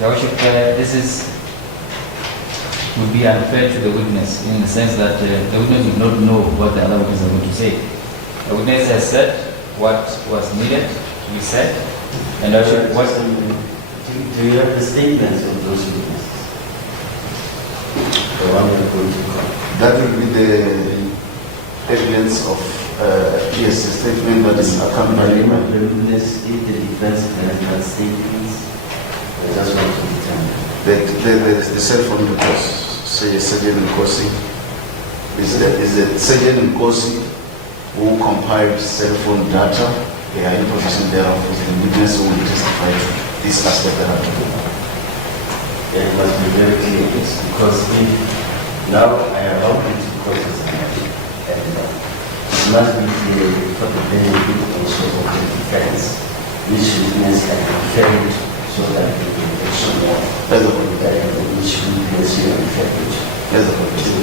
Your Worship, would be unfair to the witness in the sense that the witness would not know what the other witnesses are going to say. The witness has said what was needed to be said, and Your Worship, what... Do you have the statements of those witnesses? The one we're going to call. That will be the evidence of yes, a statement that is accompanied by the witness. If the defense has that statements, I just want to determine. the cell phone reports say Sergeant Nkosi is the Sergeant Nkosi who compiled cell phone data. They are in possession thereof with the witness who will testify to this aspect that I'm talking about. It must be very clear, because if now I allow you to cross-examine, and it must be clear for the benefit also of the defense, which witness can be carried so that they can action more, which witness you are referring to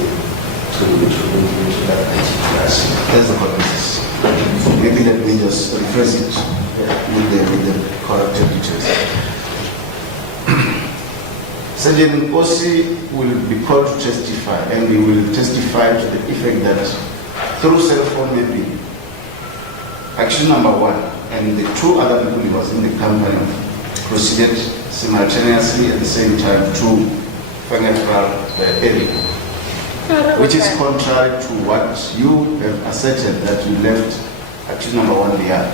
that particular scene. That's the purpose. Maybe let me just rephrase it with the corrected details. Sergeant Nkosi will be called to testify, and he will testify to the effect that through cell phone maybe action number one and the two other people he was in the company proceeded simultaneously at the same time to Phala Phala area, which is contrary to what you have asserted that you left action number one behind.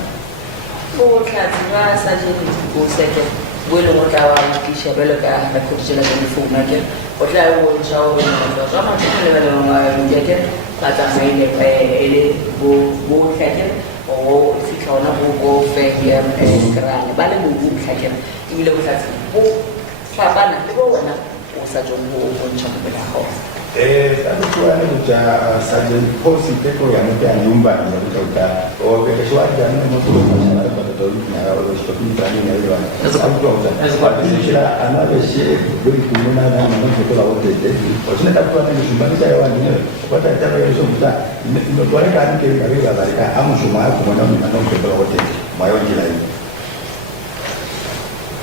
Sergeant Posi people yang mungkin nyumba yang kita oh kesua jangan motor macam apa betul ni kalau seperti tadi ni ada sebab itu anak besi beri kumpulan dan mana betul awak tadi pasal tak tahu ni nyumba ni saya wani sebab tak tahu yang semua ini boleh kan kita beri balik amu semua kumpulan mana betul awak tadi mayu jalan.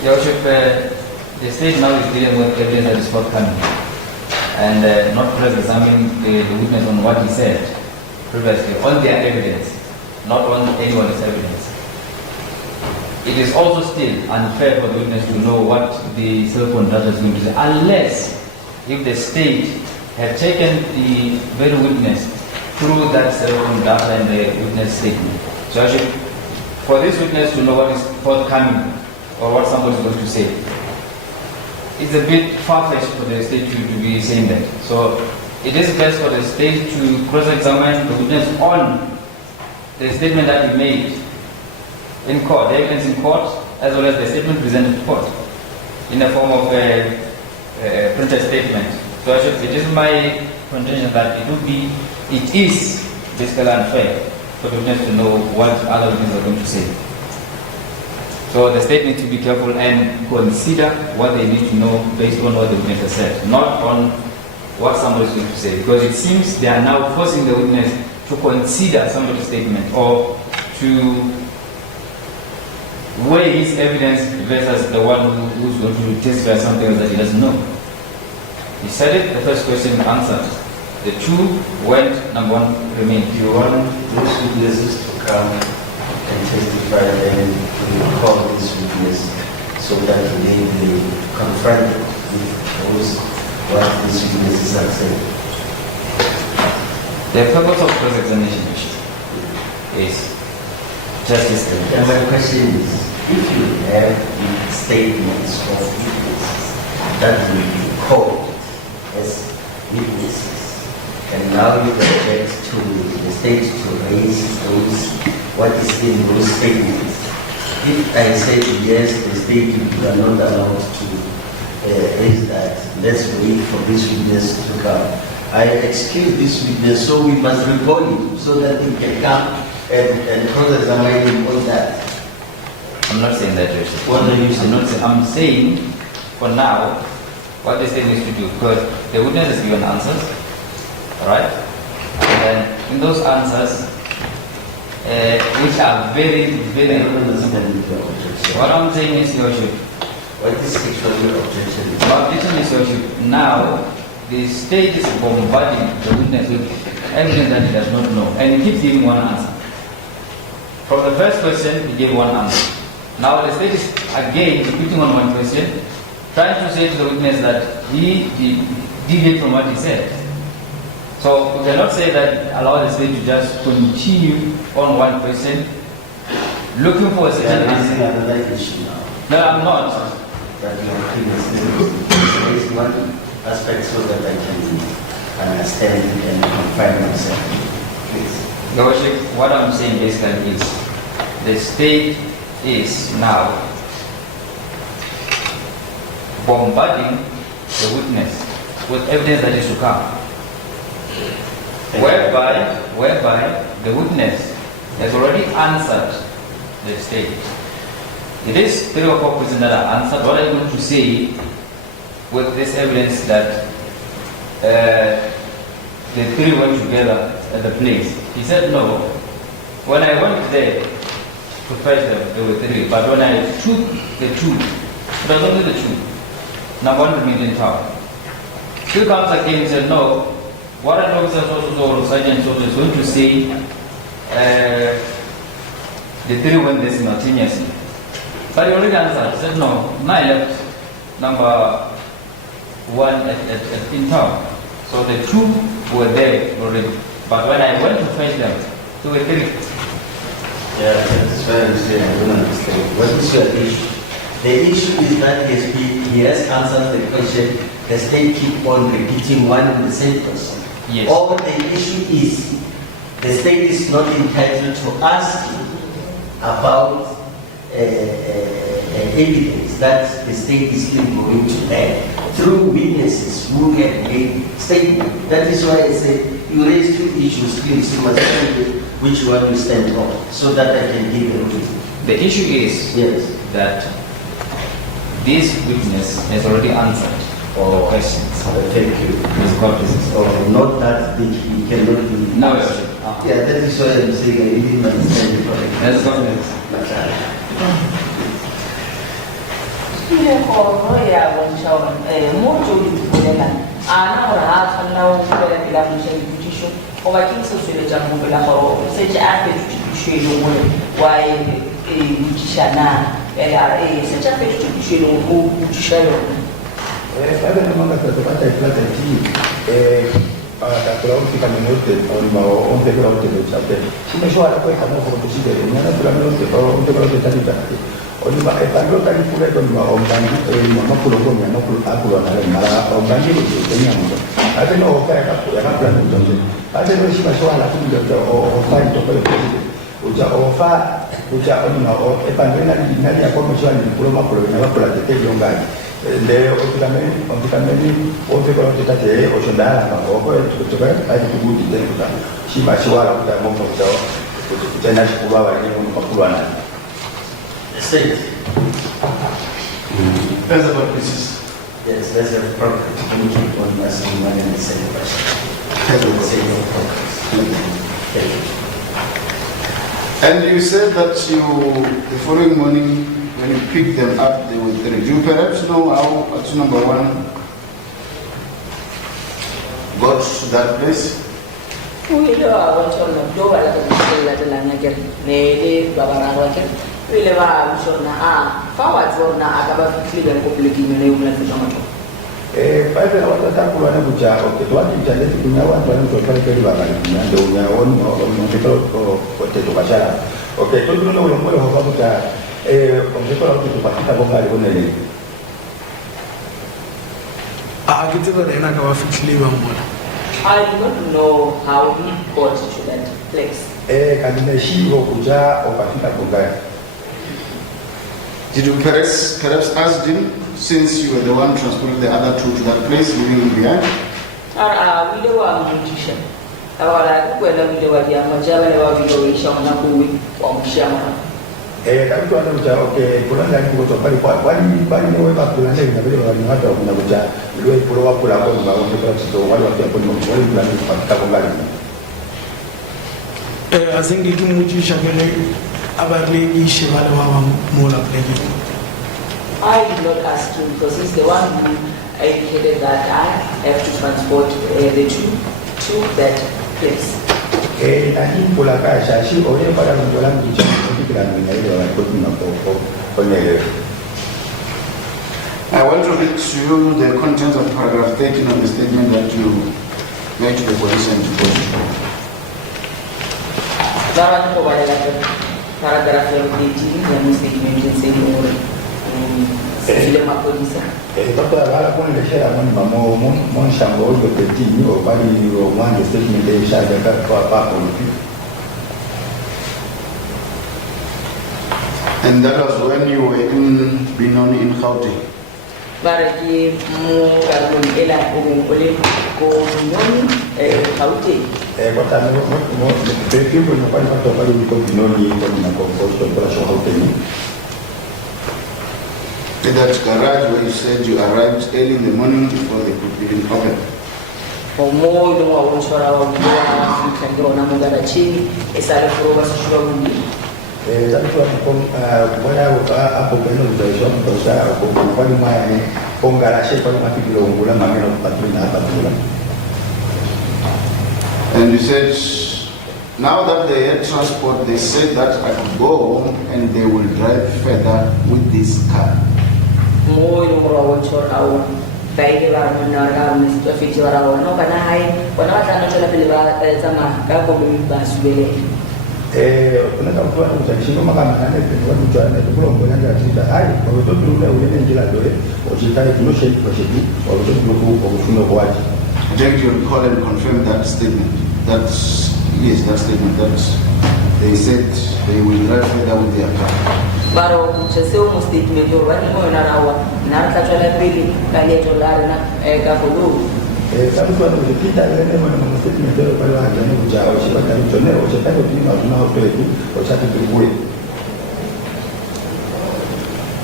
Your Worship, the state now is dealing with evidence that is forthcoming, and not cross-examining the witness on what he said previously, on their evidence, not on anyone's evidence. It is also still unfair for the witness to know what the cell phone data is going to say, unless if the state had taken the very witness through that cell phone data and the witness statement. So actually, for this witness to know what is forthcoming or what somebody is going to say, it's a bit far-fetched for the state to be saying that. So it is best for the state to cross-examine the witness on the statement that he made in court, the evidence in court, as well as the statement presented to court in the form of a printed statement. So it is my contention that it is basically unfair for the witness to know what other witnesses are going to say. So the state needs to be careful and consider what they need to know based on what the witness has said, not on what somebody is going to say. Because it seems they are now forcing the witness to consider somebody's statement or to weigh his evidence versus the one who's going to testify something that he doesn't know. He said it, the first question answered. The two went, number one remained. You want those witnesses to come and testify and to call this witness so that they be confronted with those what these witnesses are saying. The purpose of cross-examination is justice. And my question is, if you have the statements of witnesses that will be called as witnesses, and now you project to the state to raise those what is in those statements. If I say yes, the state are not allowed to raise that. Let's wait for this witness to come. I excuse this witness, so we must recall him so that he can come and cross-examine him on that. I'm not saying that, Joseph. What are you saying? I'm saying, for now, what the state needs to do, because the witness has given answers, all right? And then in those answers, which are very, very... What I'm saying is, Your Worship, What is actually your objection? My objection is Worship, now the state is bombarding the witness with evidence that he does not know, and he keeps giving one answer. From the first question, he gave one answer. Now the state is again repeating on one question, trying to say to the witness that he deviated from what he said. So we cannot say that allow the state to just continue on one question, looking for a certain answer. Another issue now. No, I'm not. That you are there is one aspect so that I can understand and confine myself. Please. Your Worship, what I'm saying basically is the state is now bombarding the witness with evidence that is to come, whereby the witness has already answered the state. It is 3 or 4 questions that are answered. What are you going to say with this evidence that the 3 went together at the place? He said no. When I went there to fetch them, there were 3. But when I took the 2, it was only the 2. Number 1 remained in town. Still comes again and said no. What an officer or sergeant is going to say the 3 went there simultaneously. But he already answered. He said no. Now I left number 1 in town. So the 2 were there already. But when I went to fetch them, there were 3. Yeah, that's very interesting. I don't understand. What is your issue? The issue is that he has answered the question. The state keep on repeating one and the same person. Yes. All the issue is the state is not entitled to ask you about evidence that the state is still going to add through witnesses who have made statement. That is why I say you raise 2 issues. Please, you must tell me which one you stand on, so that I can give a ruling. The issue is that this witness has already answered all the questions. Thank you. His purposes. Not that he cannot be. No. Yeah, that is why I'm saying I didn't understand it. That's confidence. Yes, there's a problem. We keep on asking one and the same question. Thank you. And you said that the following morning, when you picked them up, they were 3. Do you perhaps know how action number 1 got to that place? I do not know how he got to that place. Did you perhaps ask him, since you were the one transporting the other 2 to that place, leaving him behind? We were musician. Our we were young, Java, we were I did not ask him because he's the one who indicated that I have to transport the two to that place. I want to read to you the contents of paragraph 13 of the statement that you made to the police and to court. Paragraph 13 of the statement in saying And that was when you were in Binoni in Gauteng. Baraki mo garun ela ko Binoni Gauteng. What I know, the people in the Phala Phala Binoni In that garage where you said you arrived early in the morning before they could be open. Omo do wa unshora wa Afrika ndio na mugara chini esale kuroba sishwa mungi. That's what when I was up open the shop, because I was going to my own garage, And you said, now that they had transport, they said that I could go home and they will drive further with this car. Muy numero 8 au baige la mnara msto fichora no kana hai wana watano chola pele ba zama ka ko basubele unaweza kutoa utakishika kama nane kwa mtu anayekulongo ndio atinda hai kwa watoto ule ule njila dole usitaki kunosha project kwa watoto kwa kufunga kwa waji. I think you recall and confirm that statement. That's yes, that statement that they said they will drive further with their car. Baro cheseo mo statement yo wani mo na rawa na ka chola pele kale chola na ka fulu. Sababu kwa kupita ile mwana statement ndio pale wanajana kujao shiba kali toneo usitaki kupima tunao pele tu usitaki kuibui.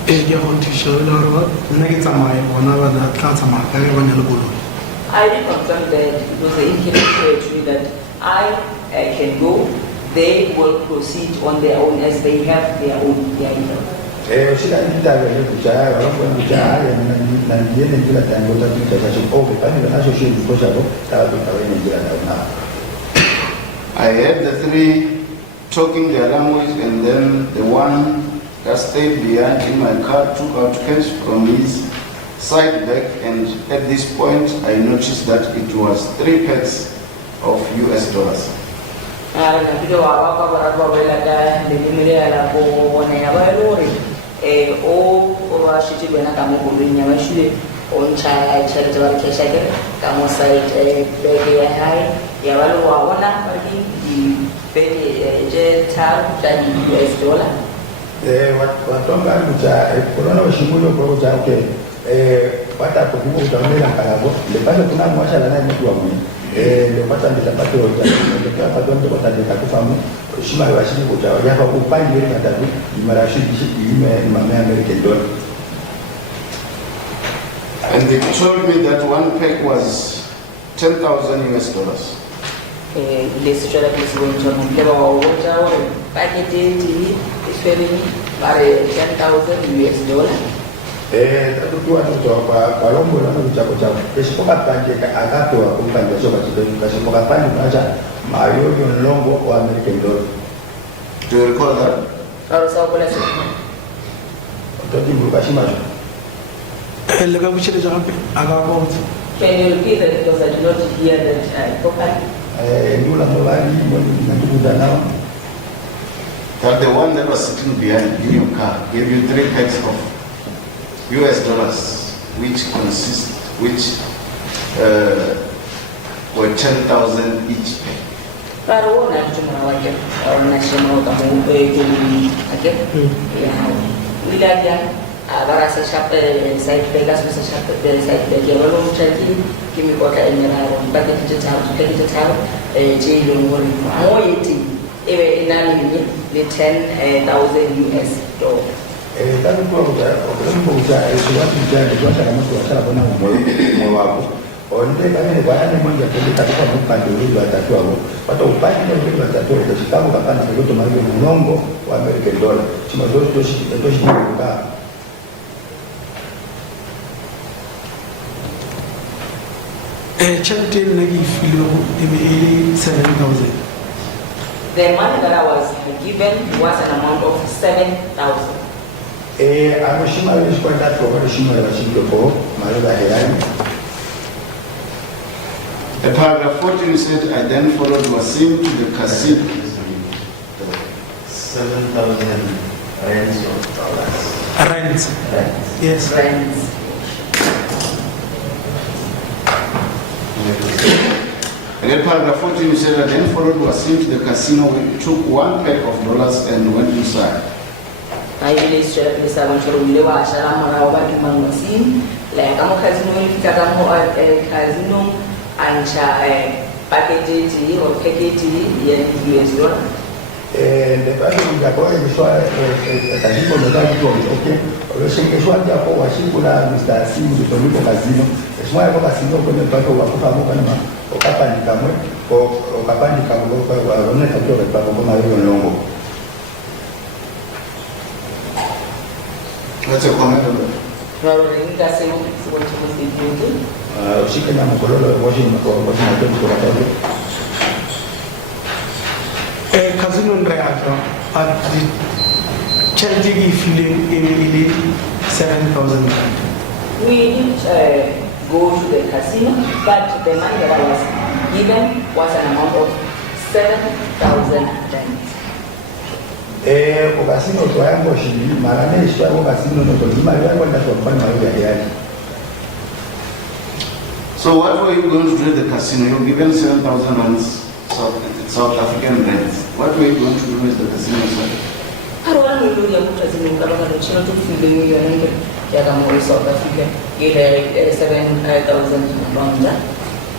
Eja hontisha lorwa nagita mai wana bada tata makale banyalo bulu. I did confirm that it was an intellectual that I can go. They will proceed on their own as they have their own idea. Shida ndio ile kujaa walapo kujaa na ndiye ndio la tango tatu tatu okay kama nacho shida kwa sababu tatu taweni ndio na. I heard the three talking their language and then the one that stayed behind in my car took out cash from his side bag, and at this point I noticed that it was 3 packs of US dollars. Watonga kuja corona washimulo kwa kuja okay pata kufunga utaonela kalabo le pale kuna mwasha na mtu wa mimi le pata nitapata hoja ndio pata mtu wataka kufahamu shima ya shida kuja hapa upande ile matatu imarashidi ime mama American dollar. And they told me that one pack was 10,000 US dollars. Les chola plus bon jomo keba wa wota wa packet TV isferi bare 10,000 US dollars. Tukiwa kwa lombo na mchako chako kesipoka pande akatoa kupanda soba kidogo kesipoka pande acha mayo lombo wa American dollar. Do you recall that? Aro sawa kula sisi. Todi mukashima. Elle ga buchile jampe aga ko. Can you repeat that because I did not hear that properly? Ndula mbali na tukuda nao. That the one that was sitting behind in your car gave you 3 packs of US dollars, which were 10,000 each pack. Pero na chuma wake na shimo kama kwenye ake ya wilaya barasa shape site pegas bisa shape site pege walo mchaki kimikota enyaro mbake kitachao chilo ngoni moyeti iwe inali ni 10,000 US dollars. Tanto kwa kuja shiwatu kama mtu kama moyo wako onde kama ni bwana mmoja kuleta kwa mpande ule wa tatu hapo hata upande ule wa tatu ile shikamu kapana kidogo mali mnongo wa American dollar chuma doshi kwa Charity Nagi Filo, 7,000. The money that I was given was an amount of 7,000. Aroshima is quite that for Aroshima, Maruda Herani. The paragraph 14 said, I then followed Wasim to the casino. 7,000 rents of dollars. Rents. Yes. Rents. Again, paragraph 14 said, I then followed Wasim to the casino, took $1 pack of dollars and went inside. I really straight up I want to really watch Wasim. Like I'm a casino, if I'm a casino, and package or package US dollar. The person that boy is why Casino the guy told okay. Or saying is what they are for Washington, Mr. Sim, the Toluca Casino. It's why I casino when the battle of Wakamokama or Kapani Kamu or Kapani Kamu or not a door at Bakoma Longo. What's your comment on that? Rolling Casino, what you must be doing. She can have a color washing for Casino Reactor at the charity feeling 7,000. We didn't go to the casino, but the money that I was given was an amount of 7,000 rand. Casino to ambush Marane is to casino no to my So what were you going to do at the casino? You were given 7,000 rands, South African rands. What were you going to do at the casino, sir? I don't want to do the casino, but I'm going to South Africa, get 7,000 rand.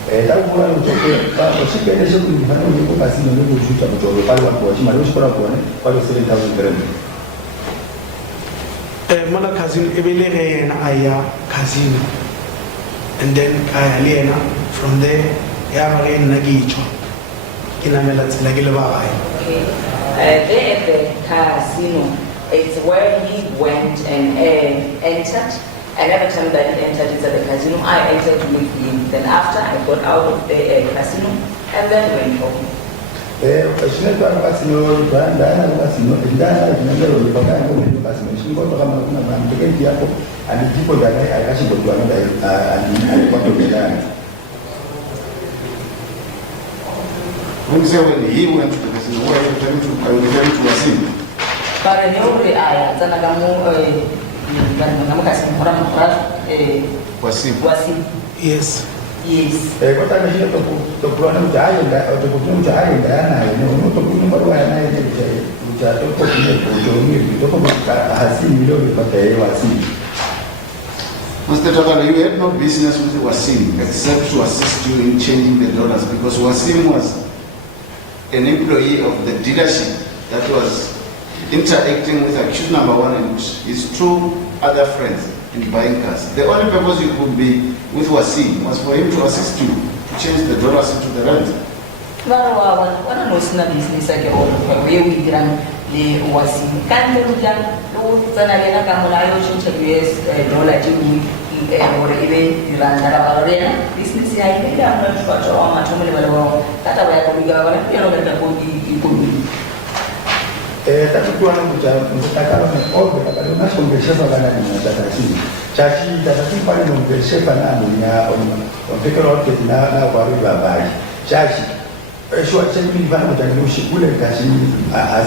That woman will take it, but she can also be found in the casino to shoot up to the Phala Phala, my wish for a point, what was 7,000 rand. Mana Casino, Ebele and Aya Casino. And then Liena from there, Yamare Nagicho. Inamelats Lagilava. Okay. There at the casino, it's where he went and entered. And every time that he entered into the casino, I entered with him. Then after I got out of the casino and then went home. And the people that I actually go to another and want to be there. When you say when he went to the casino, where are you referring to? Are you referring to Wasim? But I know the Wasim. Yes. Yes. What I hear to put on the island or to put on the island, and I know to put on the island, which I don't put in to talk about Hasim, but they were seen. Mr. Takala, you had no business with Wasim except to assist you in changing the dollars because Wasim was an employee of the dealership that was interacting with accused number one and his two other friends in buying cars. The only purpose you could be with Wasim was for him to assist you to change the dollars into the rand. Business like all where we dran the Wasim. Can't you can do Zanarena Kamala US dollar to or even Randa business? I think I'm not sure how much money that I will be government. You know that the That's one of the all the Catalunas from the Chef of Chachi, that I think part of the Chef and Amina on take a lot of now worry about Chachi. Sure, simply one of the new ship will have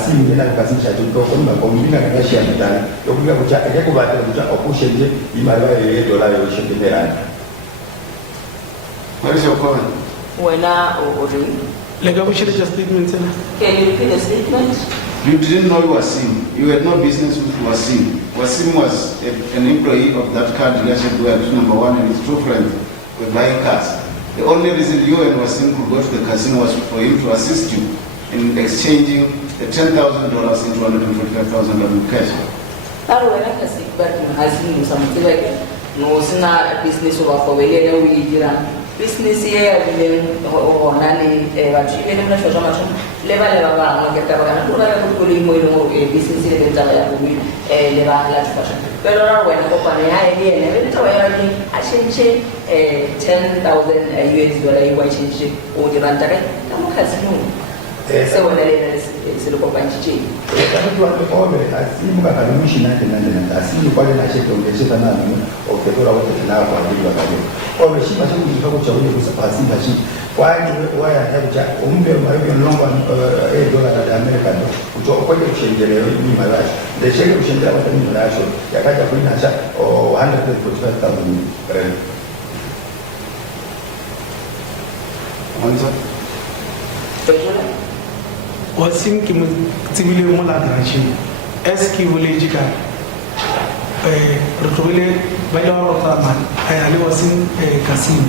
seen in a passenger to go from a combina and Russia and Dana. You have a jacket or push it in my way to allow you to be there. What is your comment? When I order, Like I wish it just statement. can you repeat the statement? You didn't know Wasim. You had no business with Wasim. Wasim was an employee of that car dealership where number one and his two friends were buying cars. The only reason you and Wasim could go to the casino was for him to assist you in exchanging the $10,000 into $145,000 in cash. I don't know but I see something like no business over for business here or nanny Pero when company idea and every time I change $10,000 US dollar, I change all the rentare. I'm casino. So when I say the company change. Tapi tuan tu orang asli bukan kalau mesti nak asli pada nak cek tu biasa tanah ni. Okey tu orang tu nak apa dia buat dia. Oh mesti macam ni kalau jauh ni bisa pasti pasti. Why ada cak umbe mai biar lomba dolar ada Amerika tu. Ujo apa dia change dia ni malah. Dia cakap change apa tadi malah so. Ya kan jadi nak cak 100% tahun ni. Answer. Betul. Wasim ki civile mo la darachi est ki village ka rotobile baylo ta man ay ali wasim kasim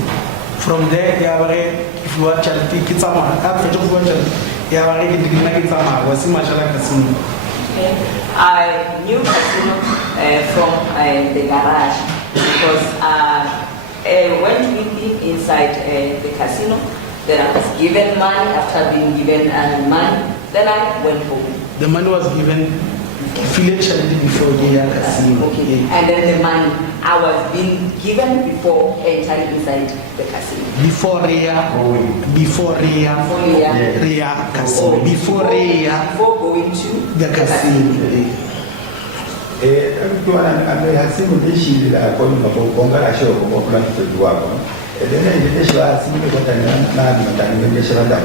from there ya bare if you are charity kitsama after you go ya bare ki digna kitsama wasim mashallah kasim. Okay, I knew casino from the garage because I went with him inside the casino. Then I was given money. After being given money, then I went home. The money was given financially before the casino. Okay. And then the money I was being given before entering inside the casino. Before Ria casino. Before going to the casino. Tuan anda hasil mesti lah kau ni kau bongkar asyik kau pulang berdua kau. Dan ini dia hasil ni kau tanya nak dia seranda.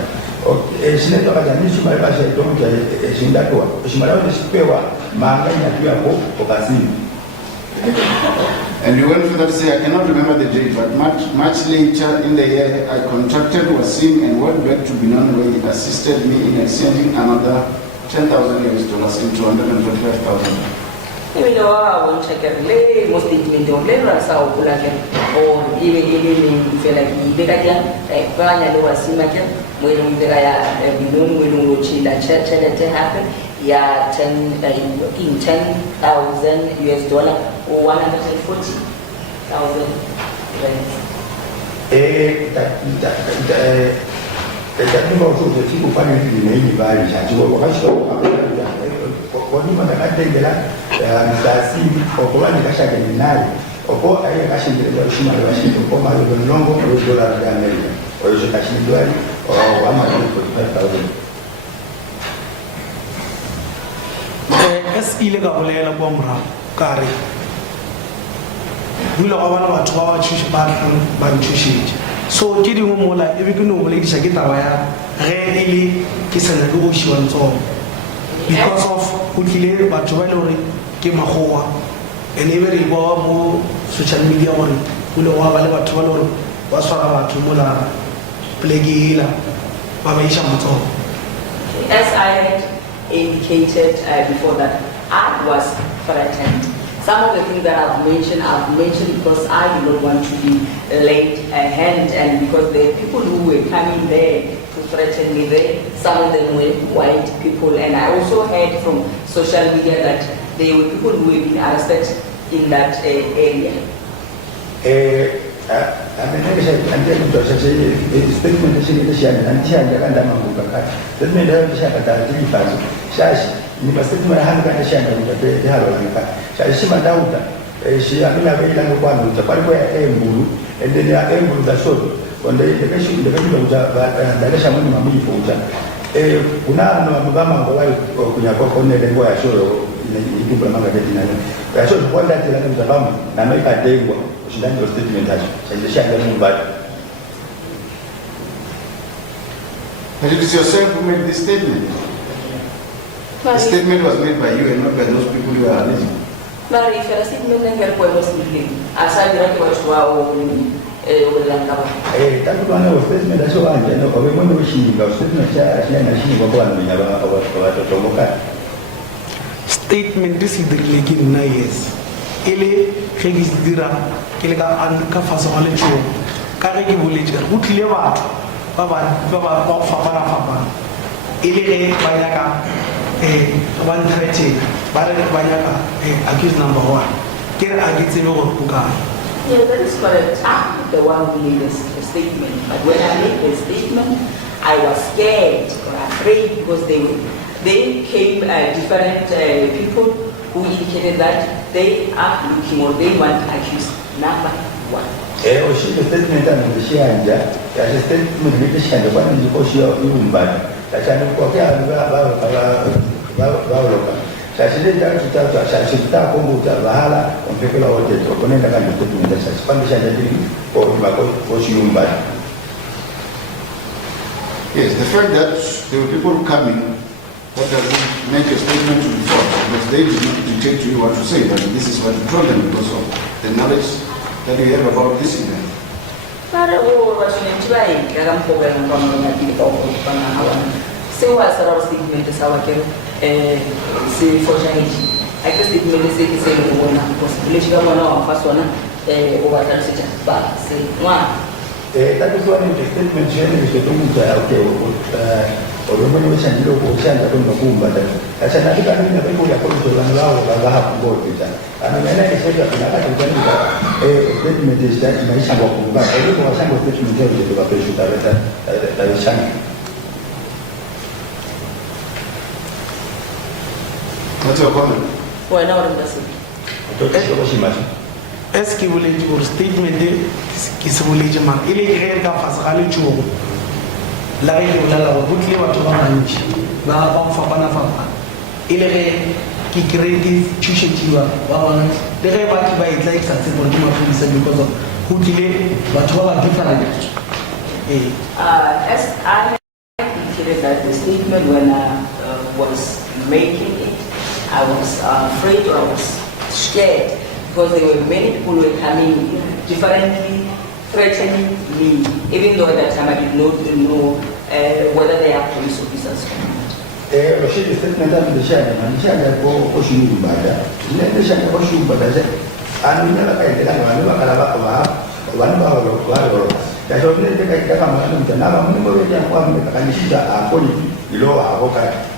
Okay, sini tu aja ni cuma bahasa itu macam sinda tua. Cuma orang sepewa makanya dia kau kasih. And you went for that to say, I cannot remember the date, but much later in the year, I contacted Wasim and went back to Binon where he assisted me in exchanging another $10,000 into 125,000. Even though I won't check it, most statement don't let us out or even feel like he again, Branya Wasim again, we don't get a Binon, we don't watch that church that happen. Yeah, $10,000 US or 140,000 Tapi kalau tu cikgu pandai ni ni balik saja. Cikgu kasih kau ni mana ada jalan mutasi kau ni kasih ada nari. Kau ayah kasih dia cuma kasih kau malu berlonggo $1 di Amerika. Kau itu kasih $2 amat $45,000. Es illegal olela bomra kare wilo awala watu wa chushi ban chushi so kidi ngomola ebikunu wole dishagita waya really kisana do shi wanzo because of kutile watu wa lori ke mahowa enebere bo mo social media wori wilo wala watu wa lori waswara watu mola plegila babaisha mto. As I had indicated before that I was threatened. Some of the things that I've mentioned because I do not want to be laid a hand, and because the people who were coming there to threaten me there, some of them were white people, and I also heard from social media that there were people who were being arrested in that area. Statement ini saya nanti anda akan dapat membuka. Statement saya kata jadi baru. Saya ni pasti merahan kan saya nak buka dia harus buka. Saya cuma tahu tak. Saya ambil lagi lagu kuano. Cepat kau bulu. Dia bulu dah sod. Kalau dia kasih ujar dari sama ni mami ujar. Kuna nama mama kau punya kau ni dia kau asal itu berapa ada di sana. Asal kau dah jalan ujar mama. Nama ikat dia kau. Sudah ada statement saja. Saya ada membuat. But it is yourself who made this statement. The statement was made by you and not by those people who are alleging. No, if you statement then you are simply asal dia tu asal ulang kau. Tapi kalau ada statement dah soal, jadi kalau memang bersih, kalau statement saya nasi bawa ni apa promokan. Statement this is the lagi nice. Ele regis dira, ele ka fasa oleh cuci. Kare ki boleh je. Utile wat. Baba fapa. Ele banyak ka 130. Banyak ka accused number 1. Kira agit sebe buka. Yeah, that is correct. I'm the one who made this statement. But when I made the statement, I was scared or afraid because they came different people who indicated that they are looking or they want accused number one. Ushinda statement anazishanja ya statement litishanja kwa nini koshia umbani tachana kwa kia baoloka tashinde tatu tashita kongo tabahala ompekela wote okonenda kama statement tashipandisha jadi kwa koshia umbani. Yes, the fact that there were people coming, that doesn't make a statement to be false, because they did not dictate to you what to say, but this is what you told them because of the knowledge that you have about this event. That is one of the statements is the Oromani was and local center from the Kumba. As an African people are going to run out of the half board. And when I said that I can tell you that a statement is that my son of Kumba, I look for some of the statements of the patient that is shining. What's your comment? Well, now that's it. Est-ce que vous voulez dire le statement qui se voulait dire il est réel qu'à face à l'étude la règle de la route les voitures en niche va pas faire pas faire il est réel qui crée des touches qui va les règles qui va être là ça c'est pour dire ma police because of who qu'il est voiture va différent et as I indicated that the statement when I was making it I was afraid or I was scared because there were many people who were coming differently, threatening me, even though at that time I did not know whether they are police officers or not. Rashid statement of the Shana, and Shana go Oshun Bada, let the Shana Oshun Bada, and never get the one hour. That was the Kakaman, the Nama, and Shida are calling below our vocal.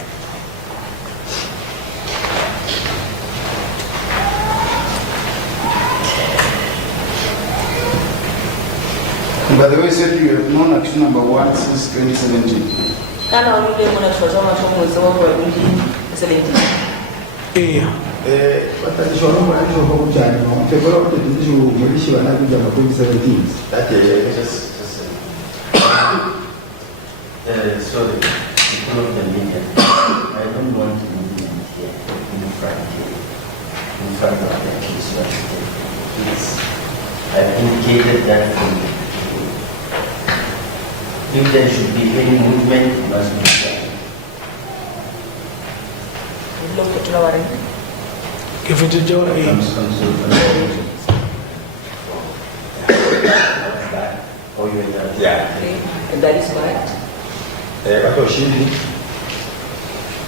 By the way, said you have known action number 1 since 2017. Can I only want to show my 2017? yeah. But that is one of my own February to Malaysia and I did 2017. That is sorry, people of the media, I don't want to be here in front of the case. Please, I've indicated that from the if there should be any movement, it must be done. Look at our If it's a job, yeah. and that is correct.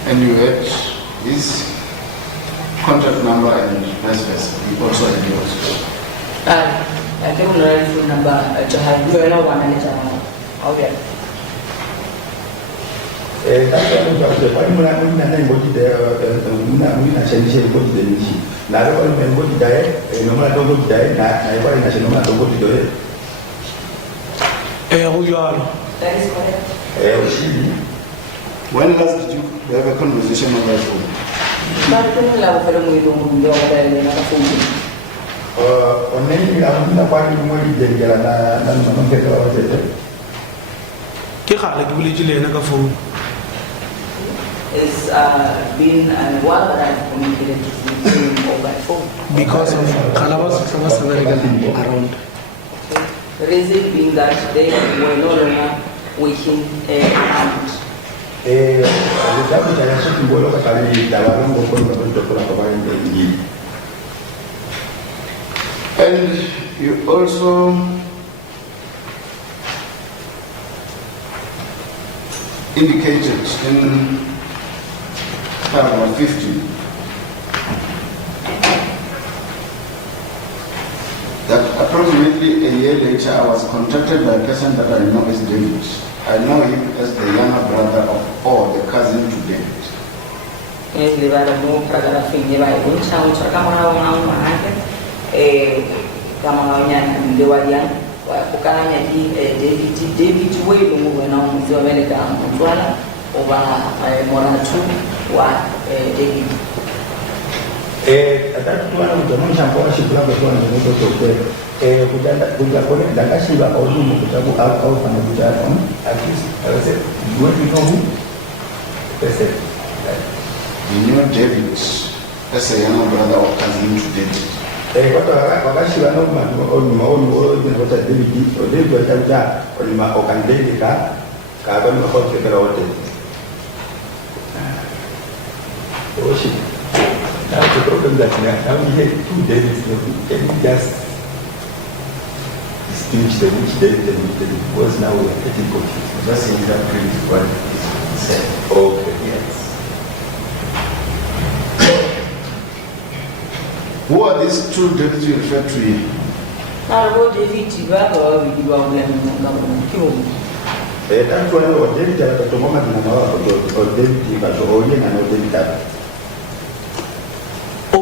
And you had his contact number and vice versa. You also had yours. I can't remember the number to have one and okay. That's why I'm not going to there. I'm essentially going to the mission. Now, I'm going to die, no matter what die, I want to know what to do it. who you are. That is correct. When last did you have a conversation on that phone? But can you love for the way On any other part of the world, they are Qui a le village le na phone? It's been a while that I've communicated with him over phone. Because of Kalabas around. The reason being that they were no longer working out. And you also indicated in paragraph 50 that approximately a year later I was contacted by a person that I know as David. I know him as the younger brother of or the cousin to David. David way when I was America over Moratu wa David. atatu wana kujamunisha mpoa shikula kwa tuwa njono kwa kuja kone dakashiba olumu kutabu au fana kuja at least I said do you know who? I said You knew David as a younger brother or cousin to David. Wakashiba no olumu olumu wata David o David wataja olima okandeli ka kama kwa kekela wote oshi. That's the problem that now we had 2 Davids. Can we just distinguish the which David and which David? Because now we are getting confused. Just interpret what is said. Okay. Yes. Who are these 2 Davids you refer to here? Now, David, you are going to kill. That's why David at the moment or David or David.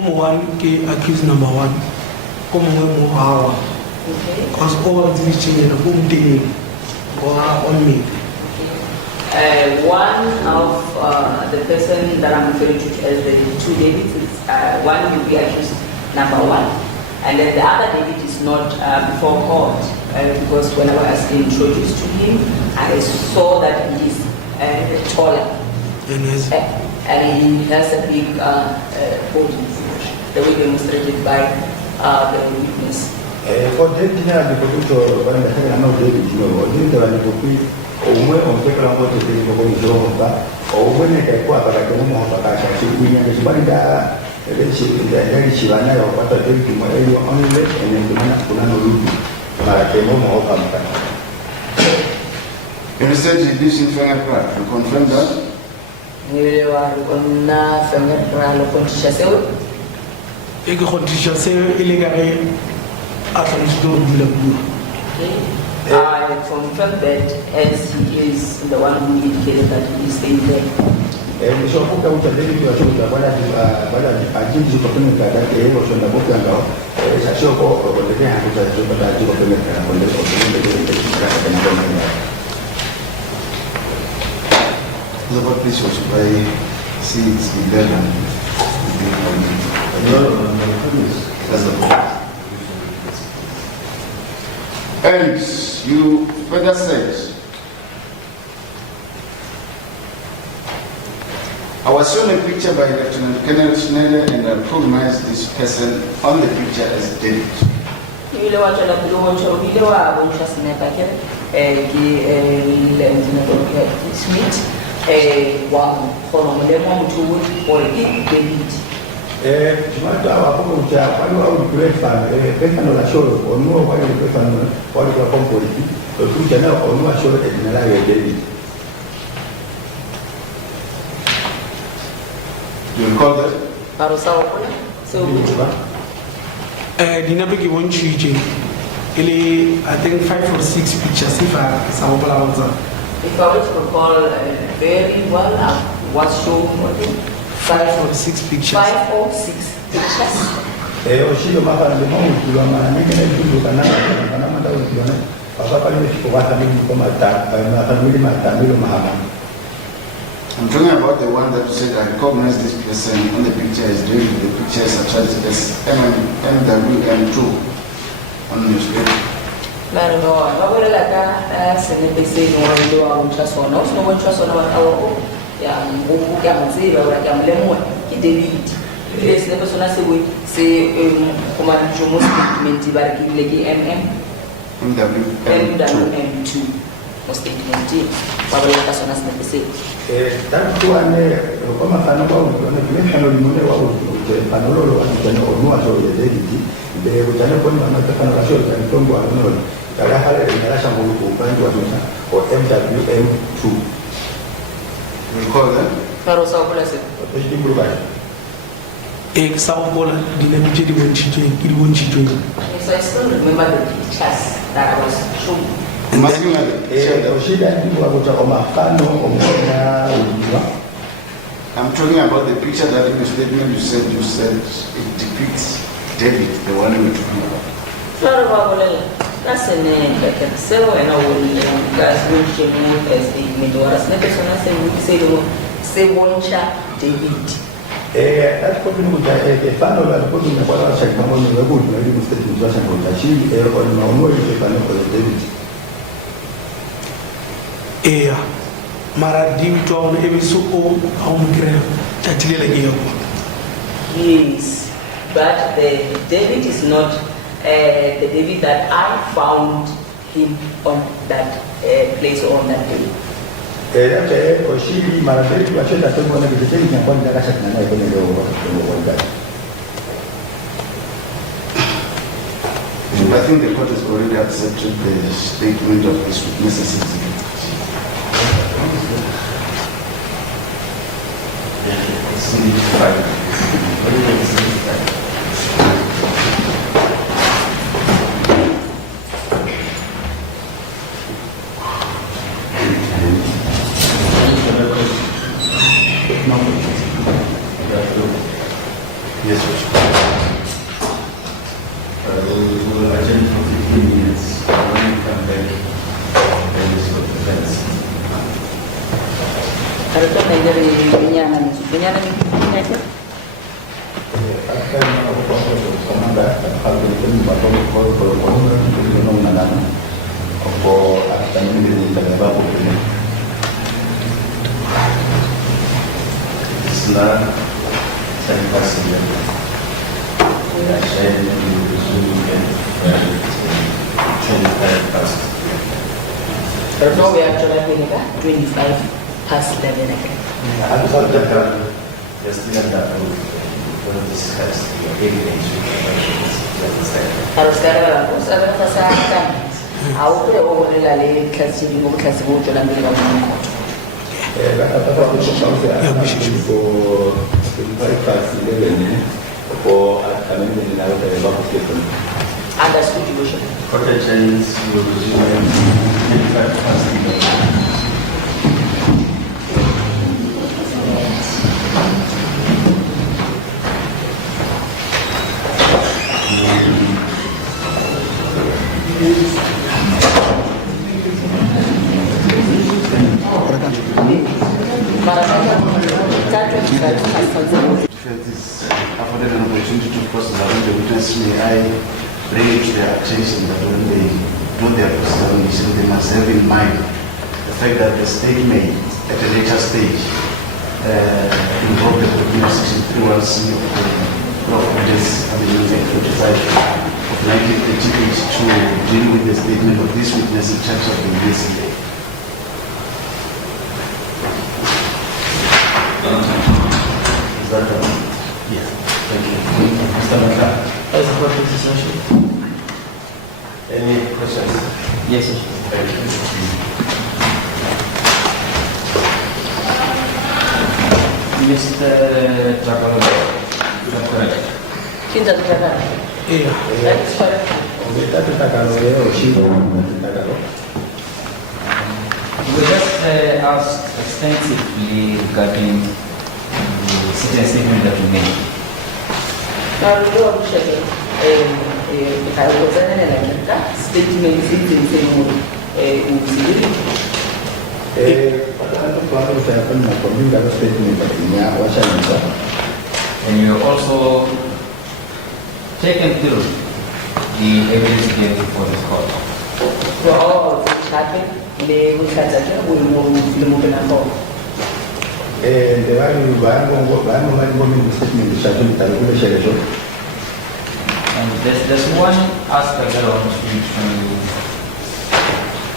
One accused number 1. Because all of these children are home day or on me. One of the person that I'm referring to as the 2 Davids is one will be accused number 1, and then the other David is not before court because when I was introduced to him, I saw that he is taller and he has a big body. The way demonstrated by the witness. For David, I know David, you know, umwe ompekala ngoto kiri ko njoba obone ke kwa baka ko mo baka ka shikunya ke shibanda ele shibana yo kwata David mo eyo only and kuna no rubi mara ke mo baka. You said you did in fingerprint. You confirm that? Nielewa kuna fingerprint lo kontisha sewe. Et que kontisha sewe ile gare atlantido bila bulu. I confirm that as he is the one who indicated that he is staying there. Nishokuka utadeli kwa shota bala ajiji kwa kwenye kada yeye shonda boka ngao shashoko kwa hakuta shota ajiji kwa kwenye kada The what this was by seeds in Lebanon. That's the point. And you further said, I was shown a picture by Lieutenant Colonel Schneider and I recognized this person on the picture as David. Ile watu la kuonja ile wa boncha sineka ke Smith wa kono mlemo mtu wote David. Tumata wapo ucha wale wao kulefa pesa no la shoro onuo wale kulefa no wale kwa kompoliti tuja na onuo shoro edina la David. You recall that? Barosawa kule so dinabiki won chije ile I think 5 or 6 pictures if I saw Phala Phala. If I were to recall very well what's shown 5 or 6 pictures. 5 or 6 pictures. Oshilo maka ndio mtu wa maana nyingine ndio kana manda ukiona papa pale kwa mimi kama family matamilo mahama. I'm talking about the one that you said I recognize this person on the picture as David. The picture is attached as MWM2 on your screen. Claro, no, ahora la cara se me pensé no lo a muchas zonas, no muchas zonas ao ya nguvu kama zile wala kama lemon David. Ile sile persona se como dicho statement bariki ile ki MWM2 statement para las personas que se tanto ane kama kana kwa unaona kile kana limone wao kana lolo wanataka onua sio ya David ndio utana kwa maana kana la sio kana tombo anaona kala hala inarasha mungu upande wa sasa o MWM2 Recall that? Claro, sawa kula se Sawa bola dinabiki di won chije. So I still remember the pictures that I was shown. I'm talking about the picture that in the statement you said it depicts David, the one we were talking about. Claro, Babolela. That's a name that can sell and I will guys will show you as the Medoras. Never so I say we say the one say one chap David. That's what we look at. A fan of the person that was a common level, maybe Mr. Johnson would achieve or no if I know for the David. Mara dim to on every so old home grave that Yes, but the David is not the David that I found him on that place or on that day. Or she, Mara, I should have told one of the things and one that I had never been able to. I think the court has already accepted the statement of this witnesses. Yes, we will attend for 15 minutes. When we come back, there is what defense. It's not 10 past 11. We are sharing the Zoom and 25 past 11. No, we are actually 25 past 11 again. I thought that there's still that we'll discuss the evidence with the questions. Harus sekarang aku sedang pasangan. Aku perlu orang lain kasih buat dalam bilik orang. Ada situation. Protections will resume 25 past 11. Afforded an opportunity to cross the witness. May I bring it to their attention that when they do their examination, they must have in mind the fact that the state may, at a later stage, involve the Section 31C of the Law of Evidence Amendment Act 45 of 1988 to deal with the statement of this witness in terms of the investigation. Is that right? Yes. Thank you. Mr. Maka. As a question, Any questions? yes, sir. Thank you. Mr. Chakala, correct. Kita berada. That's correct. We just asked extensively regarding the statement that you made. Now, we don't check it. I was in a statement And you also taken through the evidence given before this court. So all of this happened, they will catch a will move the moving and all. And there's one aspect that I want you to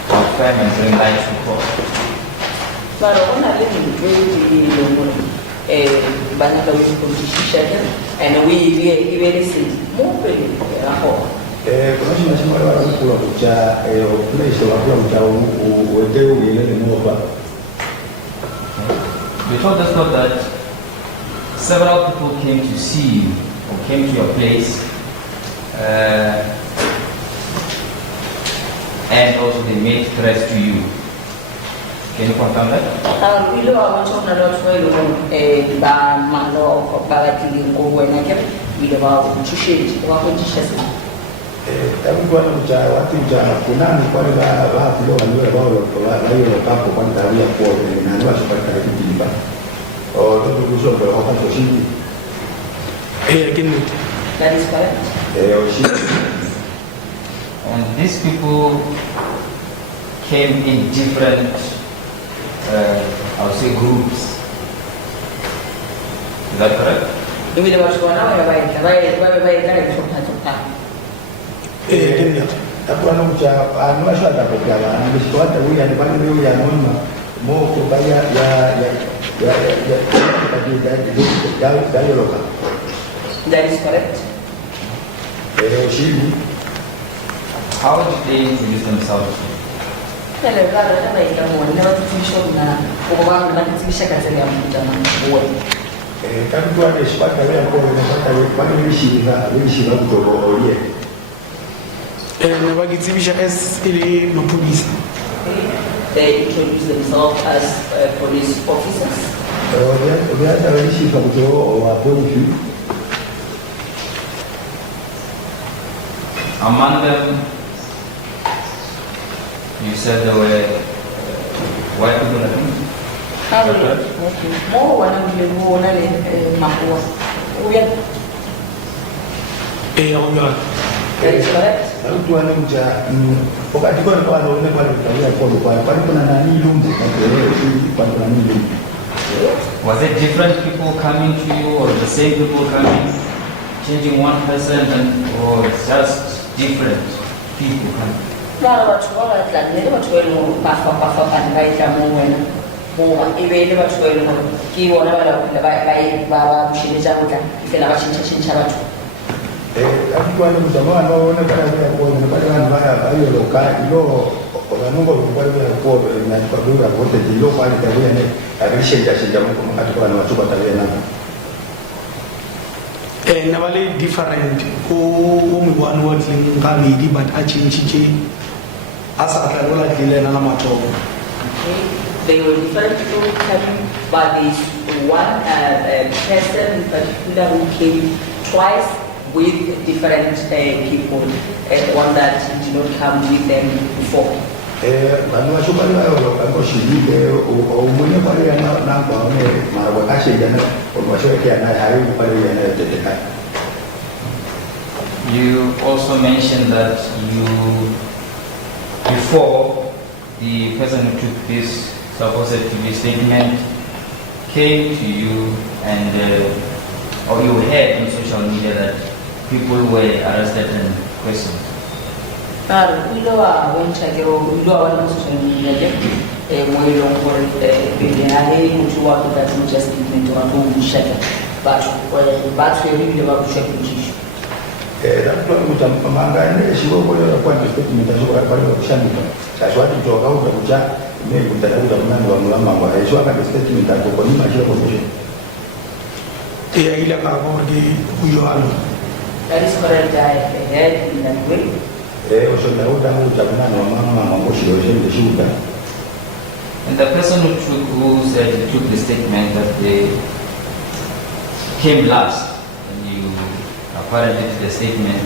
confirm and bring light to court. But when I live in the and we really see more You told us not that several people came to see you or came to your place and also they made threats to you. Can you confirm that? We know how much of the Lord's way we about to shade what would you say? or to do so for often to see. That is correct. And these people came in different, I would say, groups. Is that correct? Maybe they were to now, That's one of the I'm not sure that I'm just what we are one way and more to buy that is correct. How did they introduce themselves? They introduce themselves as police officers. Among them, you said there were white people, I think. More one of the more than that is correct. Was it different people coming to you, or the same people coming, changing one person, or just different people coming? Navale different who one word in Kamidi, but Achinchi Asa Karola Kilena Mato. They were different people coming, but there's one person in particular who came twice with different people, one that did not come with them before. You also mentioned that before the person who took this supposed to be statement came to you and or you heard on social media that people were arrested and questioned. We know when Chagero, we know our social media, we don't worry, they are able to work with that just statement or home check, but we really never check the issue. That's what we have among she will go to a point of statement as well. That's what you talk about the chat, maybe that I would have known one Lama, as well as the statement that will be my position. That is correct, I heard in that way. And the person who said he took the statement that they came last, and you apparently the statement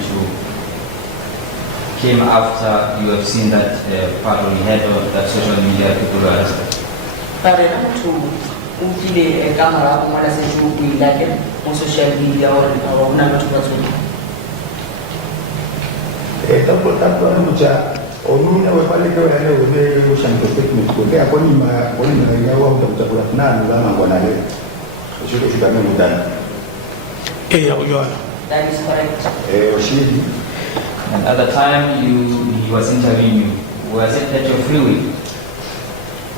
came after you have seen that part of the head of that social media people were arrested. Camera on social media or that is correct. And at the time he was interviewing you, was it that you're free will?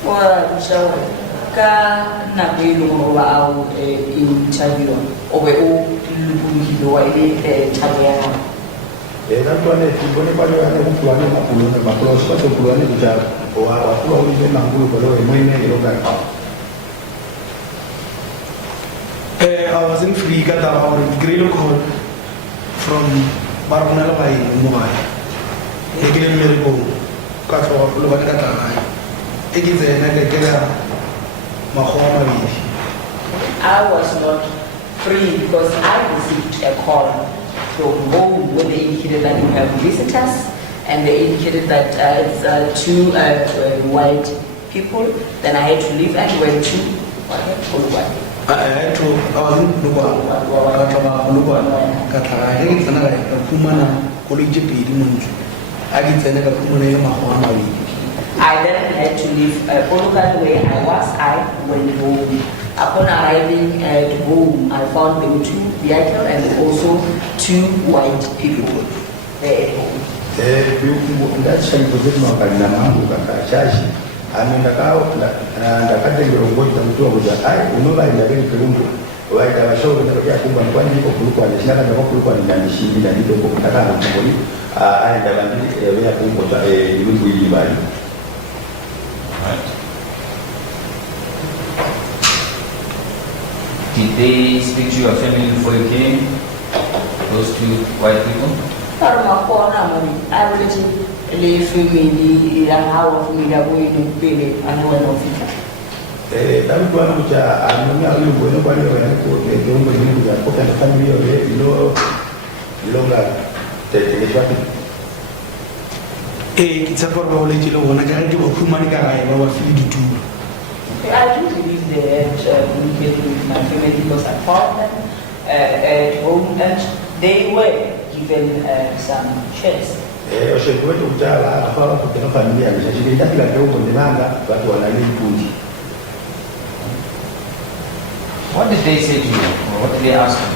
Well, so na interview over I was in free or Grilo call from Barunala by Mumbai. Again, Merigo, cut off Lubakata. It is a negative Mahomari. I was not free because I received a call from home where they indicated that you have visitors and they indicated that it's two white people. Then I had to leave and went to I wasn't I then had to leave Polokan where I was. I went home. Upon arriving at home, I found there were 2 vehicles and also 2 white people there at home. That's why kusema kana mambo kakashashi amendakao ndakatengera ngoja mtu akuja unoba ndabeni kirungu waita bashowe ndakuja kumba kwani niko kulikuwa ni shaka ndako kulikuwa ni ndanishi na ndio kwa kutaka na mboni aenda bandili ya kumbo ta ilungu hili bali. Did they speak to your family before you came? Those 2 white people? I will leave family and our family are going to pay and one of it. Tangu anakuja amemia huyu bwana kwa leo yako ndio ndio kwa kwa familia ile ilonga tekelezwa. Kitsapo ba ole jilo wona ka ndi ba kumani ka ga ba fili du. I do believe they had communicated with my family because I found them at home and they were given some shares. Osheku wetu kujala hapa kwa familia imeshashirika kila kiungo ndimanga watu wanalipundi. What did they say to you? Or what did they ask you?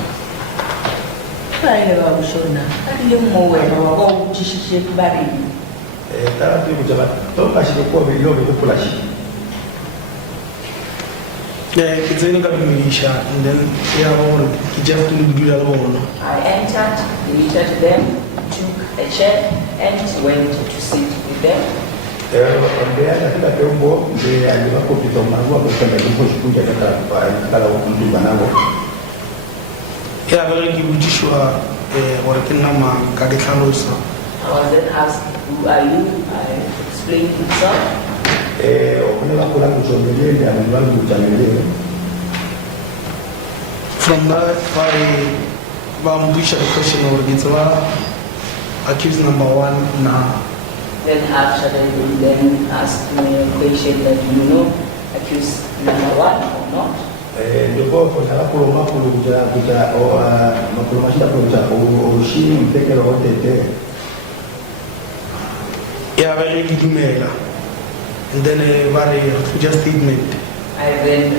I never was sure now. I didn't know where I was going to shake body. Taratibu kujala toka shikokuwa bilo kukula shi. Kizeni kabimilisha and then kijana tulibudula lono. I entered, greeted them, took a chair and went to sit with them. Ndio katika kiungo ndio alikuwa kitoma kwa kwenda kushikuja kala mtu banao. Very kibujishwa working na ma kadikalo sa. I was then asked, who are you? I explained myself. From that, I the question or accused number 1 now. Then after that, they then asked me a question that you know, accused number 1 or not. Yeah, very good. And then a just statement. I then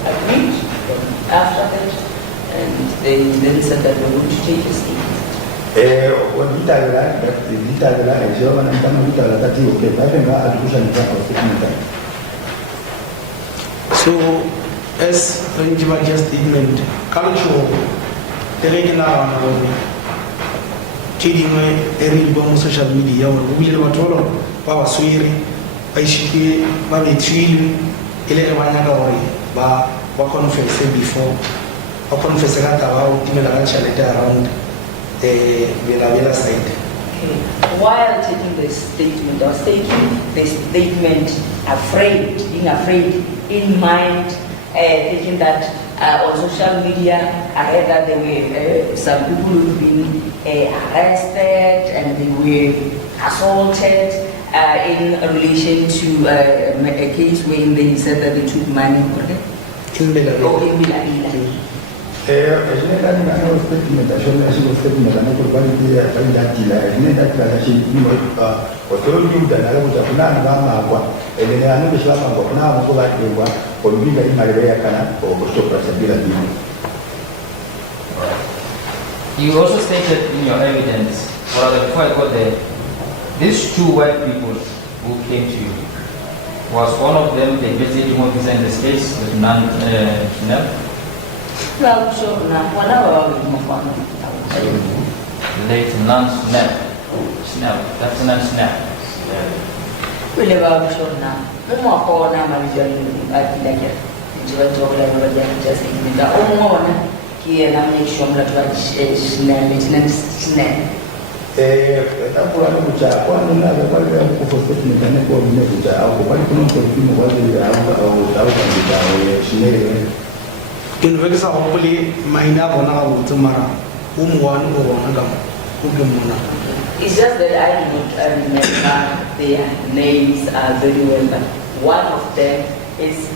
agreed after that, and they then said that they would take a statement. So, as a just statement, culture, the regular kidding social media, we will not follow our swearing. Basically, maybe 3 ba confess before confess about around the Villa side. While taking this statement, I was taking this statement being afraid in mind, thinking that on social media I heard that there were some people who've been arrested and they were assaulted. In relation to a case where they said that they took money in Bila. You also stated in your evidence, before I got there, these 2 white people who came to you, was one of them the investigating officer in the States, with Snell? Well, sure, now, Lieutenant Snell, Lieutenant Snell. We never sure now. No more for now, my like it. Just in the own one, here and I make sure that Lieutenant Snell. Takula kucha kwa nina kwa kufotoa mtandao kwa mimi kucha au kwa kuna mtu mmoja au shule in vekisa hopefully maina bona utumara umwani obonga kumuna. It's just that I do not remember their names very well, but one of them is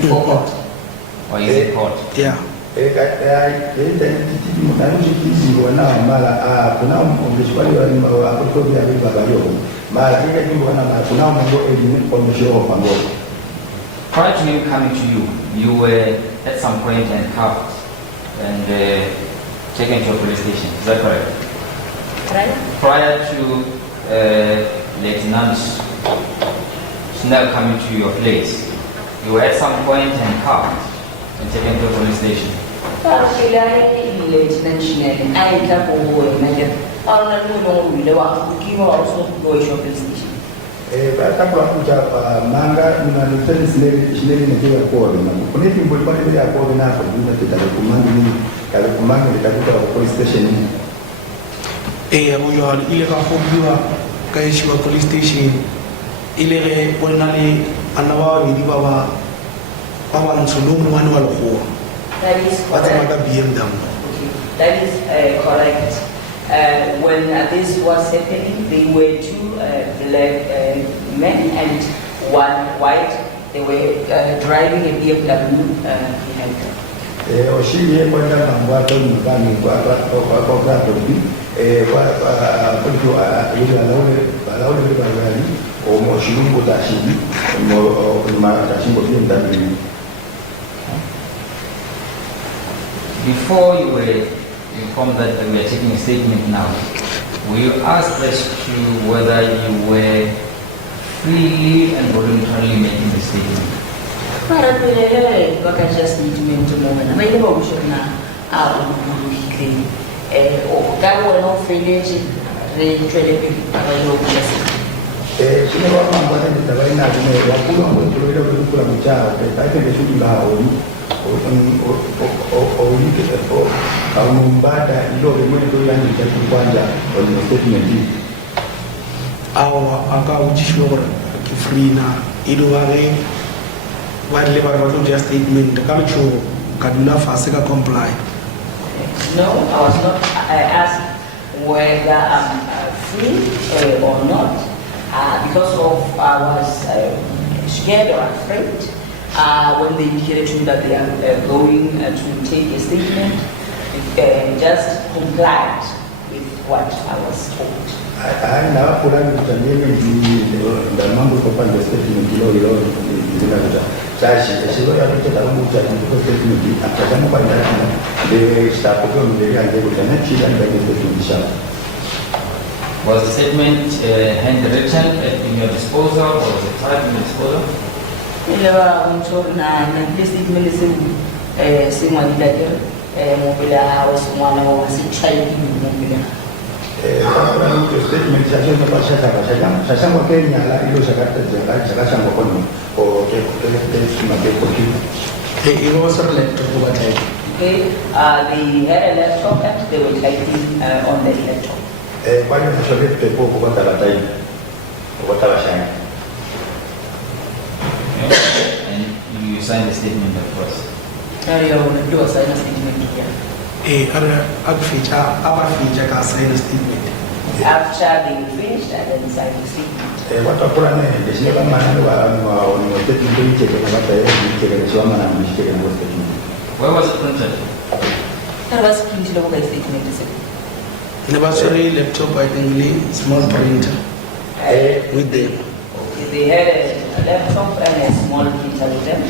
before court. Or is it court? Yeah. Prior to him coming to you, you were at some point handcuffed and taken to a police station. Is that correct? Right? Prior to Lieutenant Snell coming to your place, you were at some point handcuffed and taken to a police station. Police station. That is correct. That is correct. When this was happening, there were two black men and one white. They were driving a BMW behind them. Before you were informed that we are taking a statement now, were you asked as to whether you were freely and voluntarily making the statement? Comply. No, I was not asked whether I'm free or not because of I was scared or afraid when they indicated to me that they are going to take a statement. Just complied with what I was told. Was the statement handwritten in your disposal or was it typed in your disposal? They had a laptop and they were typing on the laptop. And you signed the statement, of course. I want to do a sign statement here. After they finished, I then signed the statement. Where was it printed? That was printed over the statement. Laptop, I think, small printer with them. Okay, they had a laptop and a small printer with them.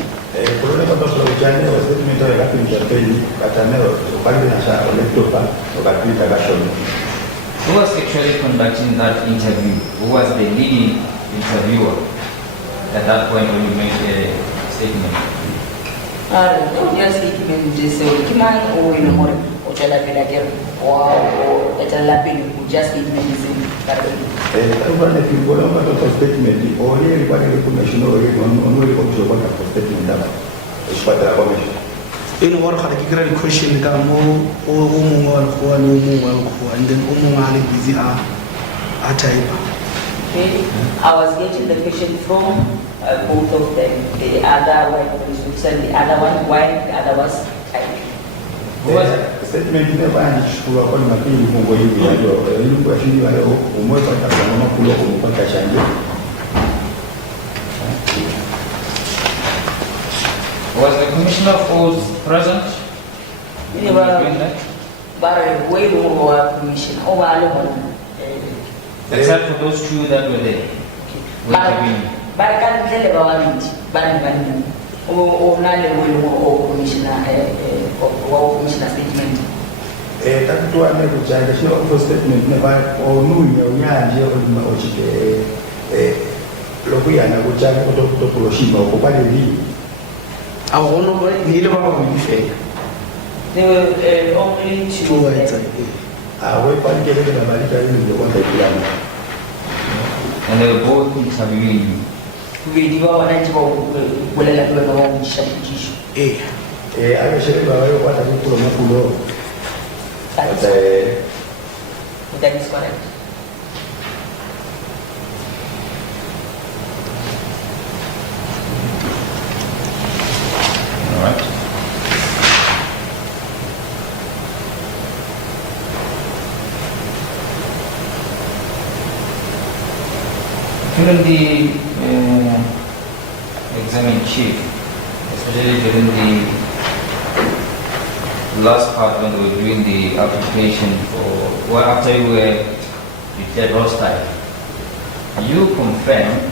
Who was actually conducting that interview? Who was the leading interviewer at that point when you made a statement? Your statement is Kiman or in a more or Jalapin or Jalapin who just statement is in in work at a question and then busy type. Okay, I was getting the question from both of them. The other one was and the other one white, the other was typing. Who was it? Statement never anashukuru kwa makini Mungu hivi ndio ilikuwa shindi wale umoja wa Tanzania kulo kumpa chanjo. Was the Commissioner of Oaths present? Yeah, but way more commission. Oh, I Except for those two that were there. but I can't tell about it. But or not the way or commissioner statement. That to a negotiation of statement never or no, or Lokuana, which I got to Hiroshima or Kopadi. I want to need about me. There were only two. I will find get it about the one that And they were both interviewing you. We do our night will let you know strategy. I will share what I will put on the floor. That is correct. All right. During the examining chief, especially during the last part when we were doing the application for, well, after you were declared hostile, you confirmed,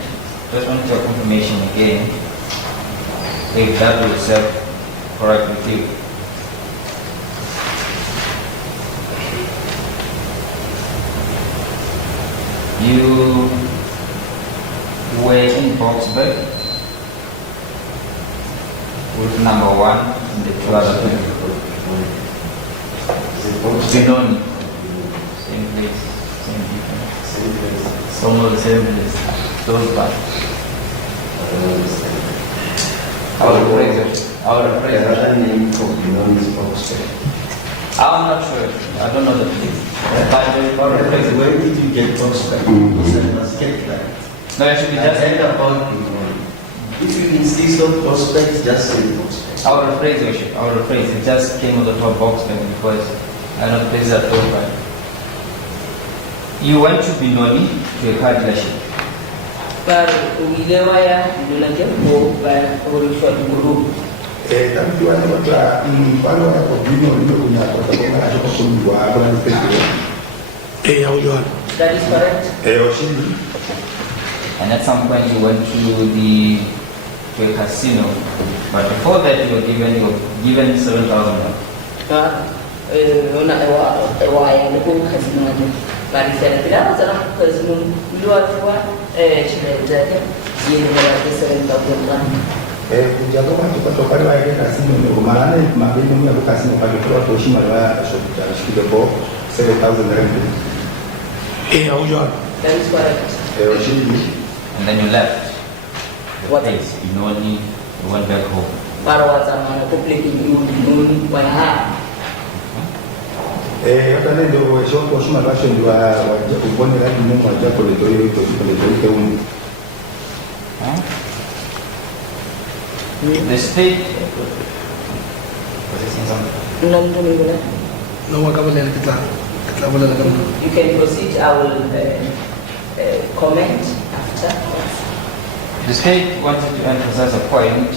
just want your confirmation again, if that will serve correct with you. You were in Boxburg with number 1 and the 2 other people. Benoni. Same place, same people. Some of the same place. Those back. I will praise it. I will praise it. Another name for Benoni's Boxburg. I'm not sure. I don't know the place. Where did you get Boxburg? It's a basket line. No, it should be just. About Benoni. If you insist on prospects, just say prospects. I will rephrase it. I will rephrase it. Just came on the top box because I know the places are close by. You went to Benoni to a car dealership. But we never do not get more by our short group. Thank you, and what Palo That is correct. And at some point you went to a casino. But before that you were given 7,000. But if there was a person who that is correct. And then you left. What else? You only went back home. The state. You can proceed. I will comment after. The state wanted to emphasize a point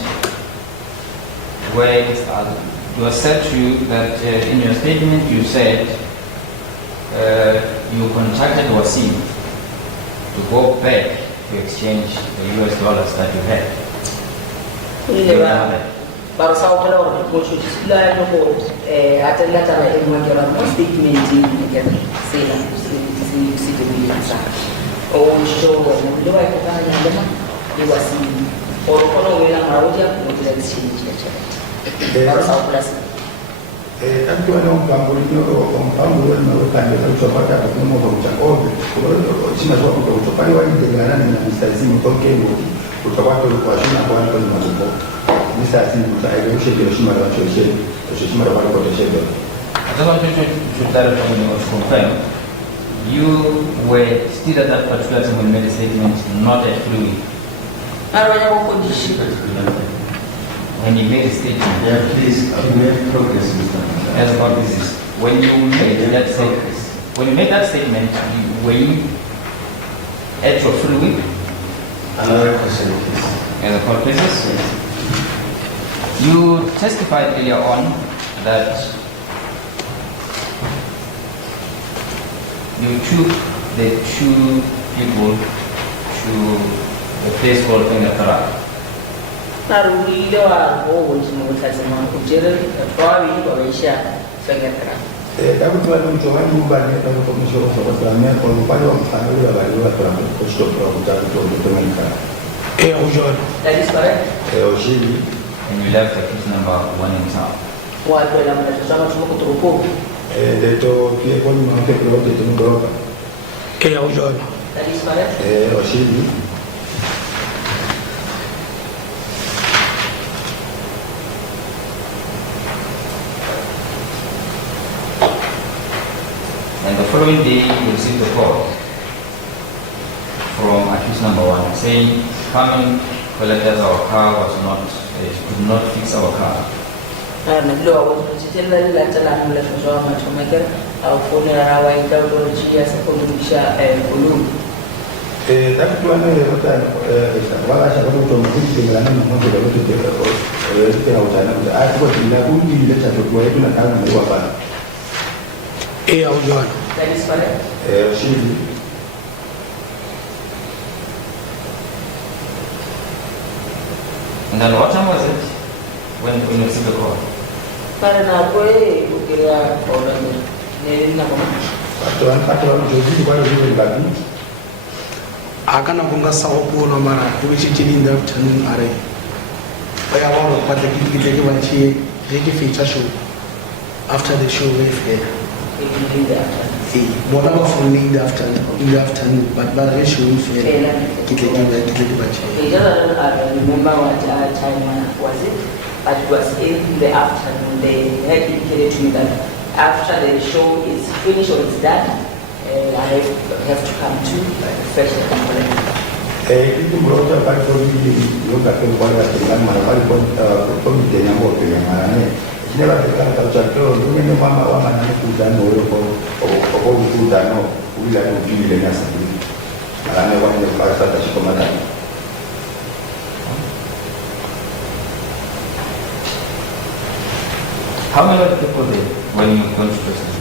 where it was said to you that in your statement you said you contacted Wasim to go back to exchange the US dollars that you had. Baru saya kalau muncul sudah nombor ada latar ilmu jalan statement ini kan si biasa. Oh so mula itu kan yang mana diwasi orang orang mahu dia mungkin dari sini saja. Baru saya plus. Tanto ano pambolino o pambolino na kanya sa chopata ko mo ba cha o ko sima ko ko to pali wa integrana na mistazimo to ke mo utakuwa kwa shina kwa watu wa mambo Mr. Asimu, I don't shake your shimmer at your shade, or shimmer about what I said. I just want you to clarify or confirm. You were still at that particular time when you made a statement, not at Fluid. When you made a statement. Yeah, please, make progress with that. As about this, when you made that statement, were you at your Fluid? Another question, please. in the court cases. You testified earlier on that you took the two people to a place called Phala Phala. That is correct. And you left the case number 1 in town. That is correct. And the following day, you received a call from accused number 1 saying, come and collect us, our car was not, could not fix our car. That is correct. And then what time was it when you received the call? Akana kunga sawo kuno mara kubichitini in the afternoon are baya waro kwate kiteke bachi ready feature show after the show we fair whatever from in the afternoon but the show we fair kiteke bachi I remember what time was it, but it was in the afternoon. They had indicated to me that after the show is finished or it's done, I have to come to fresh complaint. Itu berobat pada kondisi juga kepada dengan mana kondisi yang boleh mana ni. Ini lah kita kalau contoh, ini mama mana ni sudah nol, sudah nol, sudah nol pilih dengan sendiri. Mana orang yang pasal tak cukup mana. How many people there when you went to prison?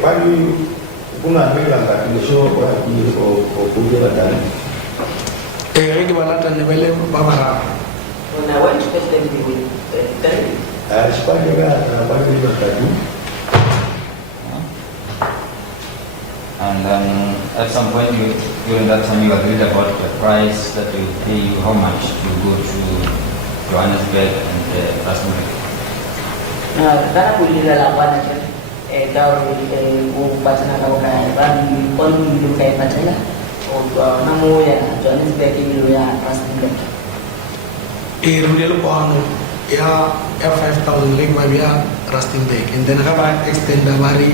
Pagi kuna bilang kat di show orang ini kuda dan. Ini balatan ni beli babara. When I went to President with Sepanjang pagi ni bertemu. And then at some point during that time you agreed about the price that will pay you how much to go to Johannesburg and Rustenburg. karena kuliah lawan aja kau pasangan kau kayak bang pon dulu kayak pasangan namu ya Johannesburg dulu ya Rustenburg. Rudel Pano ya 5,000 ring mabia Rustenburg and then have extend the mari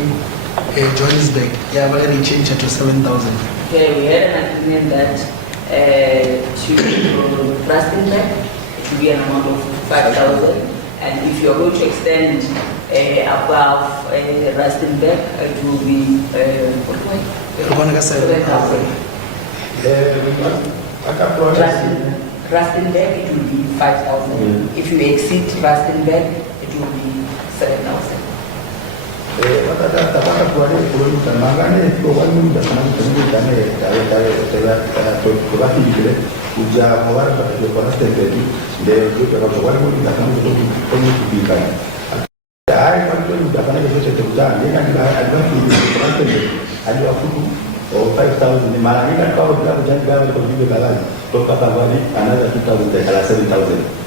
Johannesburg ya bali change to 7,000. Okay, we had an agreement that to Rustenburg it will be an amount of 5,000, and if you are going to extend above Rustenburg it will be 7,000. Rustenburg it will be 5,000. If you exceed Rustenburg it will be 7,000. Kata keluarga perlu termangan ni, orang ni dah senang terus cara berarti juga ujar orang pada keluarga terjadi dia kalau orang pun dah senang terus pengujikan. Dah kalau dah kena kita teruskan dia kan ada di ada aku oh 5,000 ni malah ni kan kalau kita berjanji kalau juga kalah to kata balik anda kita boleh kalah 7,000.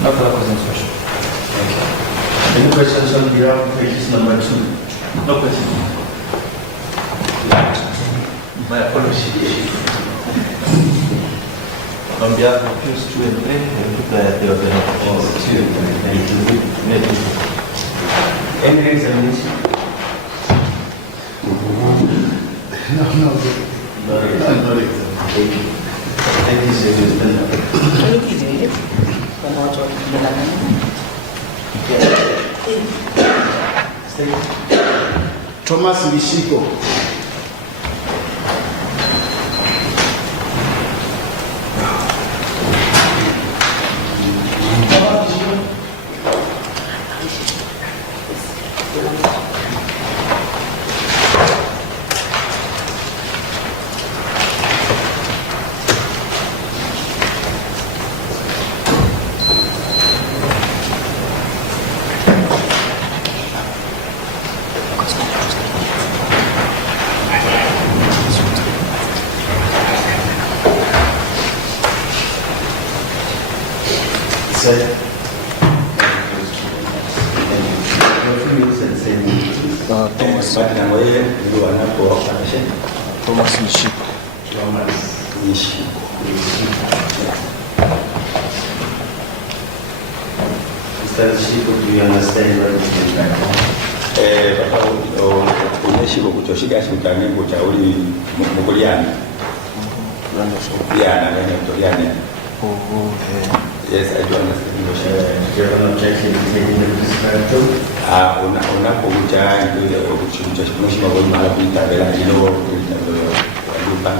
No further questions, Your Worship. Thank you. Any questions on behalf of case number 2? No questions. My apologies. On behalf of accused 2 and 3, I declare the order of 2 and 3. Any examination? No. No examination. Thank you. Thank you, sir. Thank you. kama watu wakimelana. Thomas Bishiko. Yes, I do understand. Do you have an objection to taking the prescription? Unapokuja kuchukua mambo mara kuita bila hilo kulipa.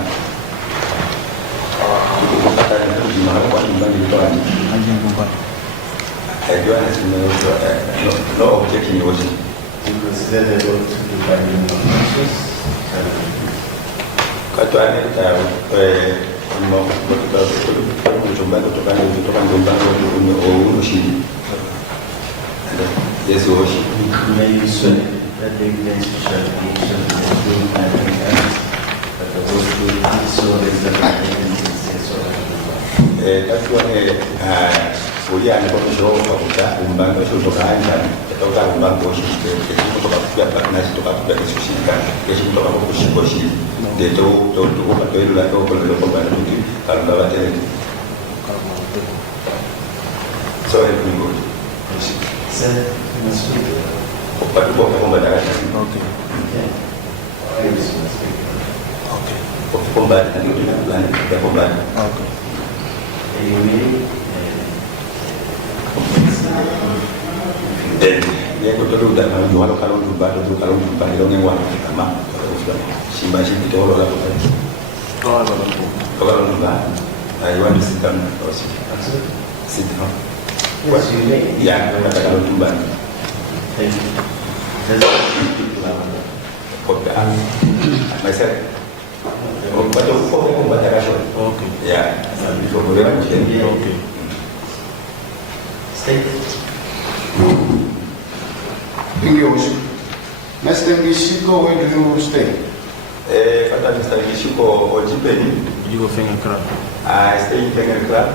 Kata ndio mara kwa nyumbani kwa nyumbani. I do understand. No objection was. You consider the vote to be binding on conscious? Katwani kutoka nyumbani au ushindi. Yes, may you swear that the evidence shall be true and correct, that the vote will be so represented in the sense of that's why we are going to show that umbango kutoka anja kutoka umbango kutoka kwa nasi kutoka kwa kushika kesho kutoka kwa kushikoshi ndio kwa kweli la kwa kwa bado kama wale so everything Sir, you must speak. But you won't come back. Okay. Please speak. Okay. Come back and you do not plan to come back. Okay. You may. Then, we are going to do that. You want to come to battle to come to battle only one of the command. She might be all over. Go on to that. You want to sit down or sit down? Yes, you may. Yeah, I'm going to back. Thank you. Myself. Okay. Yeah. Okay. Stay. English. Mr. Bishiko, where do you stay? Mr. Bishiko, Ojipeni. You go finger crab. I stay in Finger Club.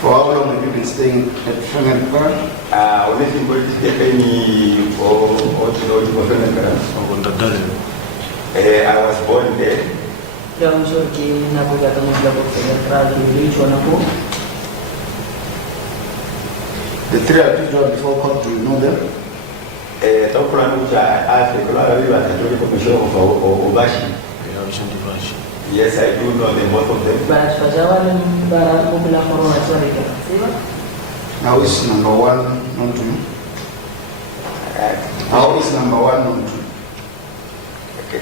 For how long have you been staying at Finger Club? Only thing going to get any or Finger Club. I was born there. The three people before come to know them? Talk around which I asked the Colorado River and told the commission of Obashi. Yes, I do know the most of them. Now is number one known to you? How is number one known to you?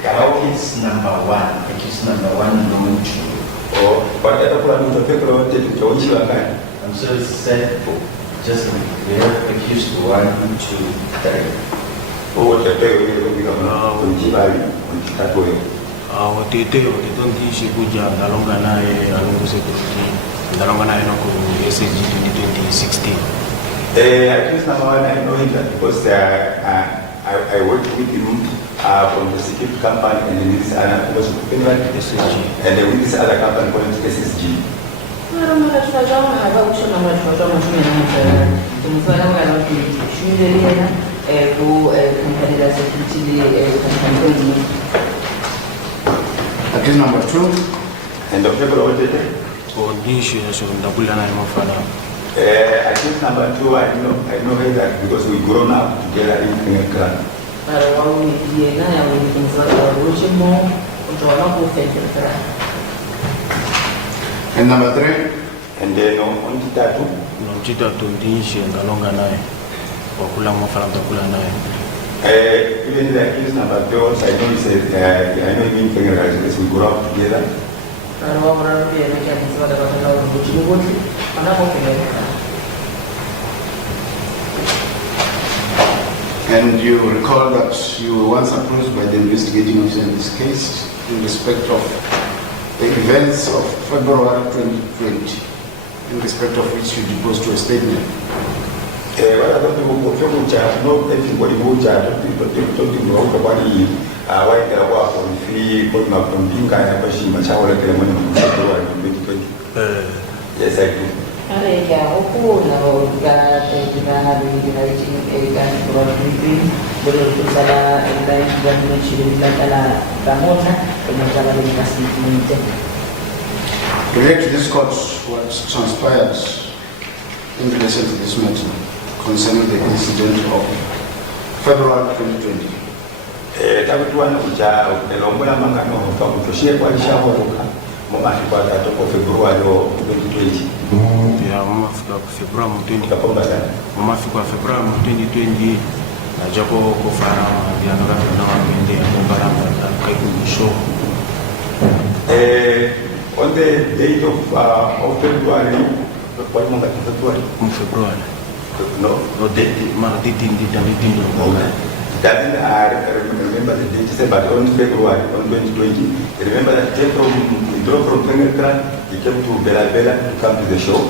How is number one? It is number one known to you. Oh, but I don't want to take a I'm sorry, said just we have accused 1, 2, 3. Oh, the pay will become watete ngishi kuja ndalonga naye alongo security ndalonga naye no ku SSG 2016. Accused number one, I know him because I worked with him from the security company and in this other SSG and with this other company called SSG. That is number 2. And the people over there? Accused number 2, I know her that because we grown up together in Finger Club. And number 3? And then on Titatu. On Titatu, Dinshi and Alonga Nai, or Kulamo Falantakula Nai. Even the accused number 2, I know he said, I know him because we grew up together. And you recall that you were once approached by the investigating officer in this case in respect of the events of February 2020, in respect of which you deposed to a statement. Well, I don't know what everybody who charged people talking about what he why they are from free, but not from being kind of machine, much how they are money. Yes, I do. Relate to this court what transpired in relation to this matter concerning the incident of February 2020. Takutuana kuja elombola mangano kwa kutoshia kwa lishahoruka mama kwa tatoko February 2020. Ya mama fika February 2020 kapomba sana. Mama fika February 2020 na japo kufara ya ngara na wende mbara kai kumisho. On the date of February, what month of February? February. No, date doesn't remember the date, but on February, on 2020, remember that he drove from Pengalkran, he came to Bella Bella to come to the show.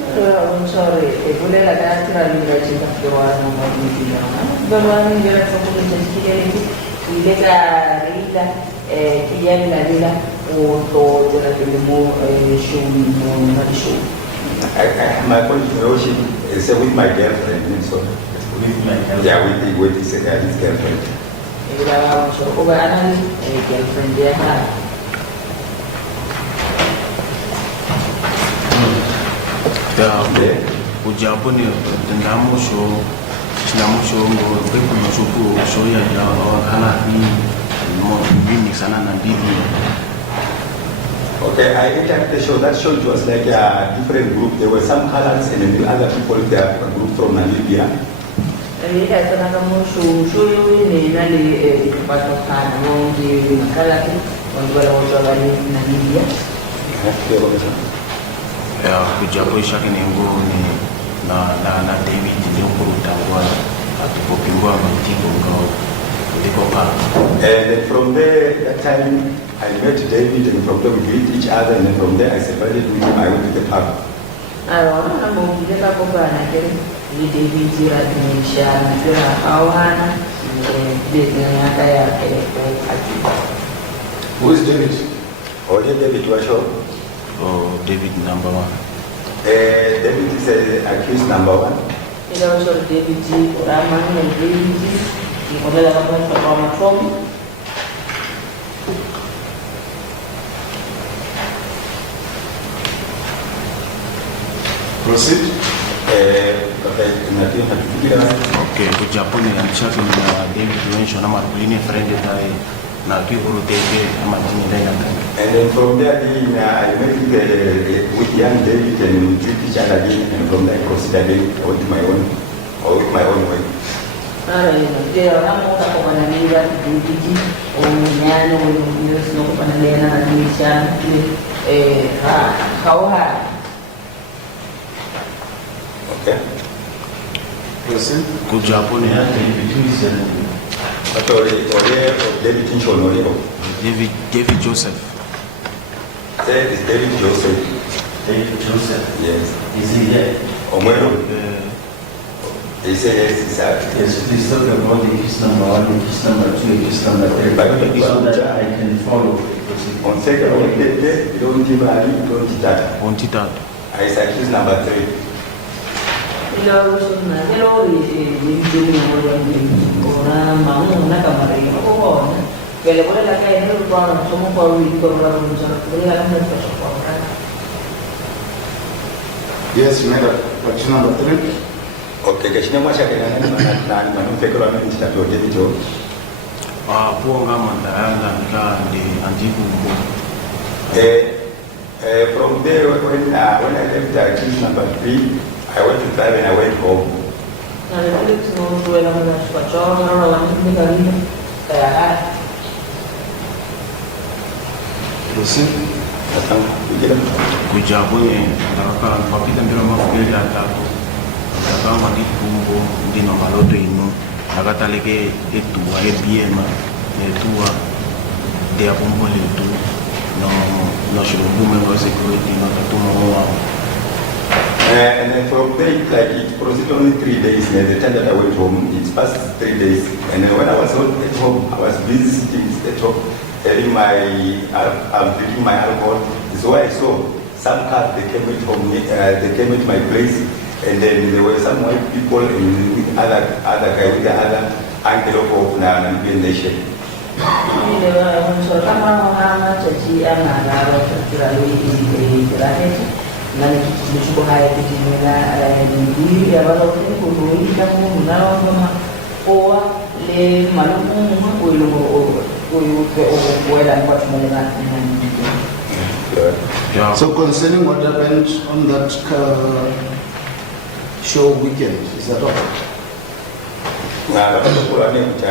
I'm sorry, my point is with my girlfriend, so yeah, with his girlfriend. Ujaponi ndamusho pepo mashuku shoya ya hala ni mimi sana na bibi. Okay, I entered the show. That show was like a different group. There were some colors and then other people there, a group from Namibia. Kujapo shake nengo ni na David ndio kurutangwa atupopingwa mtingo ngao ndiko pa. And from there, that time I met David, and from there we greet each other, and then from there I separated with him. I went to the pub. Alors, on a beaucoup de copains avec les David Ziranisha, Awana, Who is David? Oh, David was show. Oh, David number 1. David is accused number 1. Il a aussi David Raman et David, qui ont la réponse pour la Proceed. Okay, Japoni and Chapping David mentioned I'm a friend na people take and then from there I met with young David and we treat each other again, and from there I considered it with my own way. Okay. Proceed. Good Japoni David Joseph. Say it's David Joseph. David Joseph. Yes. Is he here? He said yes, please talk about the case number 1, the case number 2, the case number 3, so that I can follow. On second, don't give that. On Titatu. I said case number 3. Yes, you made a question number 3. Okay, kashina mwasha na manufekero wa mimi nitatoa David Jones. Puonga mandayanga nika ndi anjibu mbo. From there, when I left accused number 3, I went to drive and I went home. Kujabwe ndakakala papita mbira mabweli atatu ndakama ndikumbo ndino maloto ino ndakataleke etuwa ebiema netuwa ndeyakumbo letu no shulubume ngo security no tatuma wao. And then from there, like it proceeded only 3 days. And the time that I went home, it passed 3 days. And then when I was at home, I was busy sitting at home, having I'm drinking my alcohol. So I saw some cars, they came at home, they came at my place, and then there were some white people and with other guy with the other uncle of Namibian nation. So concerning what happened on that show weekend, is that all? I don't know what happened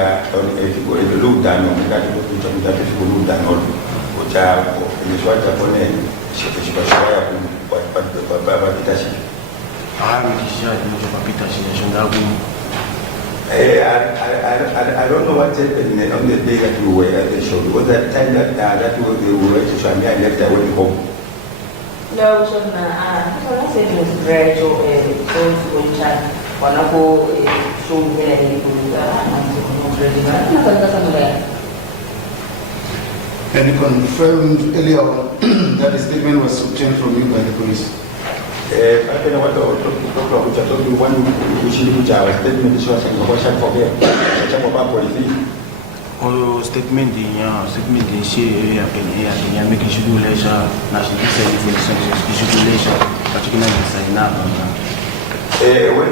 on the day that we were at the show. Because that time that we were to show me, I left, I went home. No, so I said it was gradual, And you confirmed earlier on that the statement was obtained from you by the police? I don't know what I was talking about. One statement is what I forget. Oyo statement in she ya make ishughulisha na shirika ishughulisha katika design when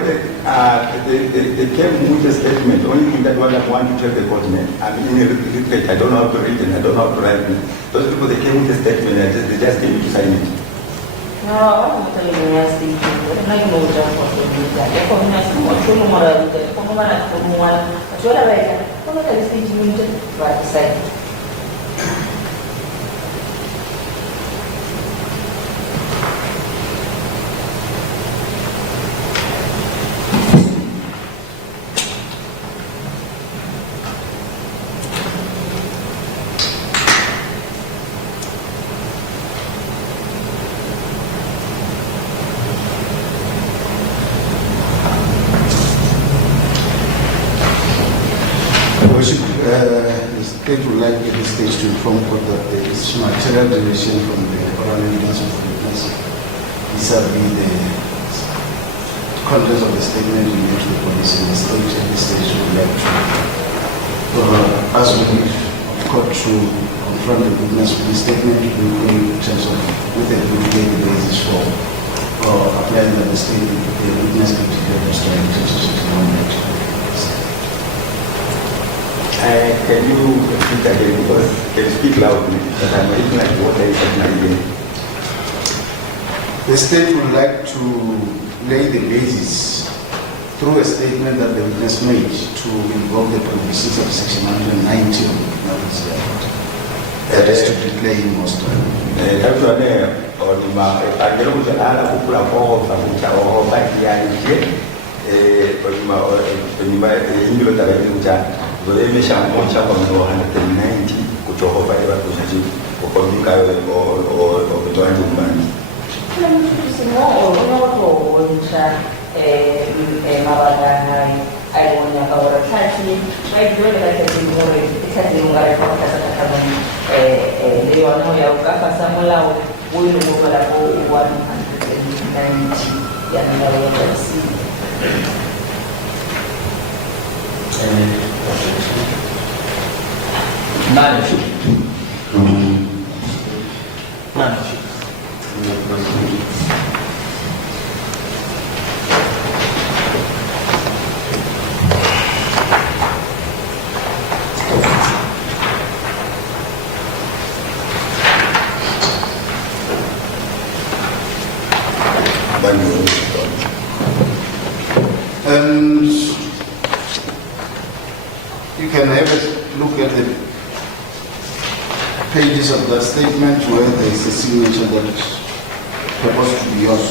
they came with a statement, only thing that one I want to tell the continent, I mean, I don't know how to read and I don't know how to write. Those people, they came with a statement and they just came to sign it. No, I'm telling you, I think I know just what they do. They're coming as much more than the common one. But what I read, what I see you right side. The state would like at this stage to inform court that there is material deviation from the oral evidence of the witness vis-a-vis the contents of the statement we made to the police, and the state at this stage would like to ask the court to confront the witness with the statement in terms of with a good basis for applying that the state the witness can declare the story in terms of 61. Can you speak again, because can you speak loudly, but I'm reading like what I said again. The state would like to lay the basis through a statement that the witness made to invoke the provisions of section 190 of the Criminal Procedure Act. That is to declare him hostile. And you can have a look at the pages of that statement where there is a signature that is supposed to be yours.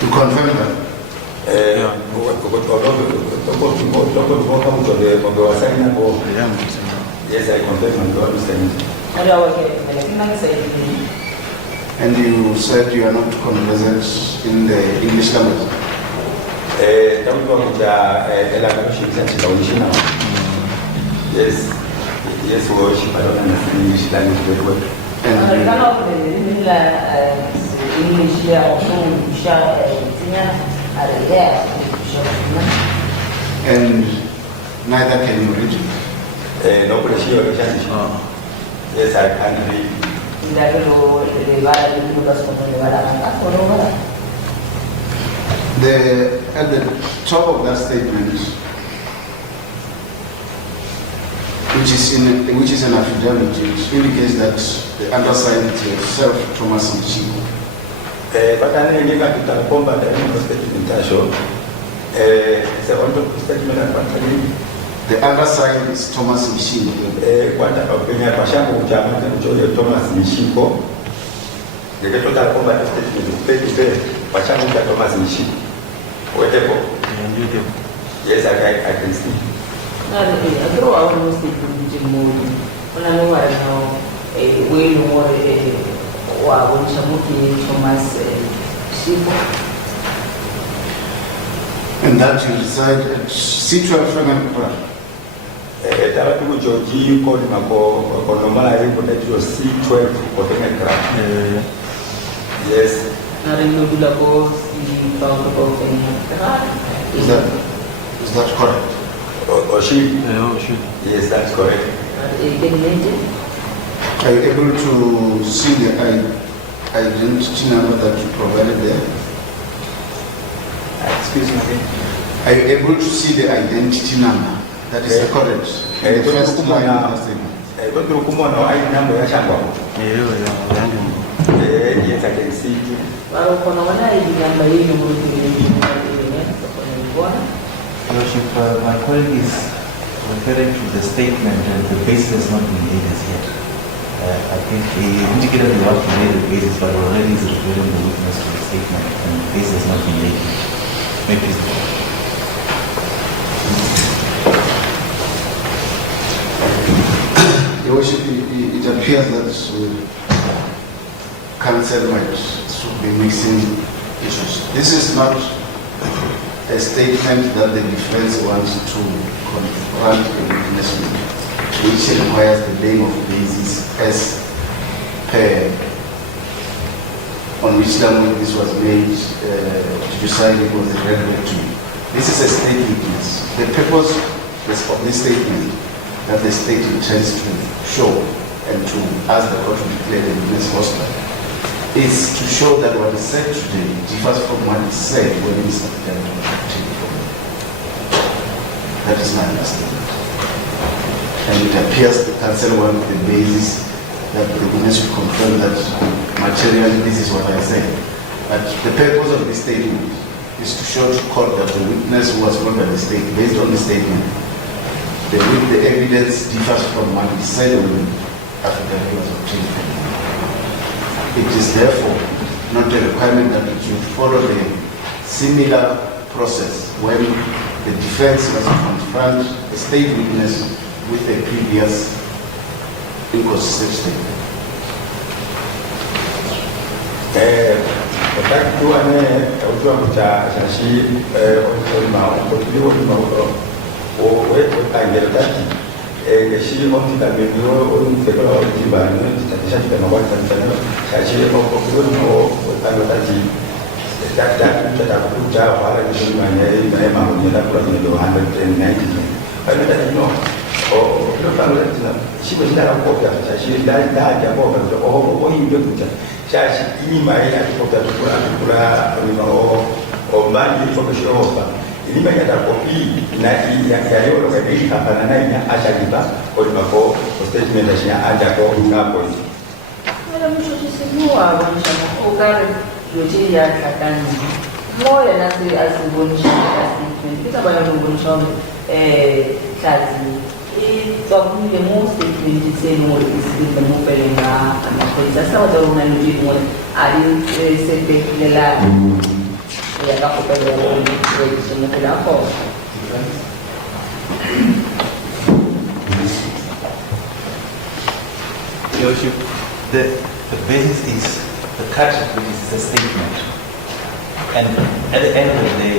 To confirm that. Yes, I confirm and understand. And you said you are not conversant in the English language. Yes, yes, worship. I don't understand English language very well. And neither can you read it. No pressure. Yes, I can read. At the top of that statement, which is an affidavit, it indicates that the undersigned self, Thomas Michiko. But I think I can combat the statement. The undersigned is Thomas Michiko. Thomas Michiko. The total combat statement Thomas Michiko. Whatever. Yes, I can see. I throw out most people in mood. When I know I know a way more when Shamuki Thomas Shipo. And that you reside at C12 Frank. Georgie called him a normalizing potential C12 for the yes. Not in the Lagos, Is that correct? Or she? Yes, that's correct. Are you able to see the identity number that you provided there? Excuse me. Are you able to see the identity number that is recorded in the first line of the statement? Yes, I can see it. Lordship, my colleague is referring to the statement and the basis has not been laid as yet. I think he indicated the want to lay the basis, but already is referring the witness to the statement and the basis has not been laid. May please. Your Worship, it appears that counsel might be mixing issues. This is not a statement that the defense wants to confront a witness with, which requires the name of basis as per on which language this was made to decide it was read to you. This is a state witness. The purpose of this statement that the state intends to show and to ask the court to declare the witness hostile is to show that what is said today differs from what is said when it is attempted. That is my understanding. And it appears the counsel wants the basis that the witness should confirm that materially this is what I said. But the purpose of this statement is to show to court that the witness who was brought by the state, based on the statement, the evidence differs from what is said when the affidavit was obtained. It is therefore not a requirement that it should follow the similar process when the defense must confront a state witness with a previous inconsistent statement. She wanted that we were on the table of the Tiban, and what she that I put down while I was in my name, I am 190. I don't know. lo fanno ci vuole dare un po' più ci dare a poco o in due tutte cioè in mai a poco pura o mani foto show ini mai da kopi na ya leo ka bi hapa na ina acha liba o mako statement ya acha ko ngapo wala mwisho tusimua wanasema ukare yote ya katani moya nasi asibonisha statement kita baya ngonisha kazi kwa kule mo statement tseno isibinda mo pelenga na polisi sasa wadona ndio mo ali sepelela ya kapopelea registration kwa hapo Worship, the basis is the culture, which is the statement. And at the end of the day,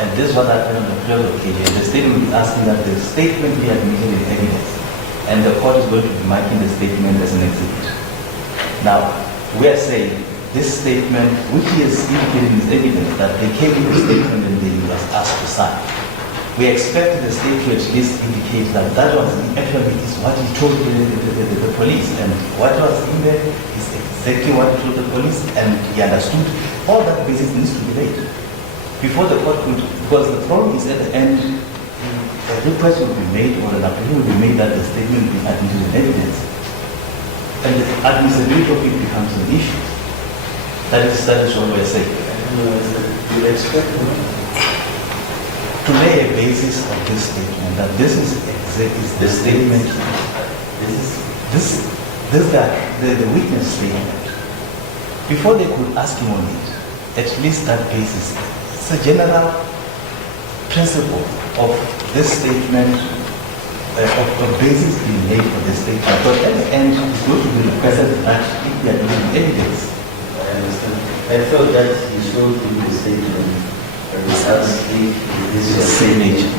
and this is what happened on the previous occasion, the statement is asking that the statement be admitted in evidence. And the court is going to be marking the statement as an exhibit. Now, we are saying this statement, which is indicated in his evidence, that they came with the statement and they was asked to sign. We expected the state to at least indicate that that was actually is what he told the police, and what was in there is exactly what he told the police, and he understood. All that basis needs to be laid before the court could, because the problem is at the end, a request will be made or an appeal will be made that the statement be admitted in evidence, and the admissibility of it becomes an issue. That is what we are saying. You expect to lay a basis of this statement, that this is the statement, this guy, the witness statement, before they could ask him on it, at least that basis. It's a general principle of this statement, of a basis being laid for this statement. But at the end, it's going to be requested that if they are doing evidence. I understand. I thought that you showed in the statement. Is this your signature?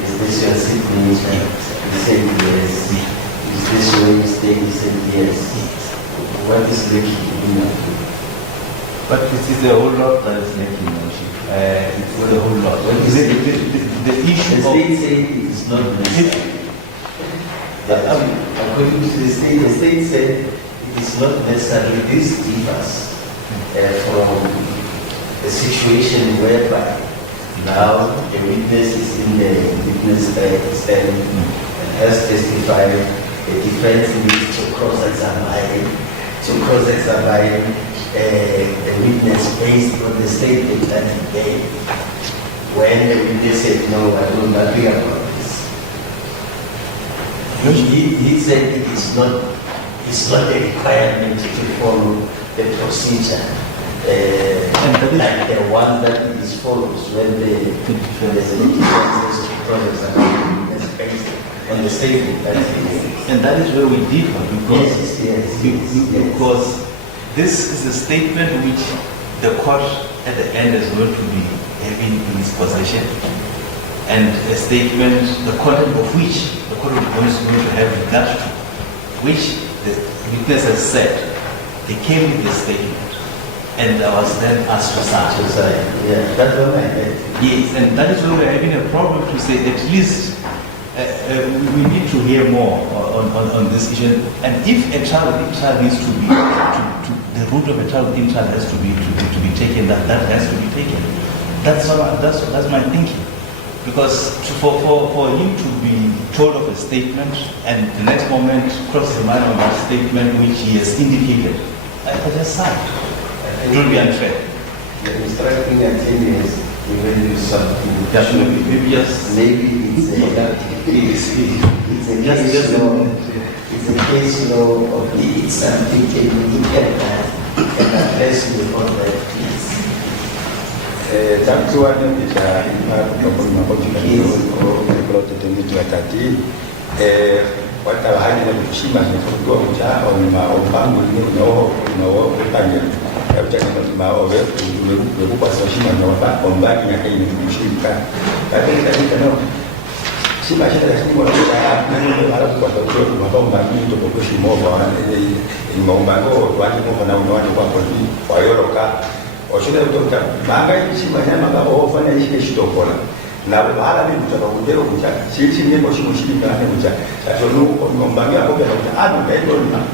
Is this your signature? He said yes. Is this your mistake? He said yes. What is lacking? But this is a whole lot that is lacking. It's a whole lot. The issue the state said it is not necessary. According to the state said it is not necessary. This differs from a situation whereby now the witness is in the witness stand and has testified. The defense needs to cross-examine a witness based on the statement that he gave. When the witness said, no, I don't agree about this. He said it is not a requirement to follow the procedure. Like the one that is follows when the defense is to cross-examine based on the statement that he gave. And that is where we differ, because yes. This is a statement which the court at the end is going to be having in its possession, and a statement, the content of which the court is going to have regard to, which the witness has said, they came with the statement, and I was then asked to sign. Yeah, that's what I meant. Yes, and that is where we're having a problem to say at least we need to hear more on this issue. And if a child needs to be, the root of a child within child has to be taken, that has to be taken. That's my thinking. Because for him to be told of a statement and the next moment cross the mind of that statement which he has indicated, I just sign. It will be unfair. The instructing attorney is given you something. Maybe it's a case law of it's something can you look at that and address you on that piece. Tantu ada bisa kalau tertentu tadi watawanya na kushima ni kwa uja au maombangu no kutanya ya kutaka maombe kwa shima na ombaki na kai ni kushika lakini katika no shima shida ya shima na mara kwa sababu maombangu ni kwa shima ni maombangu watu na watu kwa yoroka oshule kutoka manga shima nyama kwa ofanya ishike shitokola 나를 말하는 부자가 그대로 부자 실신의 것이 무엇인가 하는 부자 자 저는 건방이 하고 그냥 아주 매번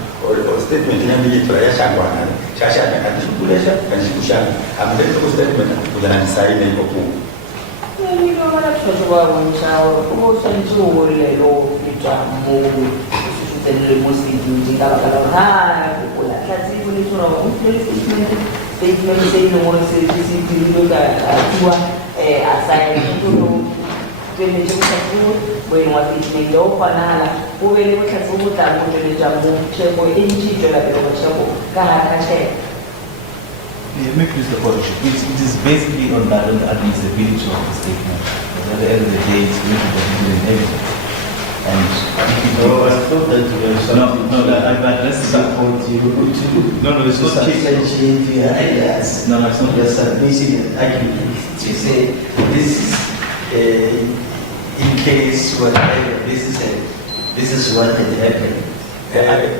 스테이트먼트는 이게 들어야 상관하는 자세하게 한 수분에서 한 시구시한 아무래도 스테이트먼트 부자는 사이에 있고 이거 하나 저주가 원차로 또 선주 올래로 입장하고 수준을 모습이 가라가라 그거야 사실은 저런 스테이트먼트 세이는 거는 시스템이가 좋아 asai dulu kwenye chukua wewe wakati ndio panala wewe ukatafuta mtu jambo cheko inji jola bila cheko kana kache. Make use the correction. It is basically on that admissibility of the statement. At the end of the day, it's going to be in everything. And I thought that you were let's support you to it's not substantiate your ideas. No, it's not. You're submitting an argument to say this is in case whatever this is what had happened.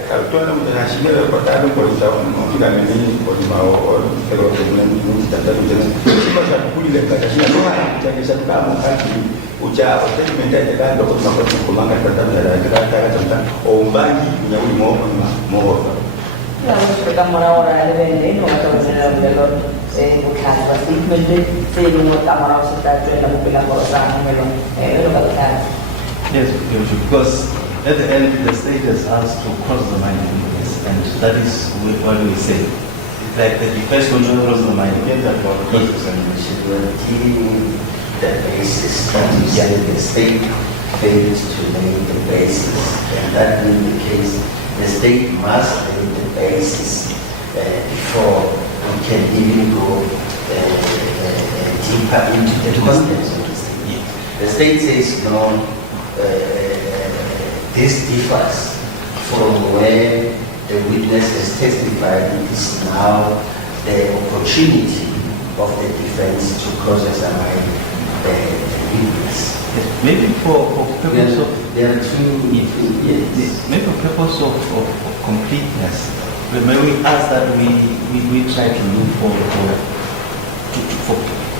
Kartona mtanashimira kwa tano kwa sababu kila mimi kwa mao pero ni tatabu tena sima za kule katika ndoa kutangisha kama kati uja utaimenda ndio kwa sababu kumanga tatabu za kata ombangi nyauri mo La música camarada de vende no va a tener el valor buscar básicamente se lo camarada se está haciendo la pupila por la lo va a yes, because at the end, the state has asked to cross the mind in this, and that is what we say. Like the first one cross the mind. We're dealing the basis that you say the state fails to lay the basis, and that being the case, the state must lay the basis before we can even go deeper into the contents of the state. The state says no. This differs from where the witness has testified. It is now the opportunity of the defense to cross-examine the witness. Maybe for purpose of there are two. maybe for purpose of completeness. When we ask that we try to look for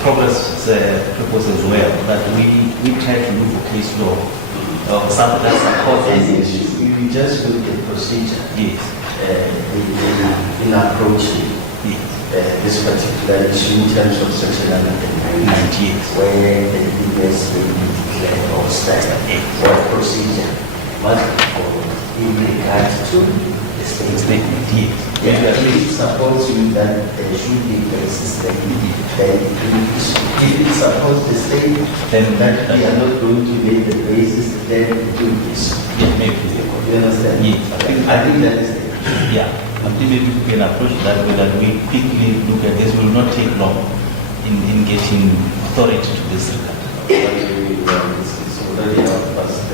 progress purpose as well. That we try to look for case law. Something that supports these issues. We just look at procedure. Yes. In approaching this particular issue in terms of Section 198, where the witness will be declared or stand, what procedure must be followed in regard to the statement. If it supports you that there should be a basis, then if it supports the state, then that we are not going to make the basis, then do this. Yeah, maybe. You understand? Yeah. I think that is the yeah. I think maybe we can approach that way, that we quickly look at this. Will not take long in getting authority to this regard. This is already out past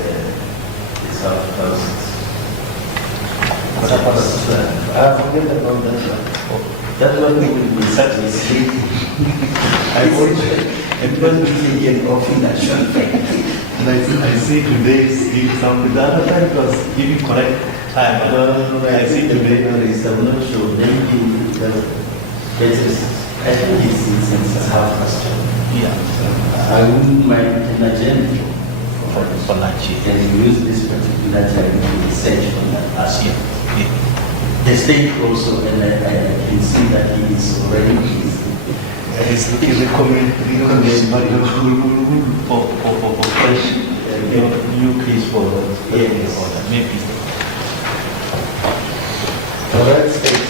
it's out past. I forget about that one. That one will be such a mistake. It was taken off in action. And I see today is something. The other time it was giving correct time. I see today I'm not sure. Maybe I think it's half past 12. Yeah. I wouldn't mind an agenda For lunch. and use this particular time to research on that last year. Yeah. The state also, and I can see that he is already pleased. He's looking recommendation for fresh new case for order. Maybe. Alright, state.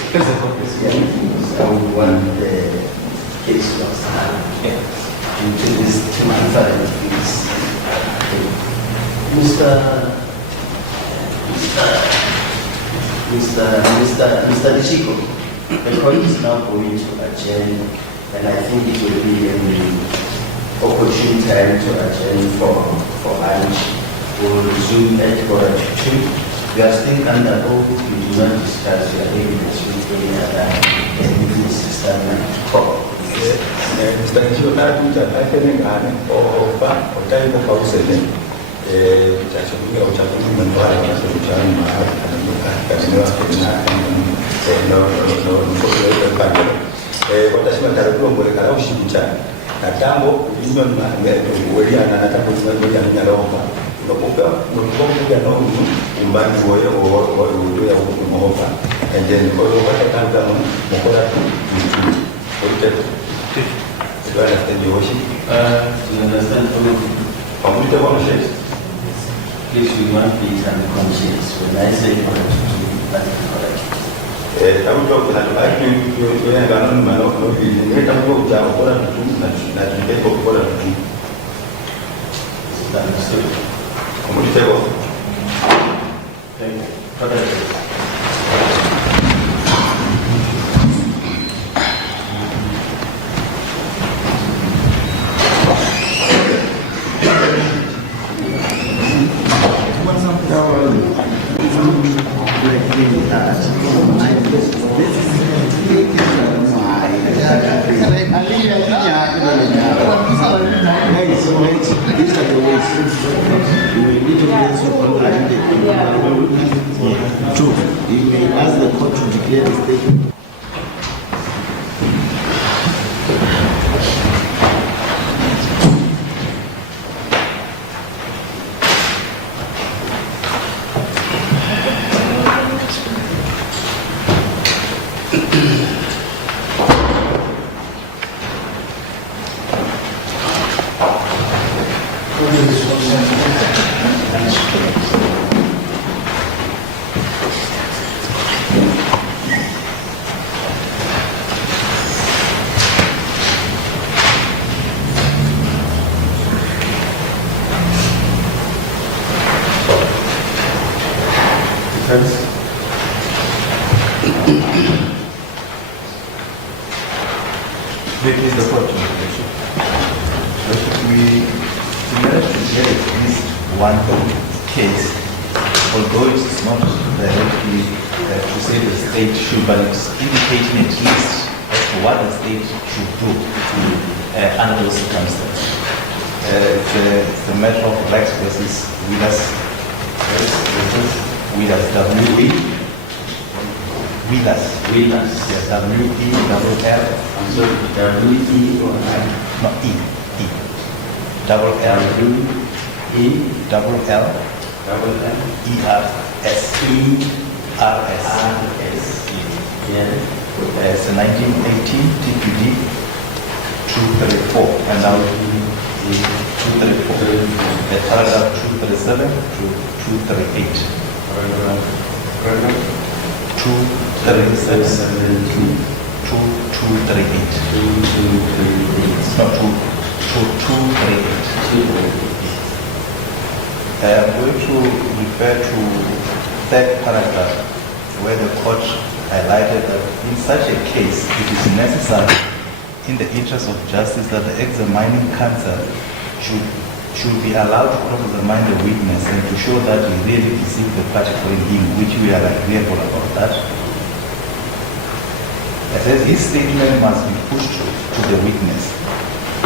I would want the case lost due to this two different things. Mr. Nishiko, the court is now going to adjourn, and I think it will be an opportune time to adjourn for lunch. We will resume at 2:45. We are still under oath. We do not discuss your evidence with any other witnesses that might talk. Mr. Nishio, I think I'm Natambo union waliana natambo tunayoja nyaroma unapoka unapokuja na umbani woyo woyo ya kumohopa and then what I can come mokora to do you understand your worship? You understand Computer conscience. Please, we want peace and conscience. When I say correct, that is correct. Tamu na lakini yeye kanuni maneno hivi ni tamu kwa bora tu na tunataka bora tu. Understood. Computer go. Thank you. Two, you may ask the court to declare the statement. This is the question. We managed to get at least one case, although it's not directly to say the state should, but it's indicating at least as to what the state should do under those circumstances. It's a matter of Rex versus Willis, W-E. Willis. Yes, W-E-L-L. I'm sorry, W-E or I? No, E. Double-L. W-E-L-L. E-R-S. E-R-S. Yeah. It's a 1918 TPD 234. And now 234. Paragraph 237 to 238. Paragraph 237 to 238. 238. No, 238. I'm going to refer to that paragraph where the court highlighted that in such a case it is necessary in the interest of justice that the examining counsel should be allowed to cross-examine the witness and to show that he really deceived the party for him, which we are agreeable about that. It says his statement must be pushed to the witness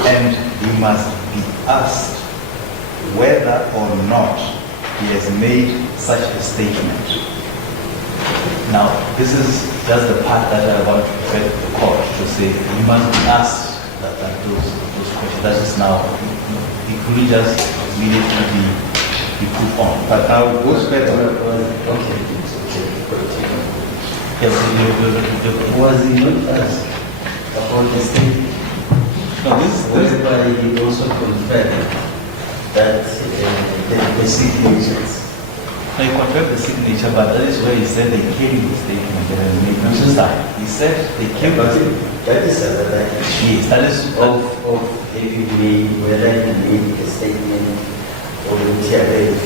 and he must be asked whether or not he has made such a statement. Now, this is just the part that I want to refer to the court to say he must be asked that those questions. That is now, it could just immediately be put on. But now, what's better? Okay. Yes, Was he not asked about the statement? no, this Whereby he also confirmed that the signatures. no, he confirmed the signature, but that is where he said they came the statement and made no sign. He said they came But the that is another issue yes, that is of if you made, whether you made a statement voluntarily.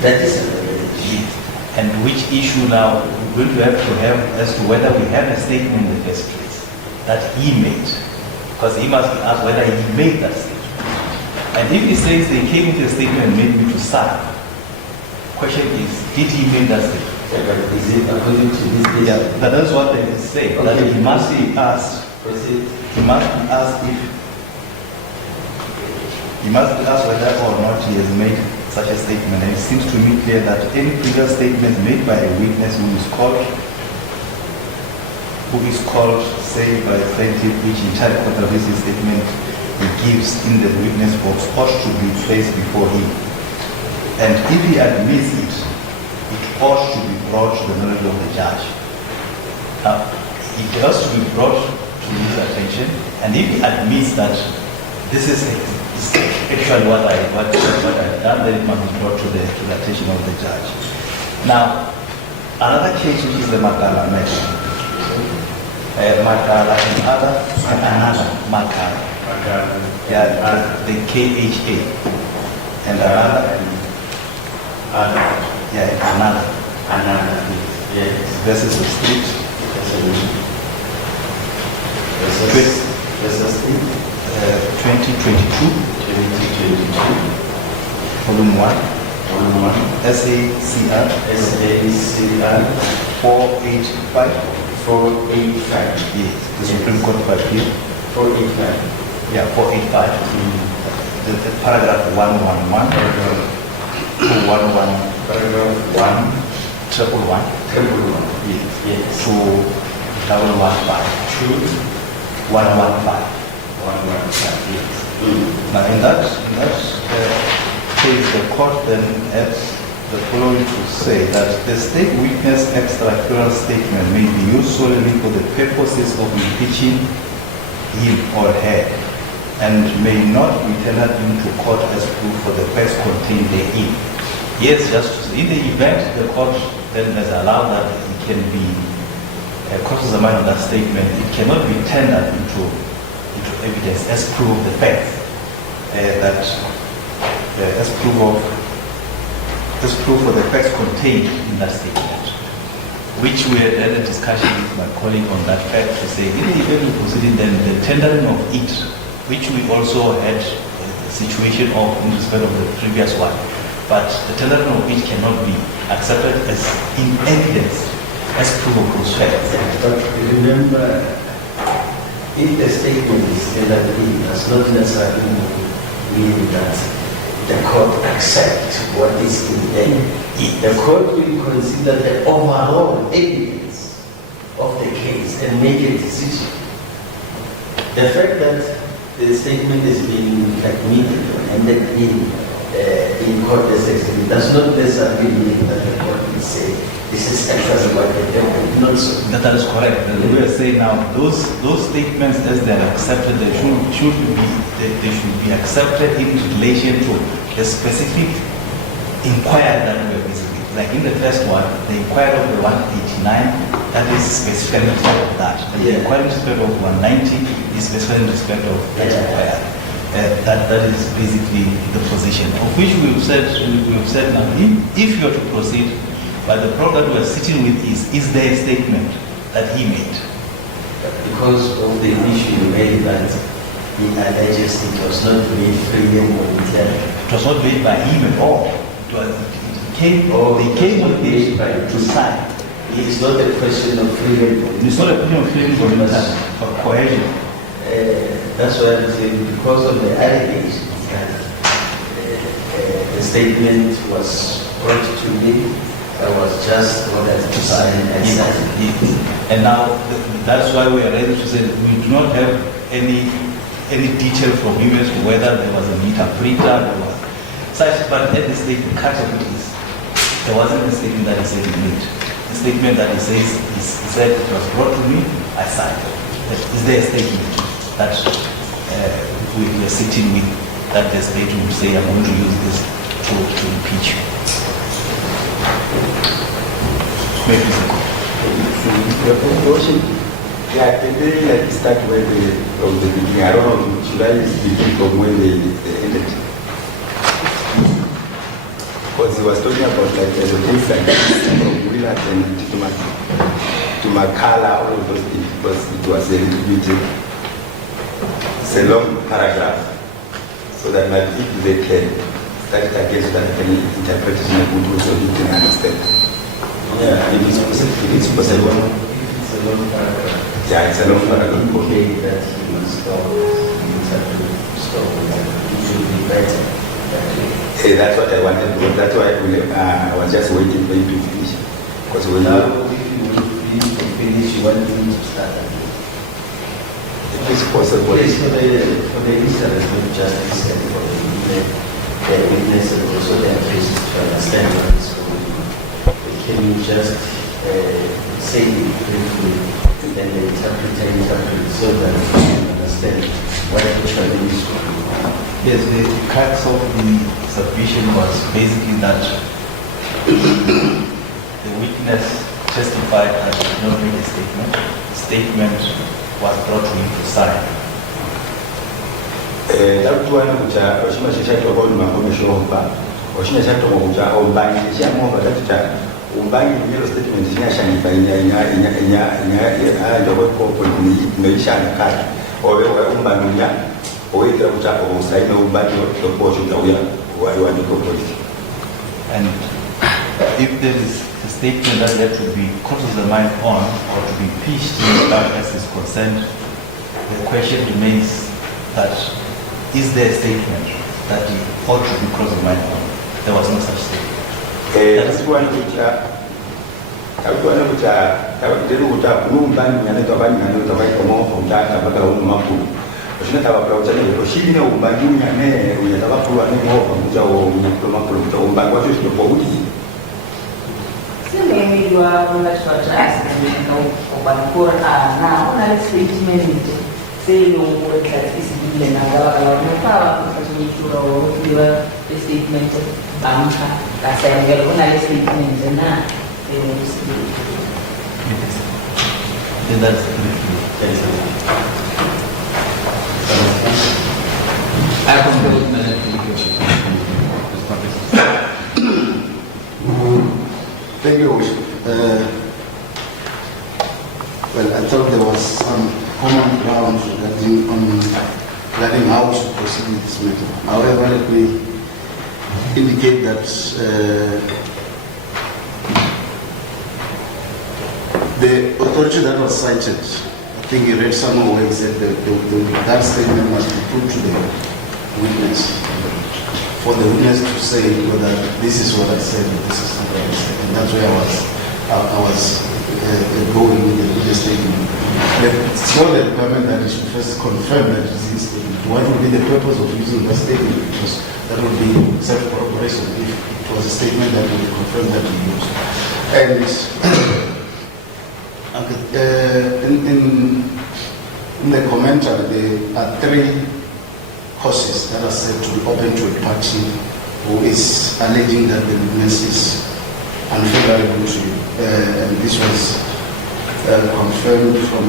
That is another issue. and which issue now we're going to have as to whether we have a statement in the first place that he made. Because he must be asked whether he made that statement. And if he says they came with a statement and made me to sign, question is, did he make that statement? Yeah, but is it according to this case? Yeah, but that's what they say, that Okay. he must be asked, Proceed. he must be asked whether or not he has made such a statement. And it seems to me clear that any previous statement made by a witness who is called, say, by a plaintiff, which entirely contradicts his statement, he gives in the witness box ought to be placed before him. And if he admits it, it ought to be brought to the knowledge of the judge. Now, it has to be brought to his attention, and if he admits that this is actually what I've done, then it must be brought to the attention of the judge. Now, another case which is the Makala matter. Makala and another Makala. Yeah, the KHA. And another. Another. Yes. Versus the street. Versus 2022. Volume 1. SACR 485. Yes. The Supreme Court of Appeal. 485. Yeah, 485. The paragraph 111. 211. Paragraph 111. Yes. 2115. 115. Yes. Now in that case, the court then adds the following to say that the state witness extraoral statement may be used solely for the purposes of impeaching him or her, and may not be tendered into court as proof for the facts contained therein. Yes, just in the event the court then has allowed that it can be crosses the mind of that statement, it cannot be tendered into evidence as proof of the facts as proof of the facts contained in that statement, which we had a discussion with my colleague on that fact to say in the event of proceeding, then the tendering of it, which we also had a situation of in respect of the previous one, but the tendering of it cannot be accepted as in evidence as proof of those facts. But remember, if the statement is tendered in, does not necessarily mean that the court accepts what is in there. The court will consider the overall evidence of the case and make a decision. The fact that the statement is being admitted or ended in court does not necessarily mean that the court will say this is actually what the happened. Not so. That is correct. We are saying now those statements as they are accepted, they should be accepted in relation to the specific inquiry that we are busy with. Like in the first one, the inquiry of the 189, that is specifically in respect of that. And the inquiry in respect of 190 is specifically in respect of that inquiry. That is basically the position of which we have said now, if you are to proceed, but the problem that we are sitting with is there a statement that he made? Because of the issue made that he alleges it was not made freely and voluntarily. It was not made by him at all. They came with it to sign. It's not a question of freedom. It's not a question of freedom or coercion. That's why I'm saying, because of the allegations that the statement was brought to me, I was just ordered to sign and sign. And now that's why we are ready to say that we do not have any detail from him as to whether there was an interpreter or such, but at the stage the cut of it is there wasn't a statement that he said he made. The statement that he says he said it was brought to me, I signed. Is there a statement that we are sitting with that the state will say I'm going to use this to impeach you? Maybe it's yeah, can they start where from the beginning? I don't know, should I begin from where they ended? Because he was talking about like the things like from Willard and to Makala, all of those things, because it was a little bit, it's a long paragraph, so that maybe if they can start it again so that I can interpret it in a good way so you can understand. Yeah, it is possible. It's possible. It's a long paragraph. Yeah, it's a long paragraph. Okay, that he must stop. He must have to stop. It should be better. Hey, that's what I wanted to do. That's why I was just waiting for you to finish. Because when now, if you want to finish, you want me to start again. If it's possible. Yes, for the incident of justice and for the witness and also the accused to understand what is going on. Can you just say it briefly and then the interpreter interpret so that you can understand what actually is going on? Yes, the crux of the submission was basically that the witness testified that he did not make a statement. The statement was brought to him to sign. Takutuana kucha oshima shishato kwa makomeshoba oshima shishato kwa kucha ombangi shishamoba tatucha ombangi nilo statement shinashanipa inya ndogo kwa kumeisha nakati owe ombanunya owe kila kucha osaime ombangi toposho kauya wandiko polisi. And if there is a statement that there to be crosses the mind on or to be pitched in the as is concerned, the question remains that is there a statement that he ought to be crossed the mind on? There was no such statement. Thank you. Well, I thought there was some common ground regarding how to proceed with this matter. However, let me indicate that the authority that was cited, I think he read somewhere where he said that statement must be put to the witness, for the witness to say whether this is what I said or this is not what I said. And that's where I was going with the statement. It's not the requirement that you should first confirm that this is the statement. What would be the purpose of using that statement? Because that would be self-corroboration if it was a statement that would confirm that you used. And in the commentary, there are 3 causes that are said to be open to a party who is alleging that the witness is unfavorable to you. And this was confirmed from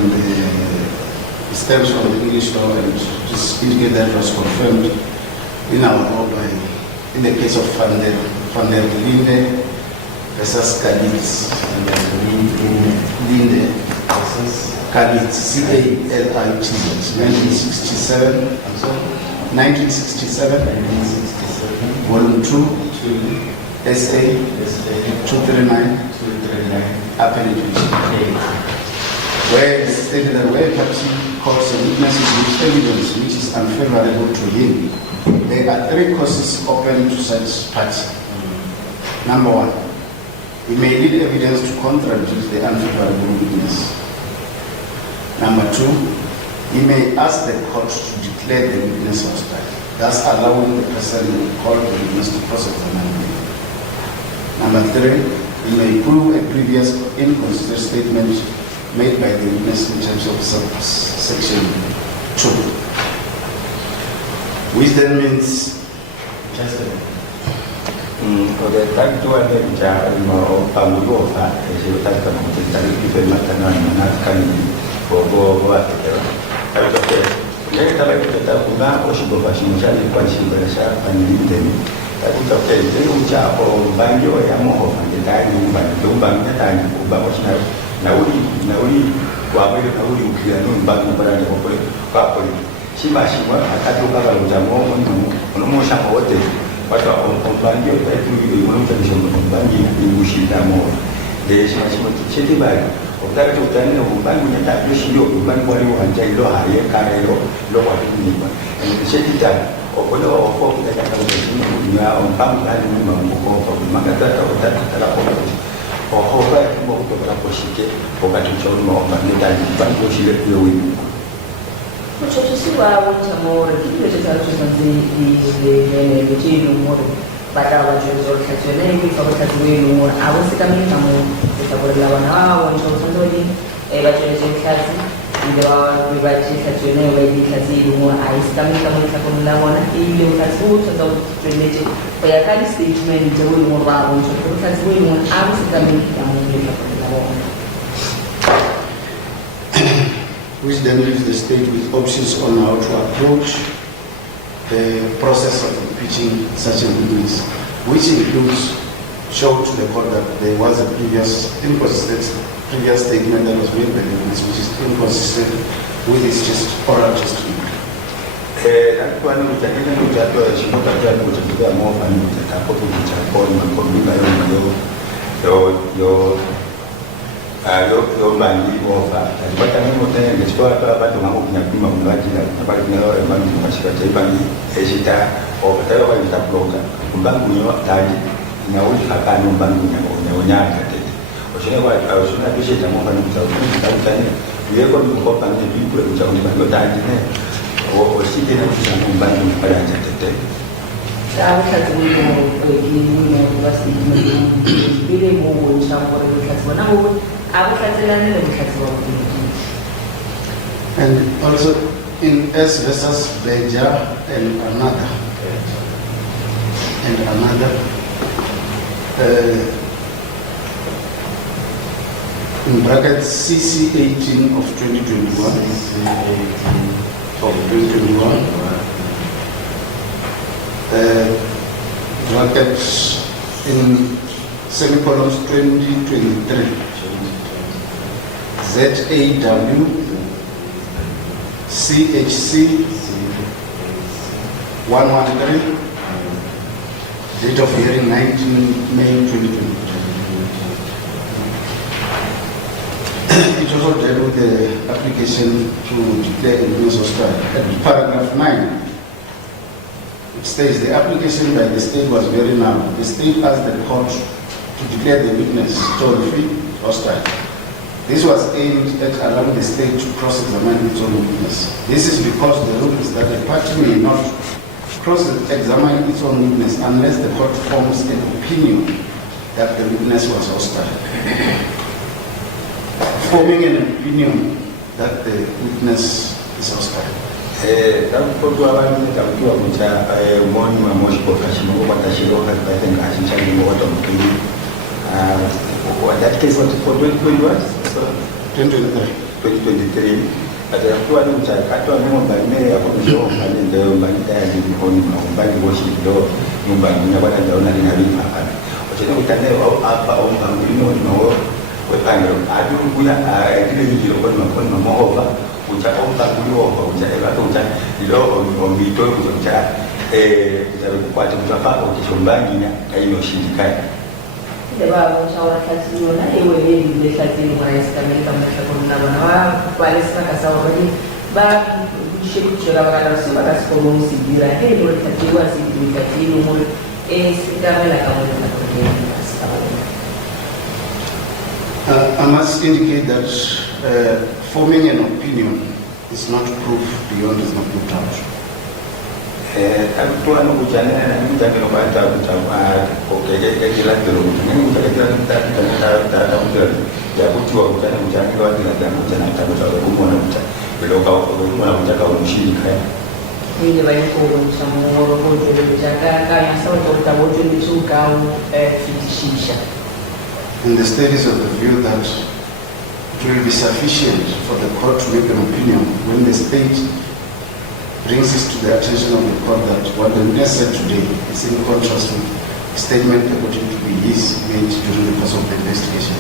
the steps from the English law, and just indicate that was confirmed in our law in the case of Van der Linde versus Kalitz, and Linde versus Kalitz, C-A-L-I-T, 1967, 1967, Volume 2, SA 239, Appendix, where it is stated that where a party calls a witness with evidence which is unfavorable to him, there are 3 causes open to such party. Number 1, he may need evidence to contradict the unfavorable witness. Number 2, he may ask the court to declare the witness hostile, thus allowing the person who called the witness to cross-examine him. Number 3, he may prove a previous inconsistent statement made by the witness in terms of section 2, which then means just okay, thank you again, Pamulofa, as you talk about the Matana for Later, I put a Kuna or Shibofashin, kwa Shibasha, and then I put a Teluja or Banjo Yamo and the dining by Dumban, the time of Babashna, Nauri, Wabi, Nauri, Kianu, Bangu, Papoli, Shimashima, Akatuka, Jamo, Monosha, but on Banjo, I do one tradition of Bangi, Mushidamo, the Shimashima Chetibai. That to tell you, Bangu, that you should do, Bangu, and Jailo, Haya, Carelo, Lower, and the Shetty time, or Polo, or Folk, that I have on Bangu, from Magata, or that, or Hova, or Raposhike, or Batuchon, or Bangu, Bangu, she let you win. Mucho si va mucho amor, que yo te trato de tiene humor para la resolución y fabricar tu humor. A vos también estamos de favor la bana o en todo santo allí, va a ser casi y de va a ser casi humor. Ahí también estamos con la bana y yo casi mucho todo leche. Pues acá el statement de humor va mucho, pero casi humor. A vos también estamos de favor la bana. Which then leaves the state with options on how to approach the process of impeaching such a witness, which includes showing to the court that there was a previous statement that was made by the witness, which is inconsistent with his oral testimony. Yo bangi ofa alipata mimi tena nilikuwa hapa watu wangu kunyapima mlaji na habari nao emani mashika taibangi eshita ofa tayo wa nitakuloka mbangu nyo tani na uli hakani mbangu nyo nyaka tete oshine wa oshina bishe jamu bani mtauni tani yeko ni kwa pande bibu ya mtauni bani tani ne oshite na mtauni mbangu pale anja tete sabe kazi wino kilimo basi bila mungu nchambore kazi wanao. And also in S versus Beja and another, in brackets CC 18 of 2021, brackets in semicolons 2023. ZAW CHC 113, date of hearing 19 May 2020. It also dealt with the application to declare evidence hostile. At paragraph 9, it states the application by the state was very narrow. The state asked the court to declare the witness toll-free hostile. This was aimed at allowing the state to cross-examine its own witness. This is because the rule is that a party may not cross-examine its own witness unless the court forms an opinion that the witness was hostile. Forming an opinion that the witness is hostile. That case was for 2021? 2023. Atakuwa ni mchakato wa mambo mbalimbali ya kuongoza ndio mbalimbali ya jikoni mbali woshi kidogo nyumba nyingine bwana ndaona ninalipa hapa. Wacha utandao au hapa au mbingine na wao wepanga adu kuya kile hilo kwa mkono mahova utaomba kuliwa utaela uta ilo omito uta utakupa utafaa ukishombani na hiyo shindikani. Debajo ahora casi una y vuelve y le casi no es también está con una buena cuál es la casa hoy va a la relación va a como un civil ahí lo que te va a significar no es darle la cabeza porque I must indicate that forming an opinion is not proof beyond is not put out. Tuan hujan ni jangan lupa kita okey kita dulu ni kita betul ya butuh hujan kalau tidak ada hujan kita betul rumah hujan kalau kau rumah hujan kau mesti kaya ini banyak orang sama orang boleh jaga kaya sama orang boleh disukai fisik. And the state is of the view that it will be sufficient for the court to make an opinion when the state brings this to the attention of the court that what the witness said today is in contrast with the statement purported to be his made during the course of the investigation.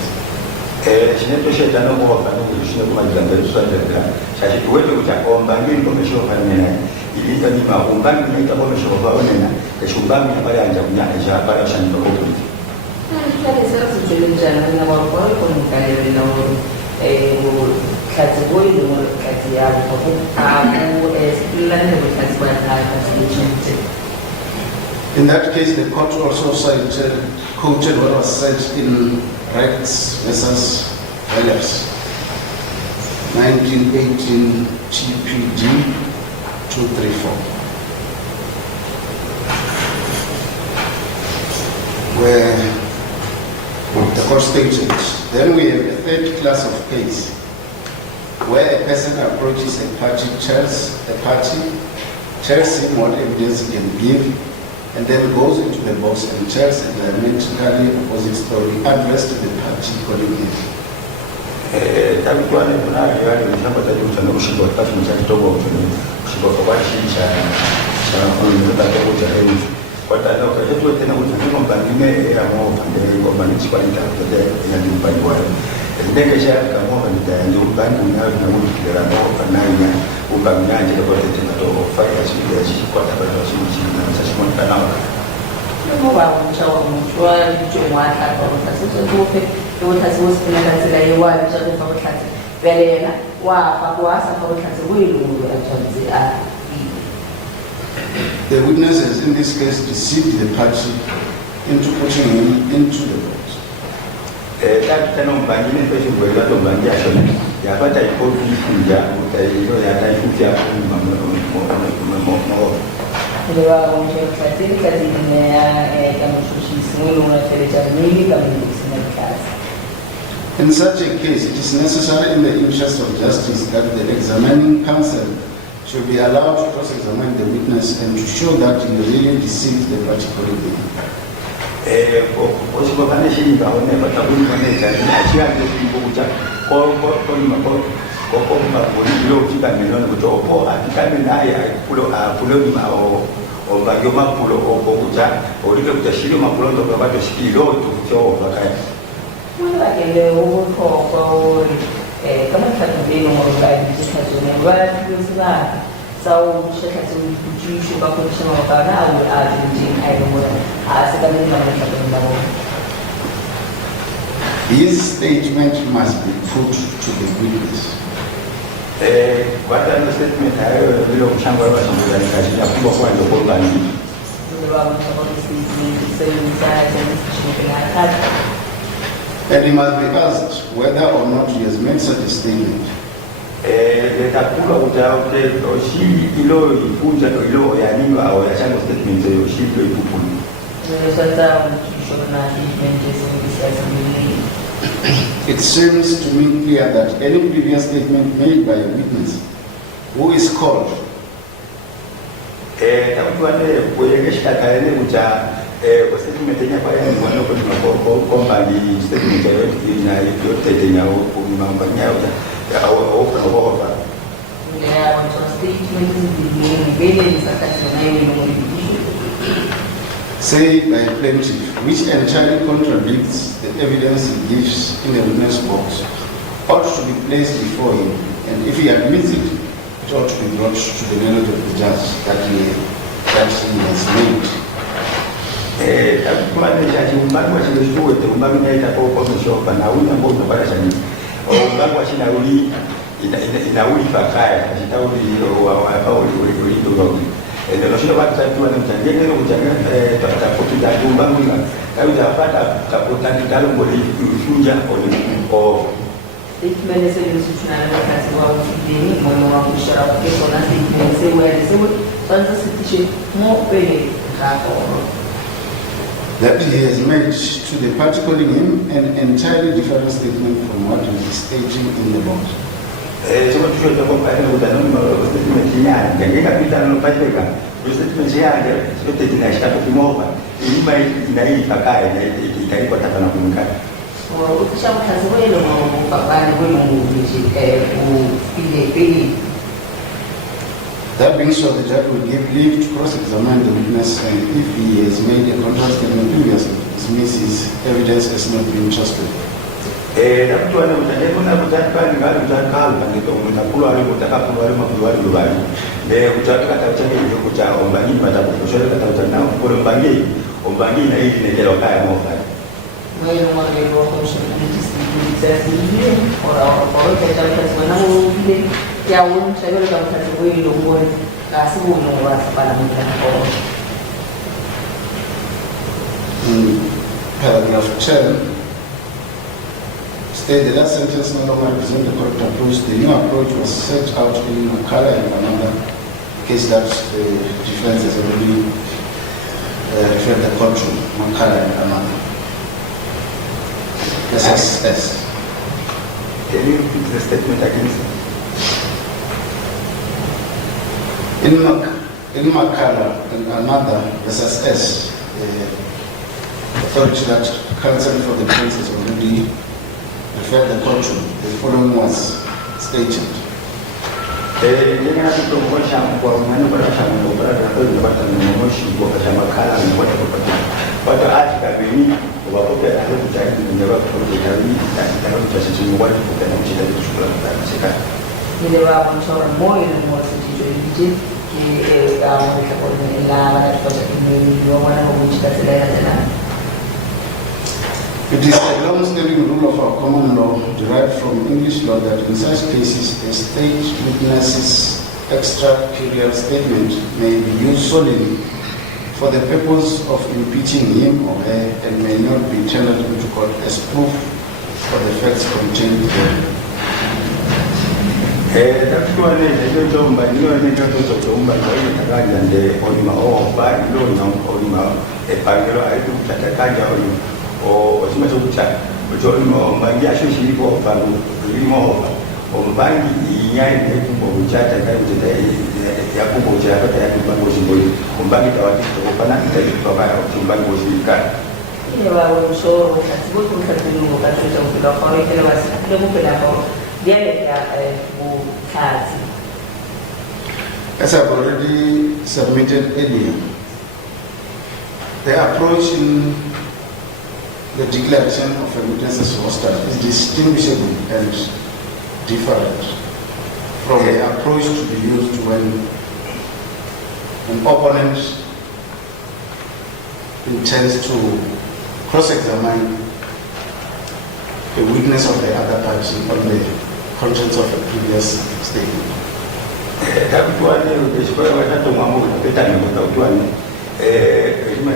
Sini shetani kwa kanu kushia kwa janga tusajeka. Sasa tuweze kutaomba mimi kwa mesho kwa nena. Ili tani maomba mimi kwa mesho kwa nena. Keshumba mimi pale anja kunyana ja pale shamba kwa polisi. Kale sasa tujelejana na wako kwa mkale na kategori ndio kati ya hapo in that case, the court also quoted what was said in Rex versus Williams. 1918 TPD 234, where the court stated, then we have a third class of case, where a person approaches a party, tells him what evidence he can give, and then goes into the box and tells a diametrically opposite story addressed to the party accordingly. The witnesses in this case deceived the party into putting him into the box. In such a case, it is necessary in the interest of justice that the examining counsel should be allowed to cross-examine the witness and to show that he really deceived the party correctly. His statement must be put to the witness. And he must be asked whether or not he has made such a statement. It seems to me clear that any previous statement made by a witness who is called say by a plaintiff, which entirely contradicts the evidence he gives in the witness box, ought to be placed before him, and if he admits it, it ought to be brought to the knowledge of the judge that he has made. That he has made to the party calling him an entirely different statement from what he is stating in the box. That being so, the judge will give leave to cross-examine the witness, and if he has made a contrary statement previously, dismiss his evidence as not being trustworthy. Paragraph 10 state the last sentence no longer represents the correct approach. The new approach was set out in Phala and another case that the defense has already referred the court to Phala and another. Yes. Can you repeat the statement again? In Phala and another versus S, the authority that counsel for the prince has already referred the court to, the following was stated. It is a long-standing rule of our common law, derived from English law, that in such cases, a state witness's extra-curial statement may be used solely for the purpose of impeaching him or her and may not be tendered into court as proof for the facts contained there. O zimezokuta ujolimo mbangia shoshi iko faru limo ombangi inyai kubokuchata kaita ya kubokuchata ya kubango simboli ombangi tawati kopana ita baba ombangi osika ile wa ushoro katibu kumfatulu katika kila kwa ile wasi ndio mpenda kwa diale ya kazi. As I've already submitted earlier, the approach in the declaration of a witness as hostile is distinguishable and different from the approach to be used when an opponent intends to cross-examine a witness of the other party on the contents of a previous statement. Kama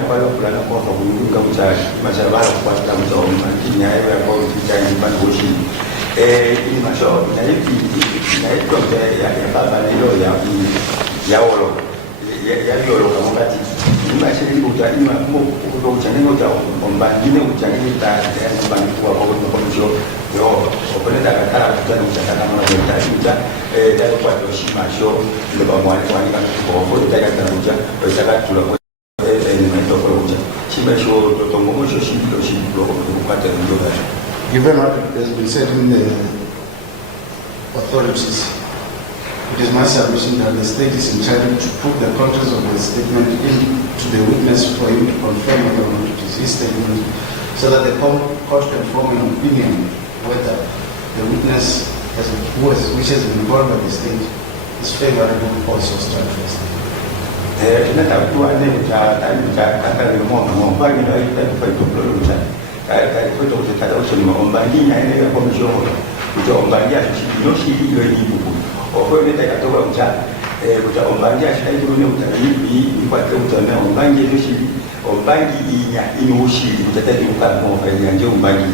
wale fulani kwa kuunga mtaji mashabara kupata mzao makini hayo ya kwa mtaji mbali boshi ni mashauri na hivi na hiyo ya baba na hilo ya olo ya yolo kama wakati ni mashiri utalima kwa uchanganyo cha mbangine uchanganyo ta ya mbangine kwa kwa msho yo opeleka katara kutana mchaka kama na mtaji ndio kwa toshima show ndio kwa mwani kwa kwa kwa ndio kutana kwa sababu tulikuwa given what has been said in the authorities, it is my submission that the state is entitled to put the contents of the statement into the witness for him to confirm whether or not it is his statement, so that the court can form an opinion whether the witness which has been involved by the state is favorable or hostile to the state. Tunatakiwa kata mambo ndio itakuwa kwa kutaka usoni maomba hii naendelea kwa mshono utaombangia yoshi hiyo ni buku kwa hiyo nitakatoka mchana utaombangia shida hiyo ni utalipi kwa utaona ombangia yoshi ombangi inya inushi utataki ukamo kwa nje ombangi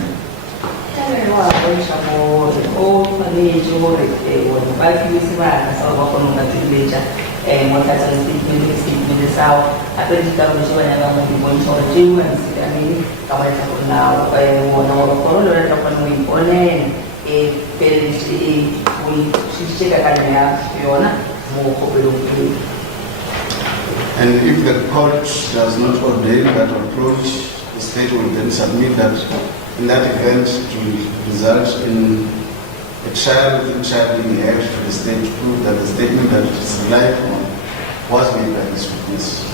wa kuisha kwa ni jore wa baki wisibana sababu kwa ngatileja mwakaza statement sawa apendika kushona na mambo mmoja wa jiwa nsidani kama itakuwa wana korona ndio kwa muone pele ulicheka kanya yona mukopelo. And if the court does not ordain that approach, the state will then submit that. In that event, it will result in a trial within trial being held for the state to prove that the statement that it is relied on was made by this witness.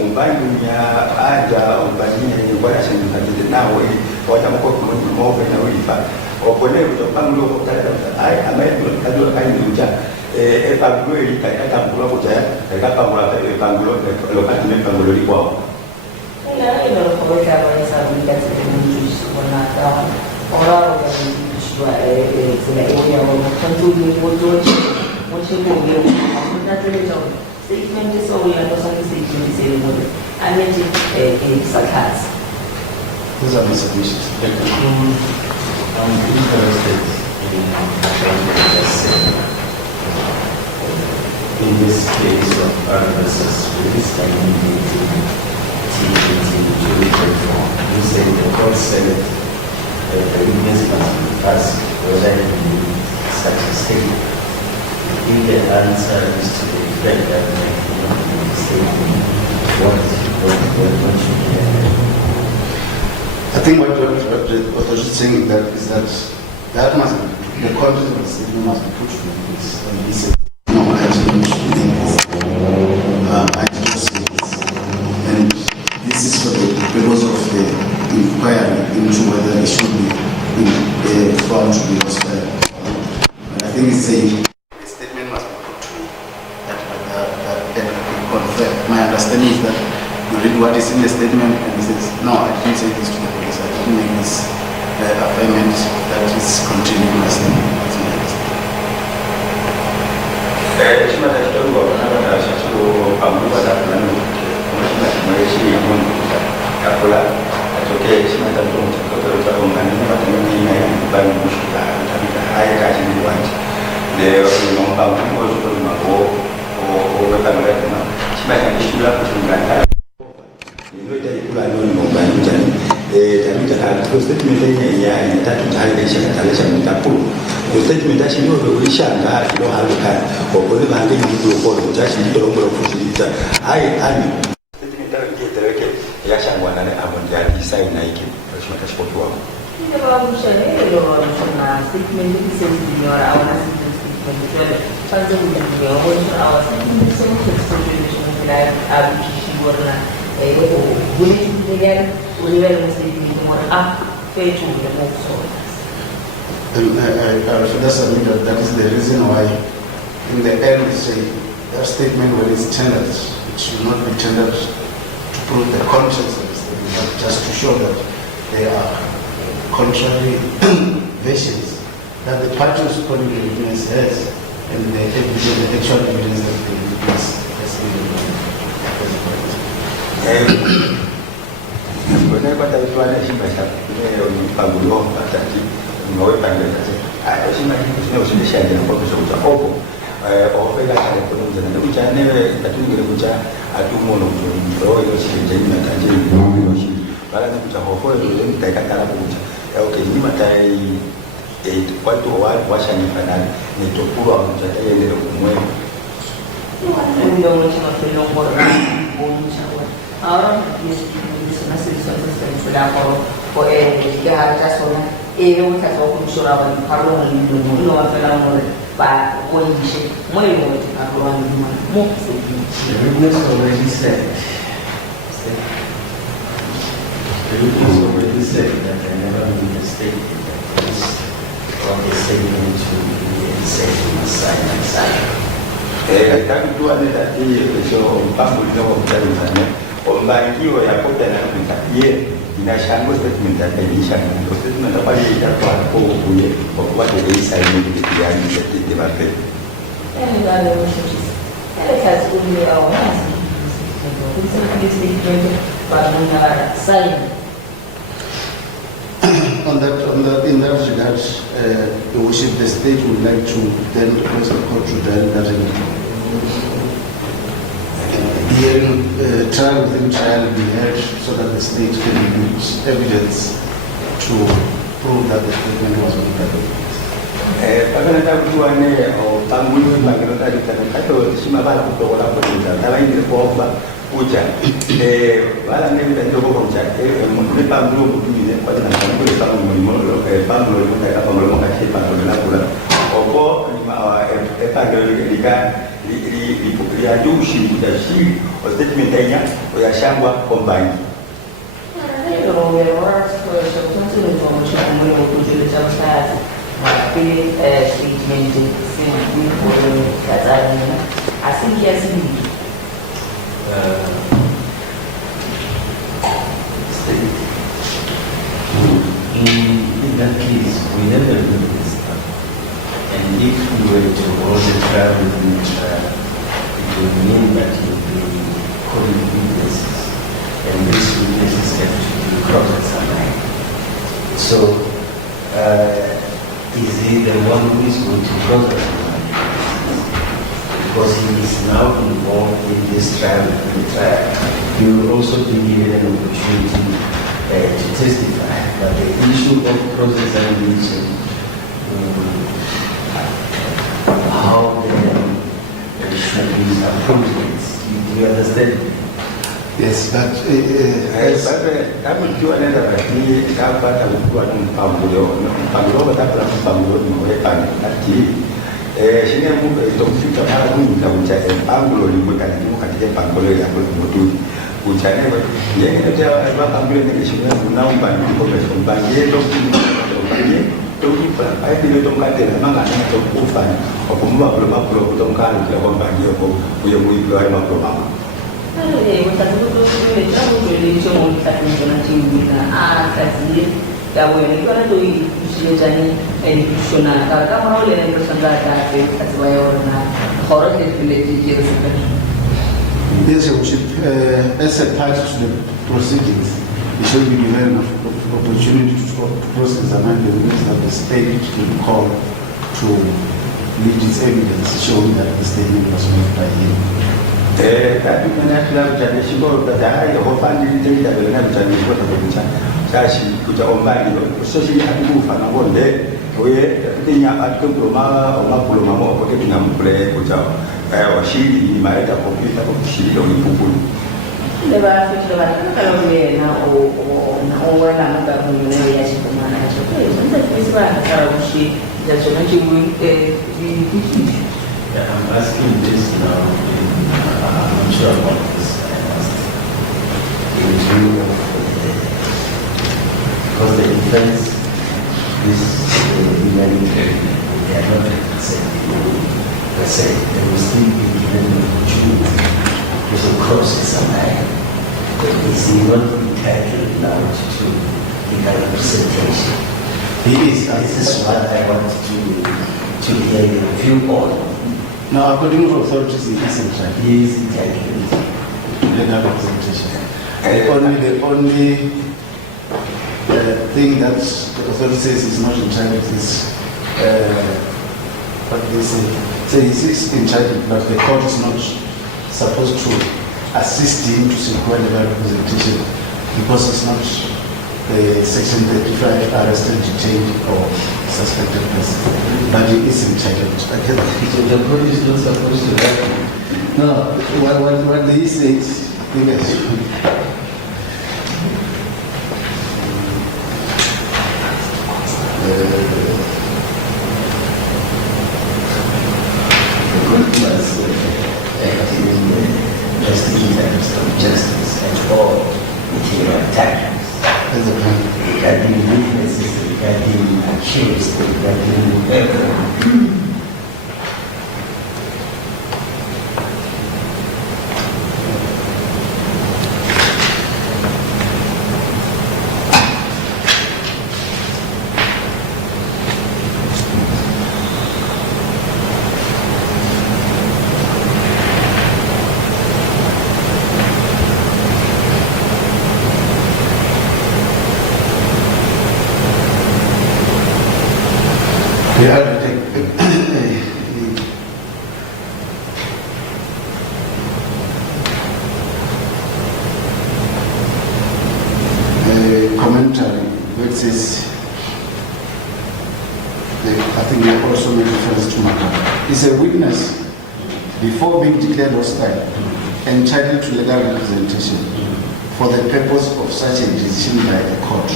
Umbanginya ada umbanginya ni bwana sema nawe watamko kumove na wifa opone utopanglo kutaka ai ametu kadua kai nja panglo ili kata panglo kutaya kata panglo lokati ni panglo likwao Ila Quello poi che avevo comunicazione con il giudice ora se la vogliamo tanto di molto molto buono ma da statement is over and also statement is over and then it sarcasm. Those are my submissions. I'm interested in what you just said. In this case of versus release by MDNtv you say the court said the witness must be asked whether he will such a statement. If the answer is to the effect that he will not be mistaken, what should be done? I think what I was saying that must be, the content of the statement must be put to the police. And he said, no, I don't think this. I don't say this. And this is for the purpose of the inquiry into whether it should be found to be hostile. And I think it's saying the statement must be put to that confirmed. My understanding is that you read what is in the statement and he says, no, I didn't say this to the police. I didn't make this affirmation that is contained in my statement. That's my understanding. Statement actually ulishanga kilohambikana ngokole bange ngidokolo ukuthi ngidolongolo kufuthisa hayi ani statement yethereke yashangwa nane abondiyali sign nike bashaka shopwa Ile babushele lo na statement isenziwa awona statement chanzo kuyiwa bona awa statement so exposition like abishi borna bulletin legal univel statement mo fetu le mo so I should submit that is the reason why in the end we say that statement when it's tendered, it should not be tendered to prove the contents of the statement, but just to show that there are contrary versions that the party who's calling the witness has and the actual evidence that the witness has given. Ahora una solución por que haya zona muita só com chorava de falou no não aquela hora para hoje muito muito falou muito the witness already said that I never made a statement that this or the statement to be said to sign and sign. I can't do anything so Pambu no Ombangiwa ya kota na mtaye inashangwa statement ya inashangwa statement ya pale ya kwa kuye kwa kwa ile isaini ile ya ile mape ngalo mshiki kazi kuni au nasi in that regard, the worship the state would like to then request the court to tell that hearing trial within trial be held so that the state can use evidence to prove that the statement was not valid. Pagana takuwa ne o tambuyo magero kato shima bala kutoka kwa tala ile kwa kuja wala ne ndio kwa kuja mtu pambuyo kutumia kwa tena pambuyo pambuyo pambuyo kwa pambuyo kwa kipa kwa kula opo ni pagero lika ya jushi kudashi o statement enya o ya shangwa kombanyi statement is, we never do this stuff. And if we were to hold the trial within the trial, it would mean that you will be calling witnesses. And these witnesses have to be crossed somehow. So, is he the one who is going to cross us? Because he is now involved in this trial, he will also be given an opportunity to testify. But the issue of cross-examination, how the should be appropriate, do you understand? Yes, but kama ukiwa nenda lakini hapata kuwa na mpango batapla mpango ni pale ati shine mungu itofika mara mungu kaunja mpango limweka ni katika mpango ya mtu uchane yeye ndio mpango ni shine unaomba ni kwa mpango yetu tokipa ayi ndio tomkate na mangana na tokufanya kwa kumba kwa kutomkana kwa mpango yako uye muipe wale mapro Yes, as a part to the proceedings, it should be given an opportunity to cross-examine the witness that the state will call to lead its evidence showing that the statement was made by him. Tapi menaklah berjaya syukur pada hari hofan diri kita benar berjaya syukur pada kita. Saya kita ombak itu. Sosial aku fana boleh. Oye, tapi yang aku belum mau boleh dengan boleh kita. Washiri mereka komputer washiri dong pupul. Lepas kalau dia nak orang nak bangun ya sih kemana aja. Sebentar sebentar kalau washiri jadi macam ini. I'm asking this now. I'm sure about this. I asked in view of because the defense is humanitarian. They are not accepting per se. They will still be given the opportunity to cross somewhere. Is he not entitled now to legal representation? He is. This is what I want to hear your view on. Now, according to authorities, he is entitled. He is entitled to legal representation. The only thing that the authority says is not entitled is what they say. Say he is entitled, but the court is not supposed to assist him to secure legal representation because it's not Section 35 arrested, detained, or suspected person. But he is entitled. So the court is not supposed to help him. No, what they say is yes. The court must act in the best interest of justice and all material attacks. Regarding witnesses, regarding accused, regarding whoever. We have to take a commentary which says, I think they also make reference to matter. Is a witness before being declared hostile entitled to legal representation for the purpose of such a decision by a court?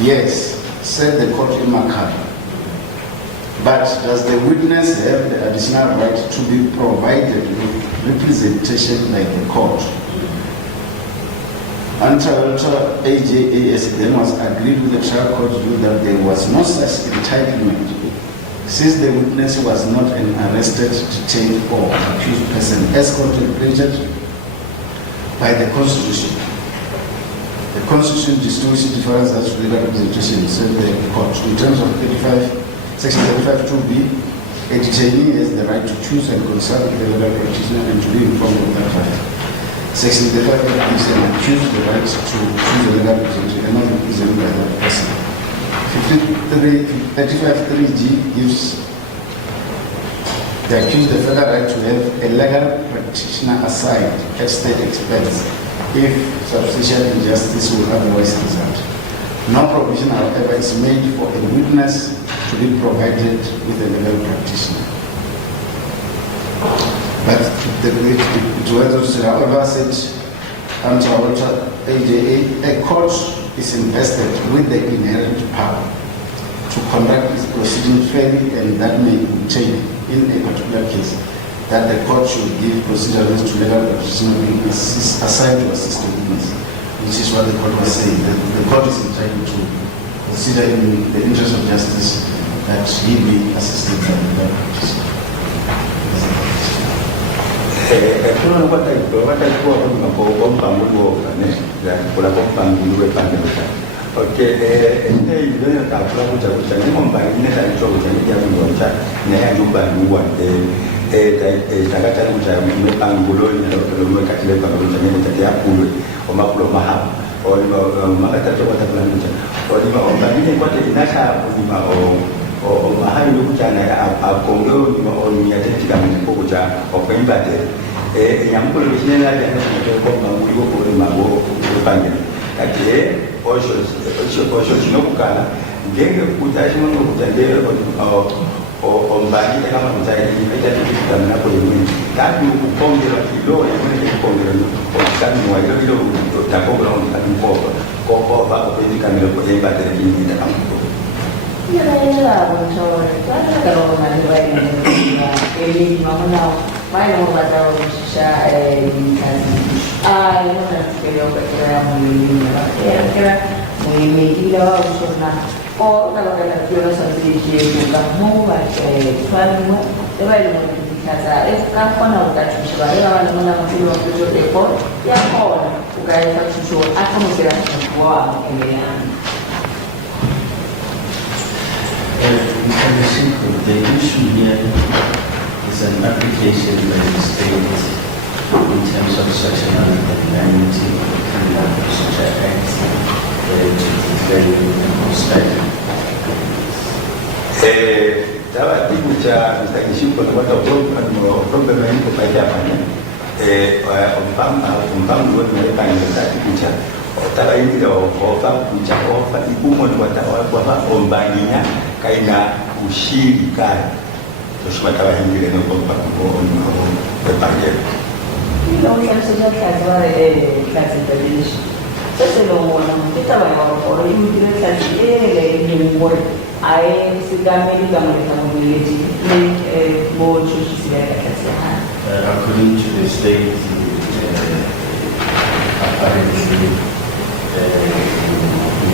Yes, said the court in Makar. But does the witness have the additional right to be provided with representation by the court? Until AJAS then was agreed with the trial court view that there was no such entitlement, since the witness was not an arrested, detained, or accused person as contemplated by the Constitution. The Constitution defines as legal representation, said the court. In terms of Section 35(2)(b), a detainee has the right to choose and consult with a legal practitioner and to be informed of that right. Section 35(b) is an accused the right to choose a legal representative and not be represented by that person. 35(3)(g) gives the accused the further right to have a legal practitioner assigned at state expense if substantial injustice will otherwise result. No provision, however, is made for a witness to be provided with a legal practitioner. But it was, however, said under AJA, a court is invested with the inherent power to conduct its proceedings fairly, and that may obtain, in a particular case, that the court should give procedures to legal practitioner being assigned to assist the witness, which is what the court was saying. The court is entitled to consider in the interest of justice that he be assisted by the legal practitioner. The issue here is an application by the state in terms of Section 190 of the Criminal Procedure Act to defend and obstacle. According to the state, apparently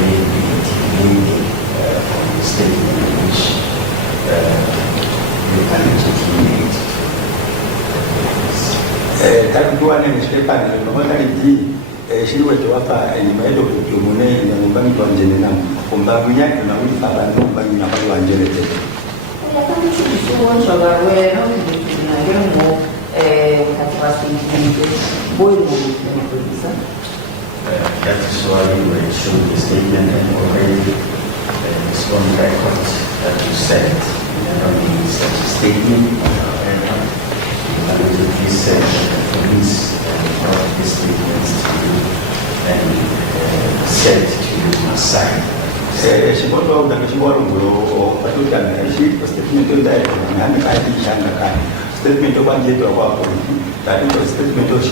may be delayed from the statement which you can legitimate. That is why you issued the statement and already it's on record that you said not only such a statement, however, please send the police brought the statements to you and said to you aside. Statement of one year of that is a statement of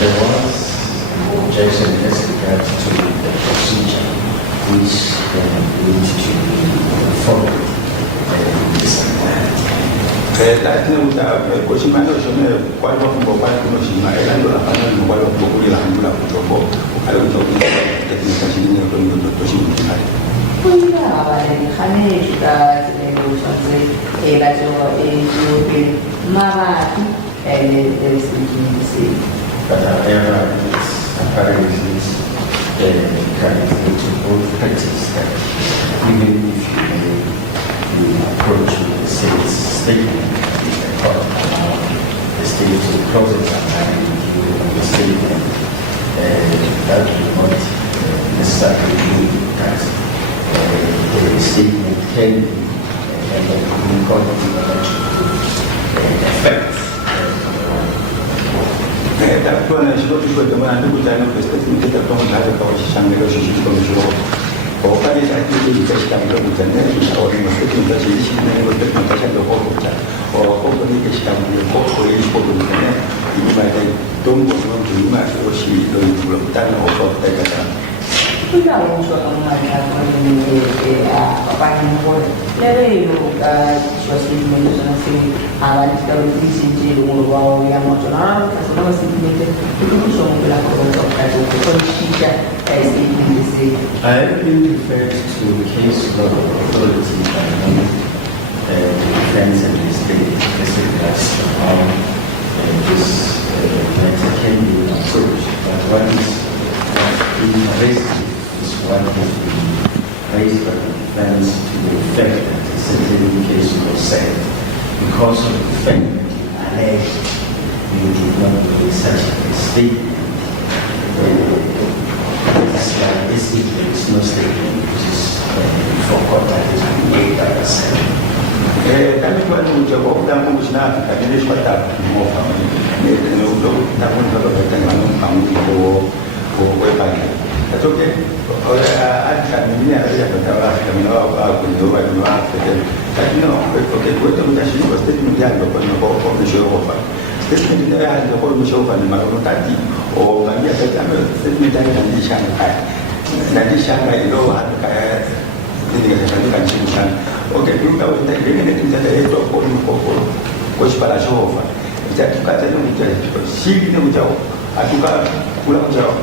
there was objection as regards to the procedure which needs to be followed in this environment. But however, it's apparently currently to both parties that even if you approach with the state's statement, the court allow the state to process and review the statement, that will not necessarily mean that the statement can be and the court will affect. Takutwana chikoti chotamana ndikutana kwestatement tatonga kawashishangiro chichikomishoro okale takiti chikashitangiro kutana kushauri statement chichinero statement chakokota okoponi kishitangiro koko yishoko kutana imata tombo noma oshi do kutana okota Tidak muncul mengenai apa yang boleh. Jadi suatu menunjukkan si awal kita berisi umur yang macam semua sentimen itu bisa melakukan untuk kondisi sentimen. I have been referred to case law authority by defense and the state as how this matter can be approached. But what is interesting is what has been raised by the defense to the effect that the certain case was said because of the fact that you alleged you did not make such a statement. There is no statement which is for court that has been made by the Senate. Kami tuan ucap orang pun senang, kami ni sepatah mau kami ni dulu tahun kalau kita mahu kami ko pagi. Tapi okey, orang ada ni ada yang berkata kami nak kunjung bagi nak kita. Tapi no, okey, kita tu mesti sih pasti mungkin ada ko mesti apa. Statement dia ada ko mesti apa ni malu tadi. Oh, kami ada statement dari nanti Shanghai. Nanti Shanghai itu ada ini kata kan Shanghai. Okey, kita kita ini kita itu ko separa Jehova. Jadi kita tu kita sih ni jauh. Atuka pulang jauh.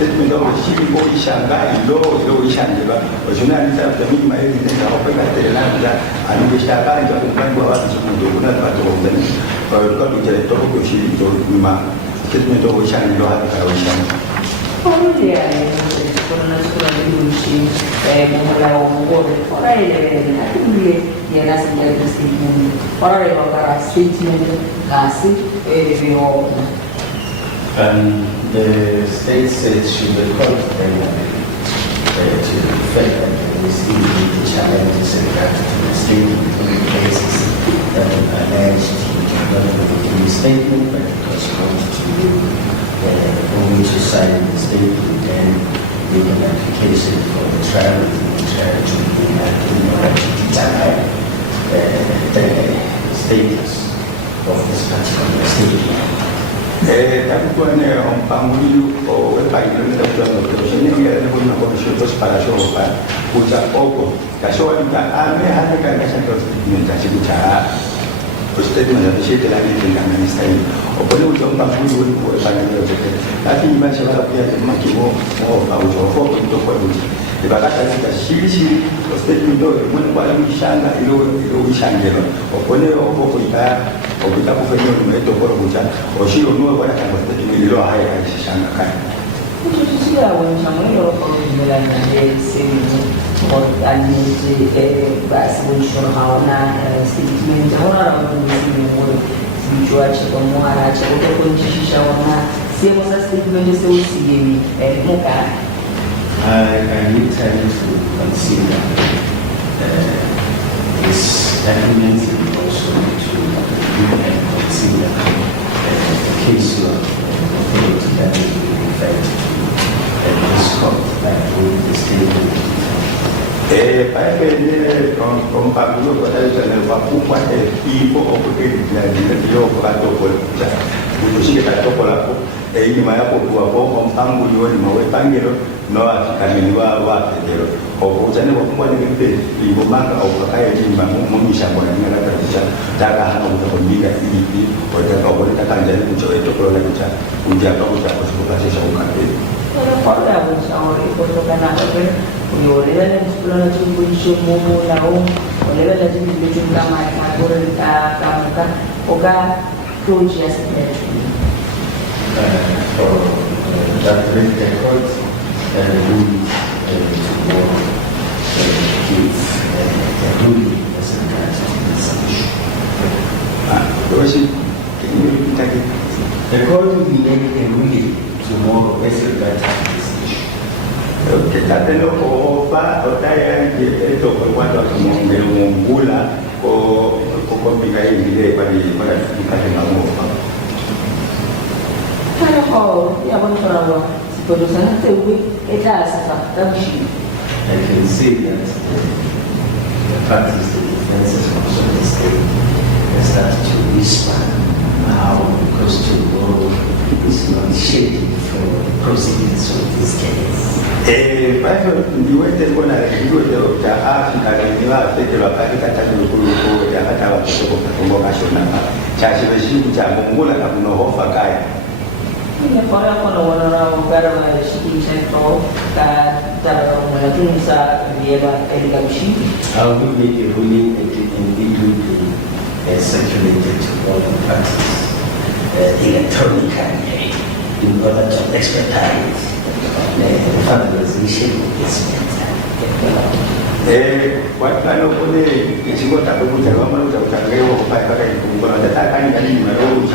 Statement itu sih ko Shanghai lo Shanghai. Ojuna ni tak ada minima ini dah apa kata lah dah. Anu Shanghai itu bukan bawa semua dulu nak baca dan kalau kita itu ko sih itu minima. Statement itu Shanghai lo ada kalau Shanghai. Come dia con una scuola di luci ora era segnale di statement ora arriva a statement casi the state says should the court to the effect that there is immediate challenges in regard to the statement in the cases that are alleged not only in the statement but because wanted to only to sign the statement and make an application for the trial to be in order to determine the status of this particular statement. Tapi tuan orang panggil baik dalam dalam ini dia pun nak bersyukur para syurga ucap apa kasih kita ame ada kan kasih terus minta bicara statement yang saya telah dengan minister apa ni ucap panggil buat panggil dia tapi macam apa dia macam mau tahu untuk buat dibakar kita sisi statement itu mana bisa nak ilo bisa dia apa ni kita kita kufanya tumeito kwa kucha oshio nuo kwa kama statement haya shanga kai kuchusia wanachamwelo kwa jumla ya sisi kwa aliji basi mwisho haona statement haona mwenye mmoja sijuache kwa mwana acha kwa kunchisha wana sema sasa statement sio usigeni muka I need time to consider this argument and also to and consider the case law authority that will be referred to this court by doing the statement. Pakai ni kalau pablo pada jalan papu pada ibu okey jadi dia kalau boleh itu sih kita pola ini mana pun buat apa panggung juga mau panggil no kami dua waktu dia oh jadi waktu mana kita ibu mak atau kakak ini bangun memisah boleh ni ada kerja jaga anak untuk mendidik ini boleh kalau boleh katakan jadi muncul itu kalau lagi ujar kalau ujar sesuatu kasih sesuatu That great record and rules tomorrow give a ruling as regards to this issue. Can you repeat again? The court will be made a ruling tomorrow as regards to this issue. Okay, that's enough for Otaya and the one of Mungula or Kopika in the day by the I can see that the parties, the defenses also the state has started to whisper how because tomorrow is not scheduled for proceedings of this case. You went to one of the Africa and you are taking a Africa to the Atawa Chashi regime, Jamula, no offer guy. I will make a ruling and it will be circulated to all the parties electronically in order to expedite the finalization of this matter. What kind of money is what I would have to go by the time I need my own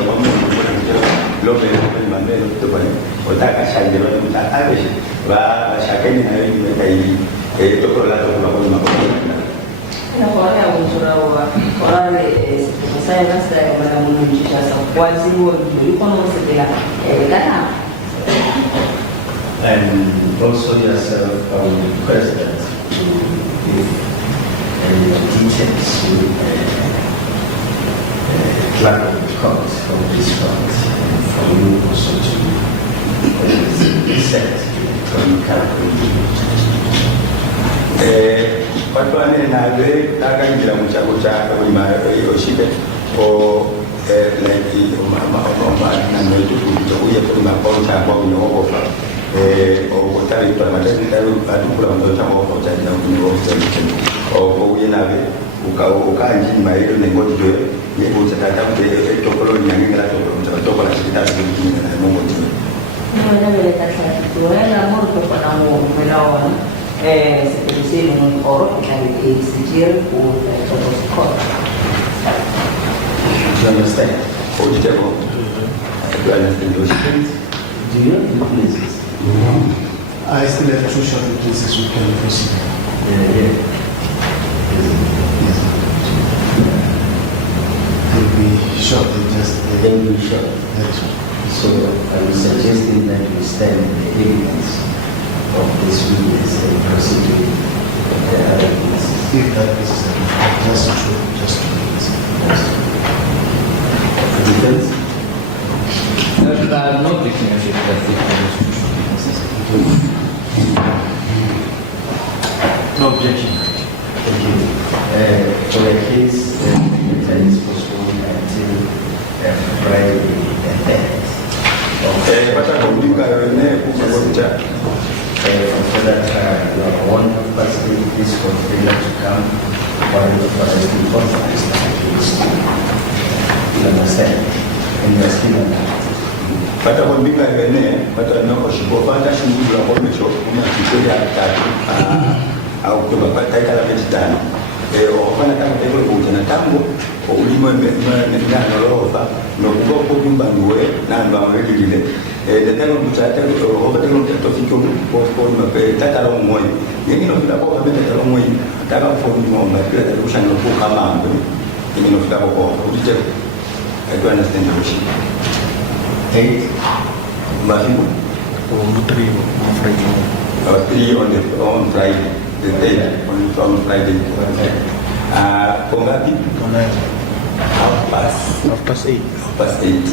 local Mandela to buy or Taka Shai development Irish, Shakani, a Tokola. And also yourself, President, to give details to clerk of the court from this front, and for you also to set electronic But one in a very Taganila Muchacha, Yoshike, or like the Mama and we put my phone tap on the offer. Or what I put my technical put on the top of or we have Uka in my own and go to it. We put a time to Tokolo and Tokola, she does it in a moment. You understand? Do you understand those things? Do you have the places? I still have 2 short places we can proceed. They'll be short, They'll be short. That's right. So I'm suggesting that we stand the evidence of this witness and proceed with the other witnesses. If that is just true, just true. Defense? No objection. No objection. Thank you. For the case, the matter is postponed until Friday the 10th. But I don't think I will never For further trial, you are one person this for failure to come, one person to conference against you. You understand? And you are still on that. But I won't be like a name, but I know she will find that she will hold me short. I'll give a particular bit done. Or when I come to every boat in a tambo, or women, no go putting Banway, none of already delay. The time of which I tell you over the room to was for my pay, that along way. You know, the whole minute along way, that I'm for you on my plate, the ocean of book amount. You know, that I do understand the ocean. 8, Matthew. 3 on Friday. 3 on Friday. The day on Friday. Pongati? 8:30. 8:30.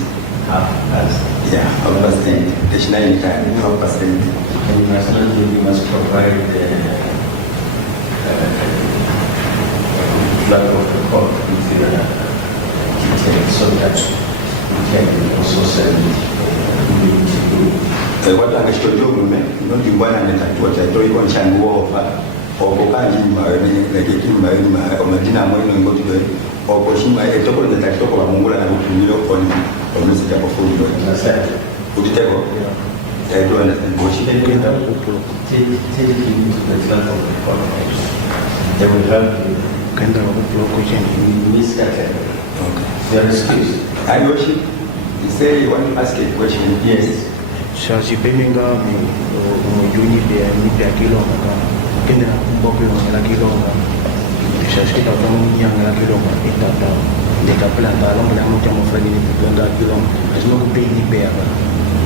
Yeah, 8:30. There's 9 time. 8:30. And you must provide the flag of the court with the details so that we can also send to you. What I should do, not in one and what I told you on Shango or Bokanji, like a king, or Medina, or Koshima, a double that I talk about Mula and New York or Mr. Food. Would you tell? I don't understand. What she can do take it into the level of the politics. They will help you. Can the question Miscategory. Okay. Your excuse. I know she. You say you want to ask a question. Yes. Shashi Beminga, Juni, Nipia Kilonga, Kenda, Bobby, Kilonga, Shashi, Young Kilonga, Itata, the Capelanta, Long Friday, Kilonga, has no baby bear.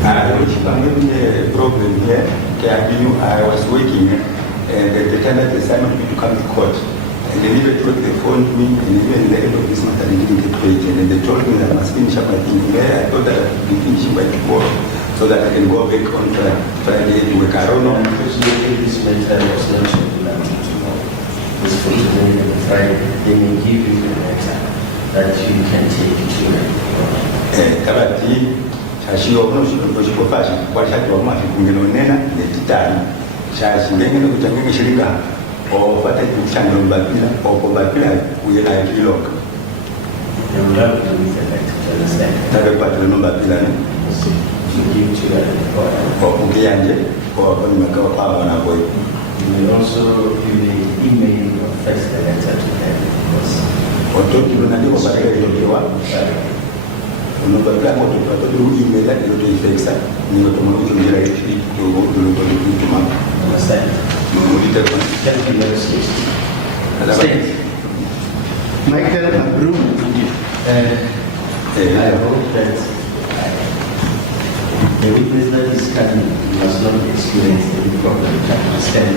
I the problem here. I was working and the time that the assignment to come to court. And they needed to they phoned me and even the end of this month I didn't get paid. And then they told me that I must finish up my thing there. I thought that I would be finishing by tomorrow so that I can go back on Friday to work. I don't know. Unfortunately, this matter was not tomorrow. It's for today and Friday. They may give you a letter that you can take to Shashi no shiko fashi kwa shaki wa mafi kungeno nena ne titani shashi ngene kutangenga shirika o fata kuchanga mbapila o mbapila kuyela kiloka they will help you with the letter to understand. Tabe kwa tule mbapila ne You give to your o kuyanje o kwa makao kwa wana boy. You may also email or fax the letter to them because Otoki lunandiko baraka itokewa unapata moto kwa sababu email yake ndio ifexa ni watu mmoja ndio hivi ndio mama understand. Thank you very much. State. Michael Abrum. I hope that the witness that is coming must not experience any problem that must stand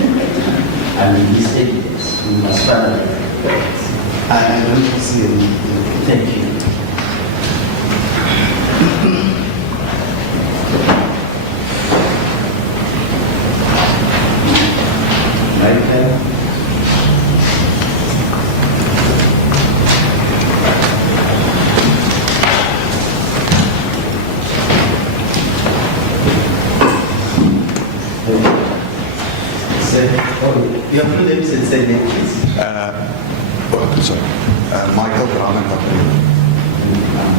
and in this evidence we must follow it. I don't see any. Thank you. Michael. You have to live and say name, please. Sorry. Michael Raman.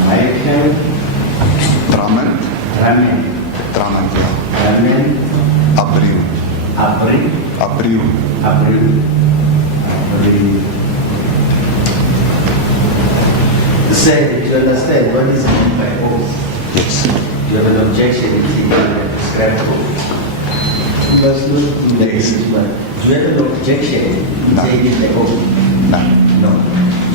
Michael Raman. Ramen. Raman, yeah. Ramen. Abril. April. Abril. April. April. Say, do you understand what is meant by oath? Yes. Do you have an objection in described oath? That's not Yes. Do you have an objection in No. taking the oath? No. No.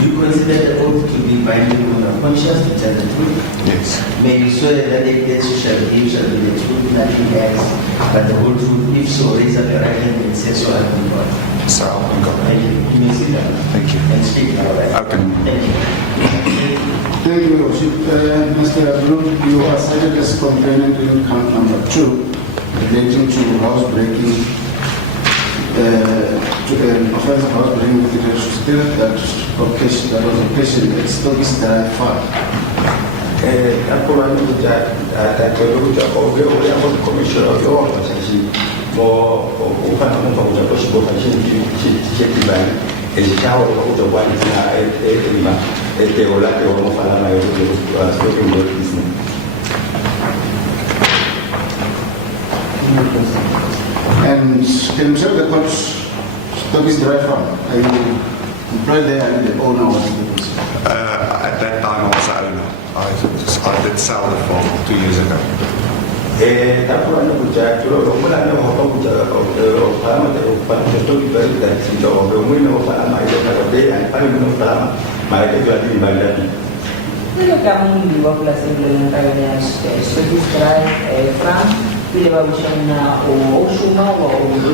Do you consider the oath to be binding on your conscience to tell the truth? Yes. May you swear that the case you shall give shall be the truth, nothing else, but the whole truth. If so, raise up your right hand and say so help me God. So I'll go. Thank you. You may sit down. Thank you. And speak now, right? Okay. Thank you. Thank you, Worship. Mr. Abdul, you are cited as complainant in count number 2 relating to housebreaking, to an offense of housebreaking with the still that was occasioned at Stokes Drive Farm. Hapo wanakuja atakuja kwa ule ambao commissioner wao watashi mo ufana mambo kuja kwa shibo kwa chini bali elishao kuja kwa na elima eteola kwa mfano na yote kwa stoking board business. And can you tell the court Stokes Drive Farm? Are you employed there and the owner was the person? At that time, I was the owner. I did sell the farm 2 years ago. Hapo wanakuja kwa na hapo kuja kwa kama stoking board that ndio kwa mwino kwa maana kwa bei pale mwino kwa maana kwa dini mbali. Ile kama ni wa kula sembele na ya Stokes Drive Farm ile babishana oshuma wa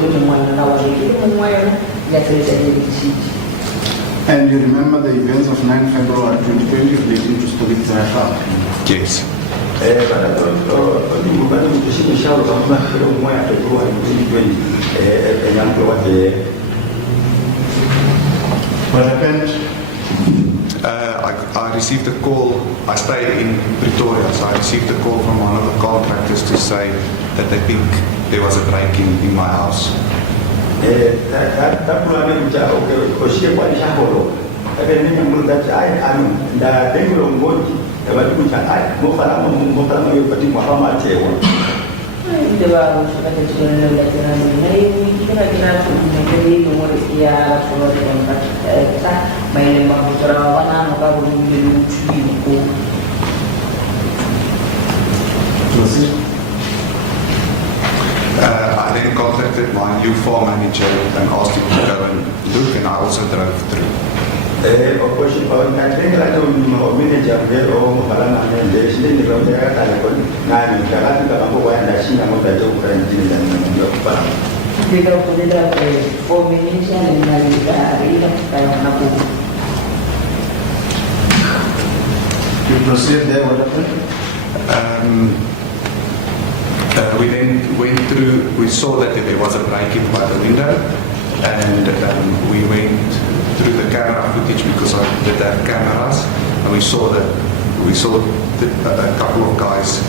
ule mwana na wa ile mwana ya tele kishiji. And you remember the events of 9 February 2020 relating to Stokes Drive Farm? Yes. Para ni mbali mtushimisha kama kile mmoja atakuwa ni yangu wake. What happened? I received a call. I stayed in Pretoria, so I received a call from one of the contractors to say that they think there was a break-in in my house. I then contacted my new farm manager and asked him to go and look, and I also drove through. You proceed there, what happened? We then went through, we saw that there was a break-in by the window, and we went through the camera footage because I did have cameras, and we saw a couple of guys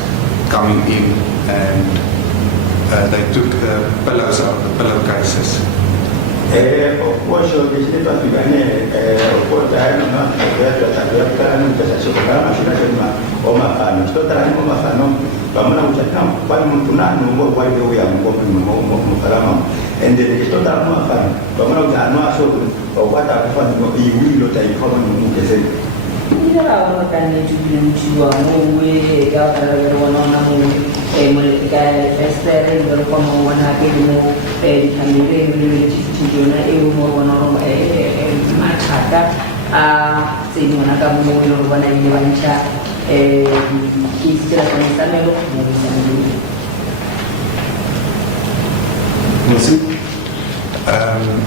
coming in, and they took the pillows out, the pillowcases.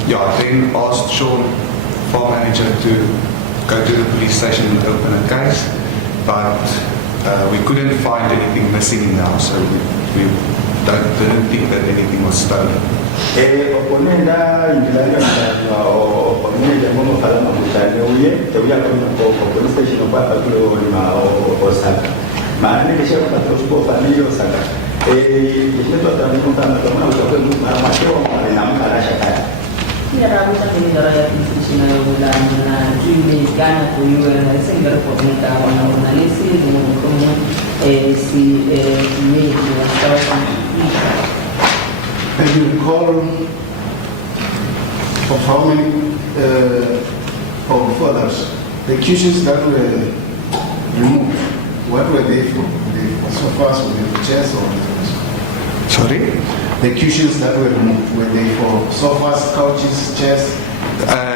Yeah, I then asked Sean, farm manager, to go to the police station and open a case, but we couldn't find anything missing in the house, so we didn't think that anything was stolen. And you recall of how many of others, the cushions that were removed, what were they for? The sofas or the chairs or the Sorry? The cushions that were removed, were they for sofas, couches, chairs?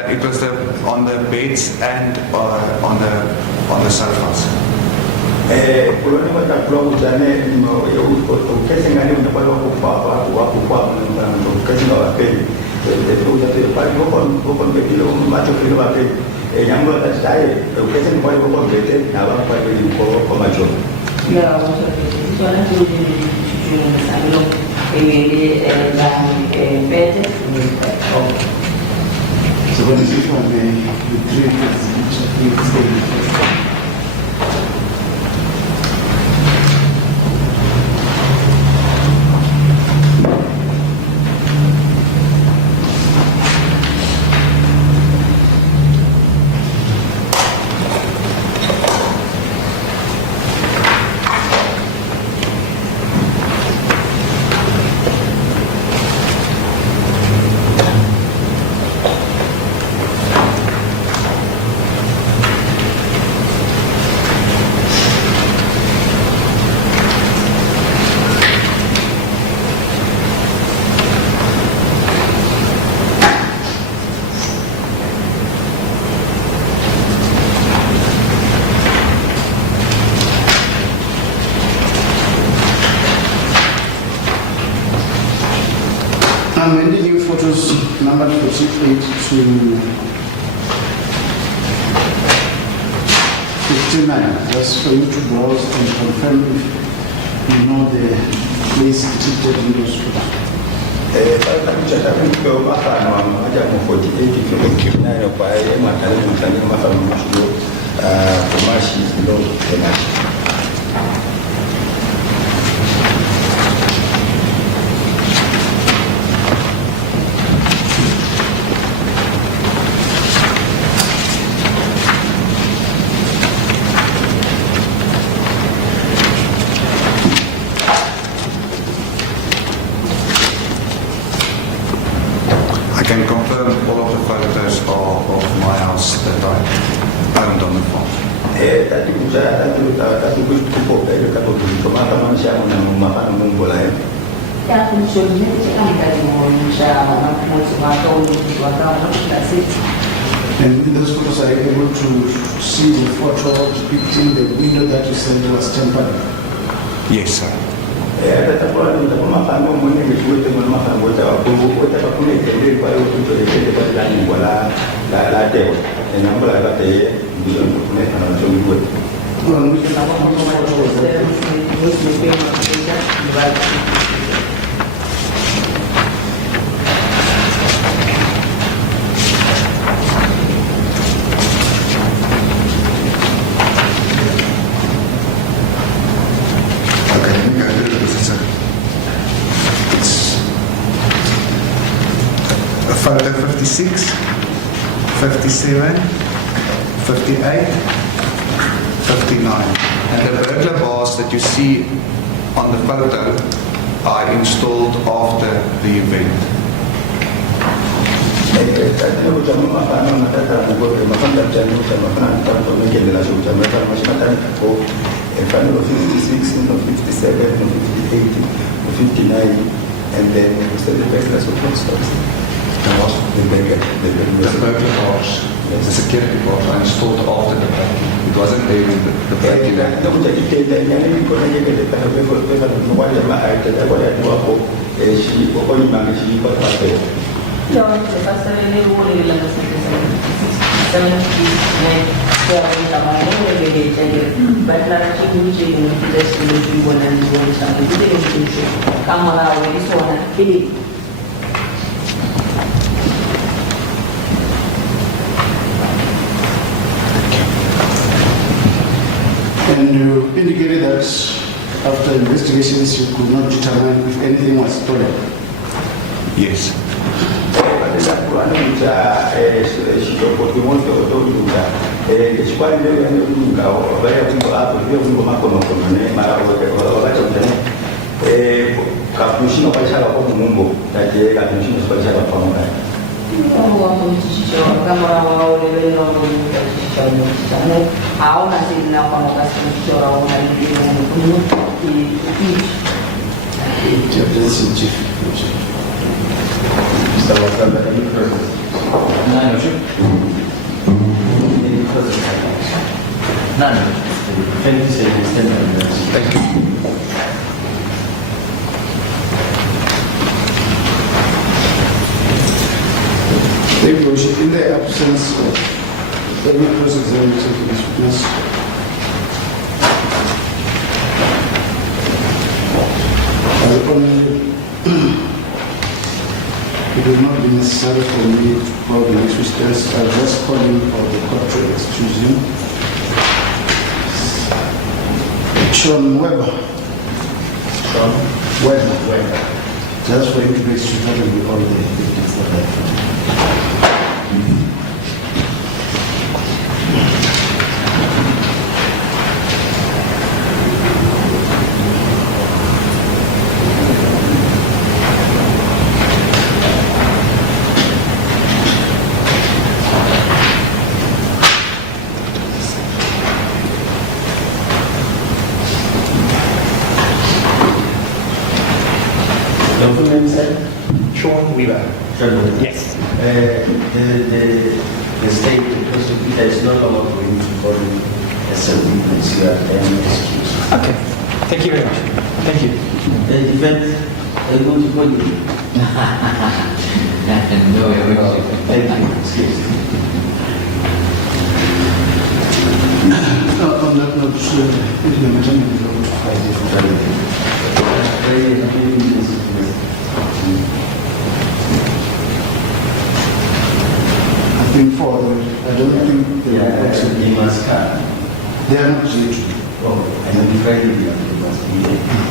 It was on the beds and on the sofas. So what is it one, the three I'm ending you photos number 48 to 59, just for you to browse and confirm if you know the place depicted in those photos. can confirm all of the photos of my house that I owned on the farm. And in those photos, are you able to see the photo depicting the window that you said was tempered? Yes, sir. Photo 56, 57, 58, 59. And the burglar bars that you see on the photo are installed after the event. And then the The burglar bars, the security bars are installed after the break-in. It wasn't there in the break-in. And you indicated that after investigations you could not determine if anything was stolen. Yes. Thank you. In the absence of any cross-examination of this witness, it will not be necessary for me to call the next witness. I'll just call him for the court to excuse him. Sean Weber. Weber. Just for him to be excused with all the victims that I found. Sean Weaver. Yes. The state, the prosecutor is no longer going to call you as a witness. You are then excused. Okay. Thank you very much. Thank you. The defense, they going to call you. No, Thank you. Excuse me. On that note, the majority is going to fight I think for them, I don't think they must come. They are not yet. Oh, and on Friday, they must be there.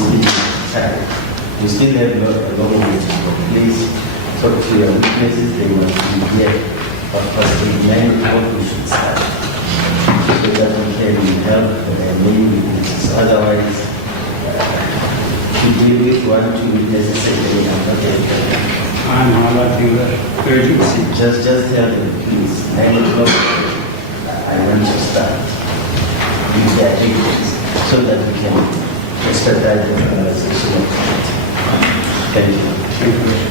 wasting time. We still have a long way to go. Please talk to your witnesses, they must be here. But first, 9 o'clock we should start. So that we can help main witnesses. Otherwise, if we want to witness a second, I'm not going to urgency. Just tell them, please, 9 o'clock, I want to start with the activities so that we can expedite the organization of the Thank you.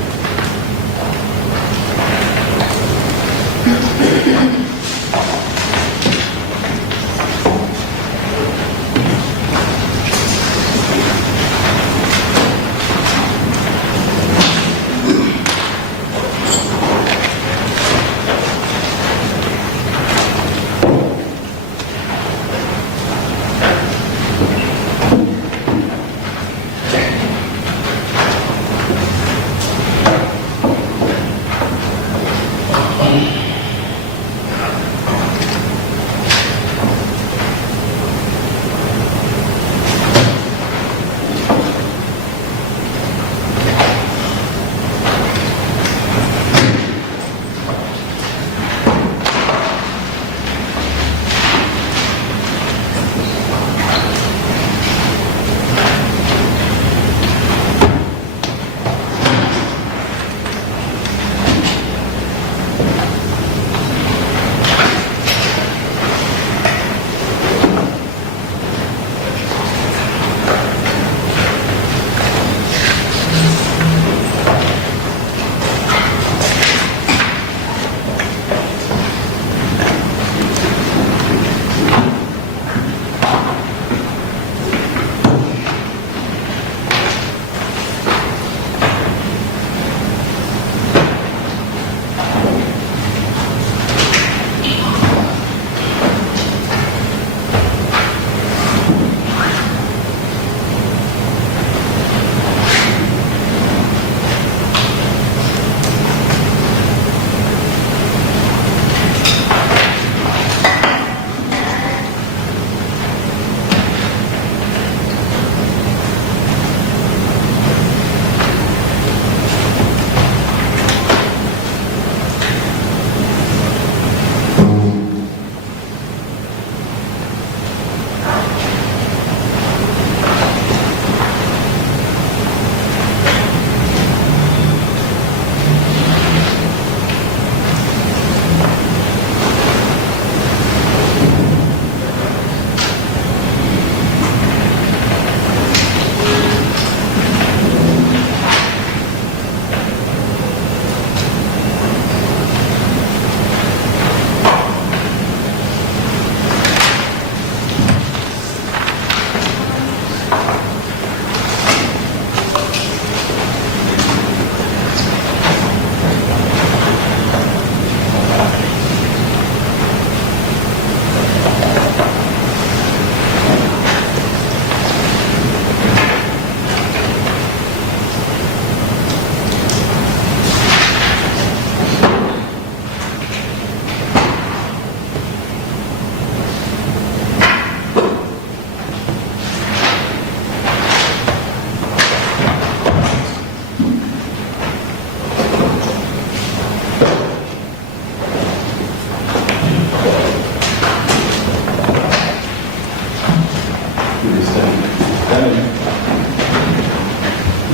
Thank you.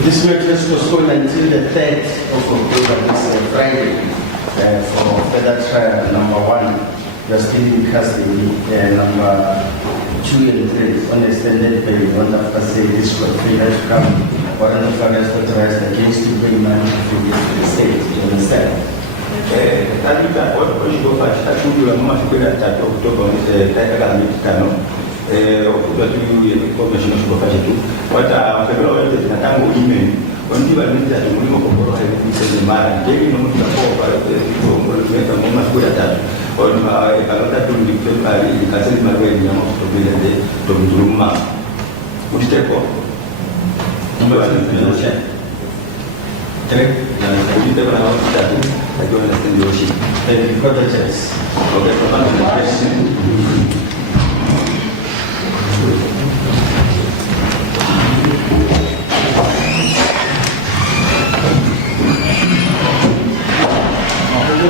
This witness was postponed until the 3rd of October, this Friday, for further trial. Number 1, we are still in custody. Number 2 and 3 on extended bail. One after say this court failure to come. Warrant of arrest authorized against you bring money to the state. Do you understand?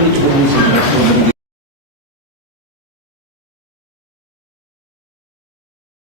need to organize